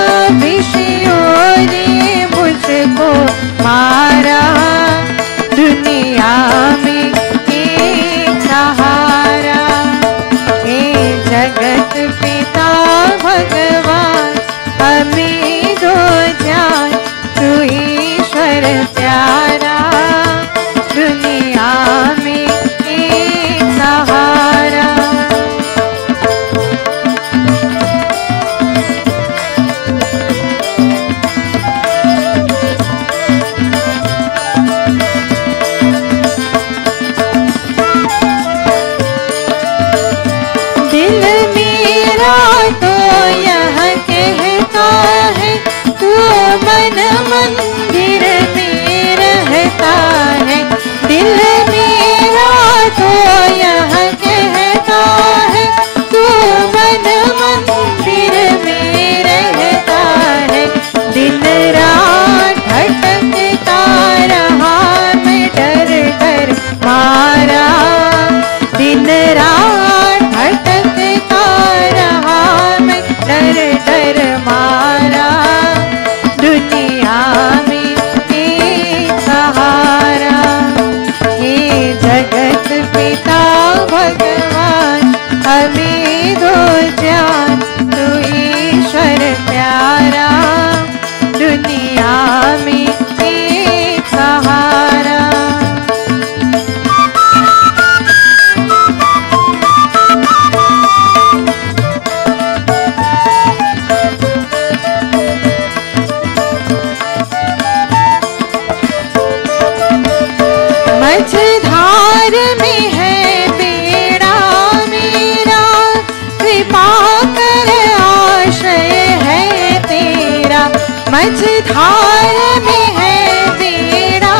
मझधार में है तेरा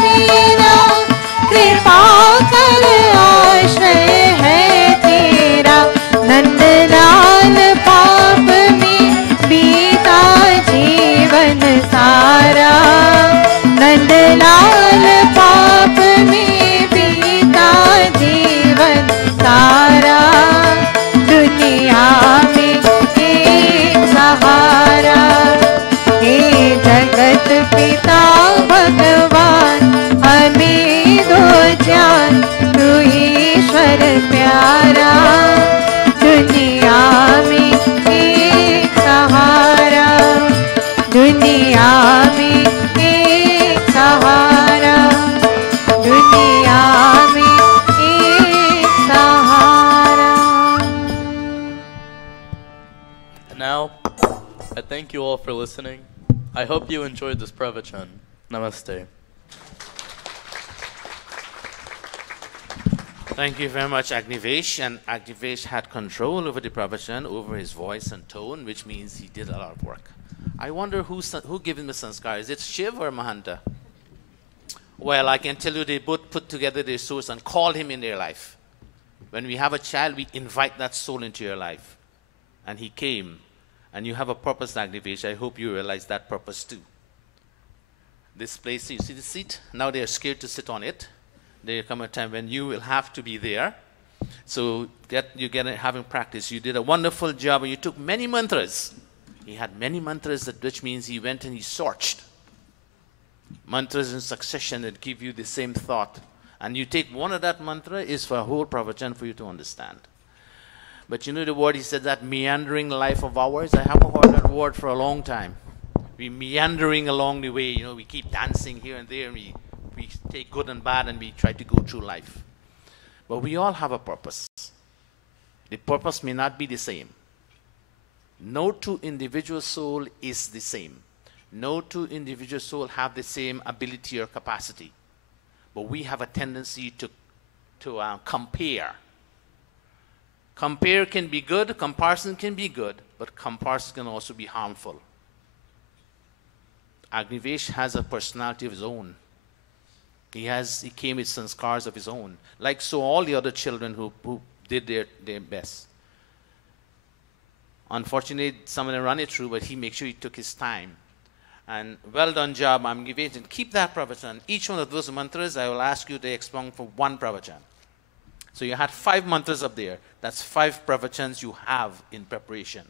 मेरा, कृपा कर आश्रय है तेरा। नंदलाल पाप में बीता जीवन सारा, नंदलाल पाप में बीता जीवन सारा। दुनिया में एक सहारा, हे जगत पिता भगवान, हमें दो जान तू ईश्वर प्यारा। दुनिया में एक सहारा, दुनिया में एक सहारा, दुनिया में एक सहारा। And now, I thank you all for listening. I hope you enjoyed this pravachan. Namaste. Thank you very much, Agnivesh. And Agnivesh had control over the pravachan, over his voice and tone, which means he did a lot of work. I wonder who gave him the sanskar. Is it Shiv or Mahanta? Well, I can tell you they both put together their souls and called him in their life. When we have a child, we invite that soul into your life. And he came. And you have a purpose, Agnivesh. I hope you realize that purpose too. This place, you see the seat? Now they are scared to sit on it. There come a time when you will have to be there. So you get having practice. You did a wonderful job and you took many mantras. He had many mantras, which means he went and he searched. Mantras in succession that give you the same thought. And you take one of that mantra is for a whole pravachan for you to understand. But you know the word, he said, that meandering life of ours, I haven't heard that word for a long time. We're meandering along the way, you know, we keep dancing here and there, and we take good and bad and we try to go through life. But we all have a purpose. The purpose may not be the same. No two individual soul is the same. No two individual soul have the same ability or capacity. But we have a tendency to compare. Compare can be good, comparison can be good, but comparison can also be harmful. Agnivesh has a personality of his own. He came with sanskars of his own, like so all the other children who did their best. Unfortunately, some of them run it through, but he makes sure he took his time. And well done job, Agnivesh. And keep that pravachan. Each one of those mantras, I will ask you to expound for one pravachan. So you had 5 mantras up there. That's 5 pravachans you have in preparation.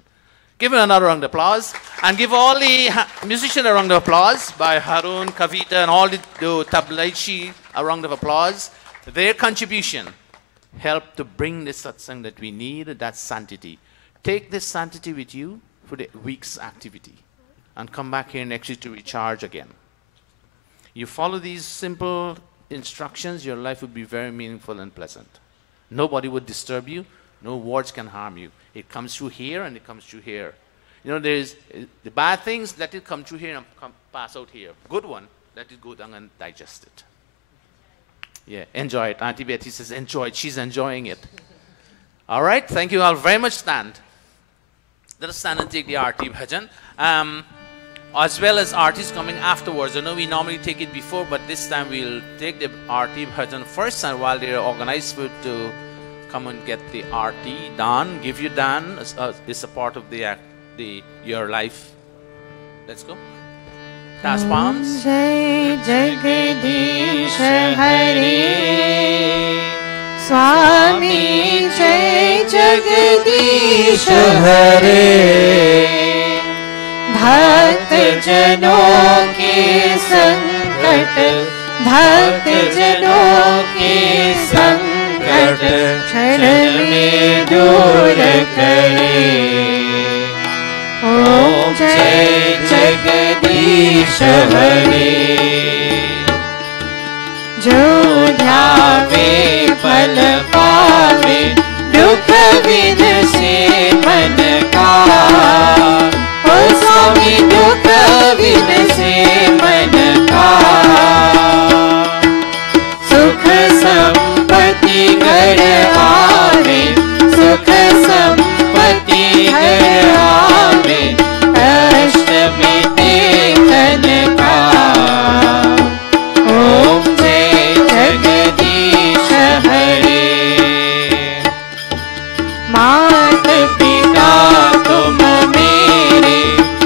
Give it another round of applause. And give all the musicians a round of applause by Harun, Kavita, and all the tablaichi a round of applause. Their contribution helped to bring the satsang that we need, that sanctity. Take this sanctity with you for the week's activity. And come back here next week to recharge again. You follow these simple instructions, your life will be very meaningful and pleasant. Nobody would disturb you. No words can harm you. It comes through here and it comes through here. You know, there's the bad things, let it come through here and pass out here. Good one, let it go down and digest it. Yeah, enjoy it. Auntie Betty says enjoy it. She's enjoying it. All right, thank you all very much. Stand. Let us stand and take the Aarti Bhajan. As well as Aartis coming afterwards. I know we normally take it before, but this time we'll take the Aarti Bhajan first, and while they're organized to come and get the Aarti done, give you done, is a part of your life. Let's go. Das palms. Jai Jagadish Hare Swami Jai Jagadish Hare भक्त जनों के संकट भक्त जनों के संकट क्षण में दूर करे ओम जय जगदीश हरे जो ध्यावे फल पावे दुख विद से मन का स्वामी दुख विद से मन का सुख संपत्ति घर आवे सुख संपत्ति पिता तुम मेरे,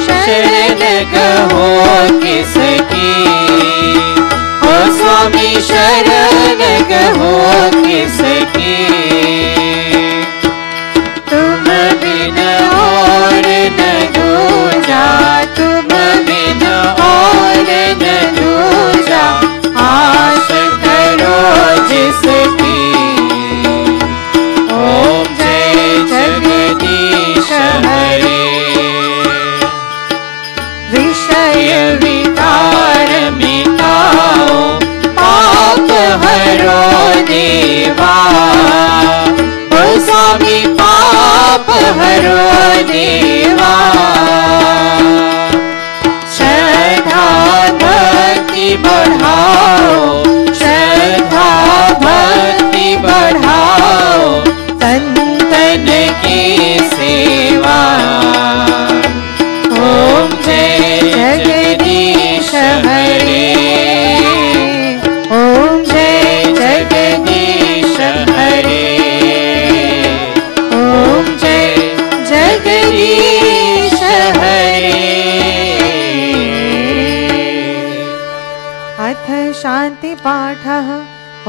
शरण कहो किसकी, ओ स्वामी शरण कहो किसकी। तुम बिन और न दूजा, तुम बिन और न दूजा, आश करो जिसकी। ओम जय जगदीश हरे। विषय विकार मिटाओ, पाप हरो देवा, ओ स्वामी पाप हरो देवा। श्रद्धा भक्ति बढ़ाओ, श्रद्धा भक्ति बढ़ाओ, संतन की सेवा। ओम जय जगदीश हरे। ओम जय जगदीश हरे। ओम जय जगदीश हरे। अथ शांति पाठः।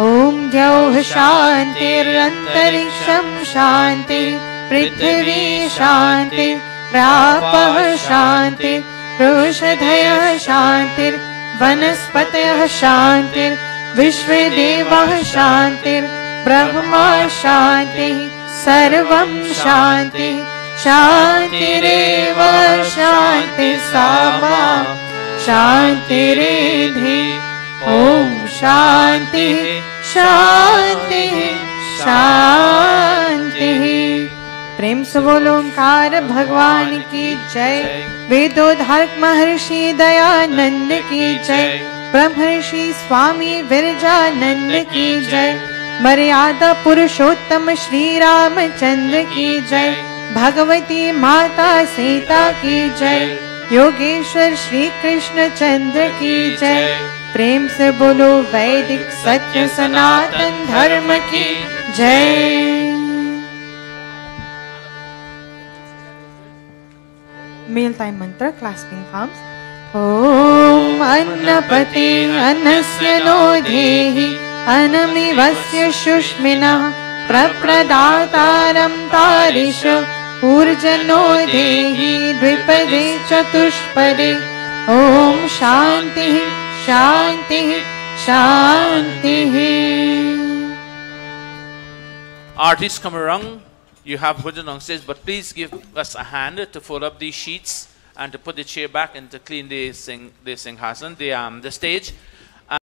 ओम द्यौः शान्तिरन्तरिक्षं शान्ति, पृथिवी शान्ति, प्रापः शान्ति, वृषधयः शान्तिर्, वनस्पतयः शान्तिर्, विश्वदेवः शान्तिर्, ब्रह्मा शान्तिः, सर्वं शान्तिः। शान्तिरेव शान्तिः सामा, शान्तिरेधि। ओम शान्तिः शान्तिः शान्तिः। प्रेम से बोलो ओंकार भगवान की जय। वेदोद्धारक महर्षि दयानंद की जय। ब्रह्मर्षि स्वामी विरजानंद की जय। मर्यादा पुरुषोत्तम श्री रामचंद्र की जय। भगवती माता सीता की जय। योगेश्वर श्री कृष्ण चंद्र की जय। प्रेम से बोलो वैदिक सत्य सनातन धर्म की जय। Meal time mantra, clasping palms. Om Annapati Annasya no Dehi Anamivasya Shushminah Prapradaataram Tarisha Urjano Dehi Dvipade Chatushpade. Om Shanti Shanti Shanti. Artists come around. You have hooded on stage, but please give us a hand to fold up these sheets and to put the chair back and to clean the singhasan, the stage.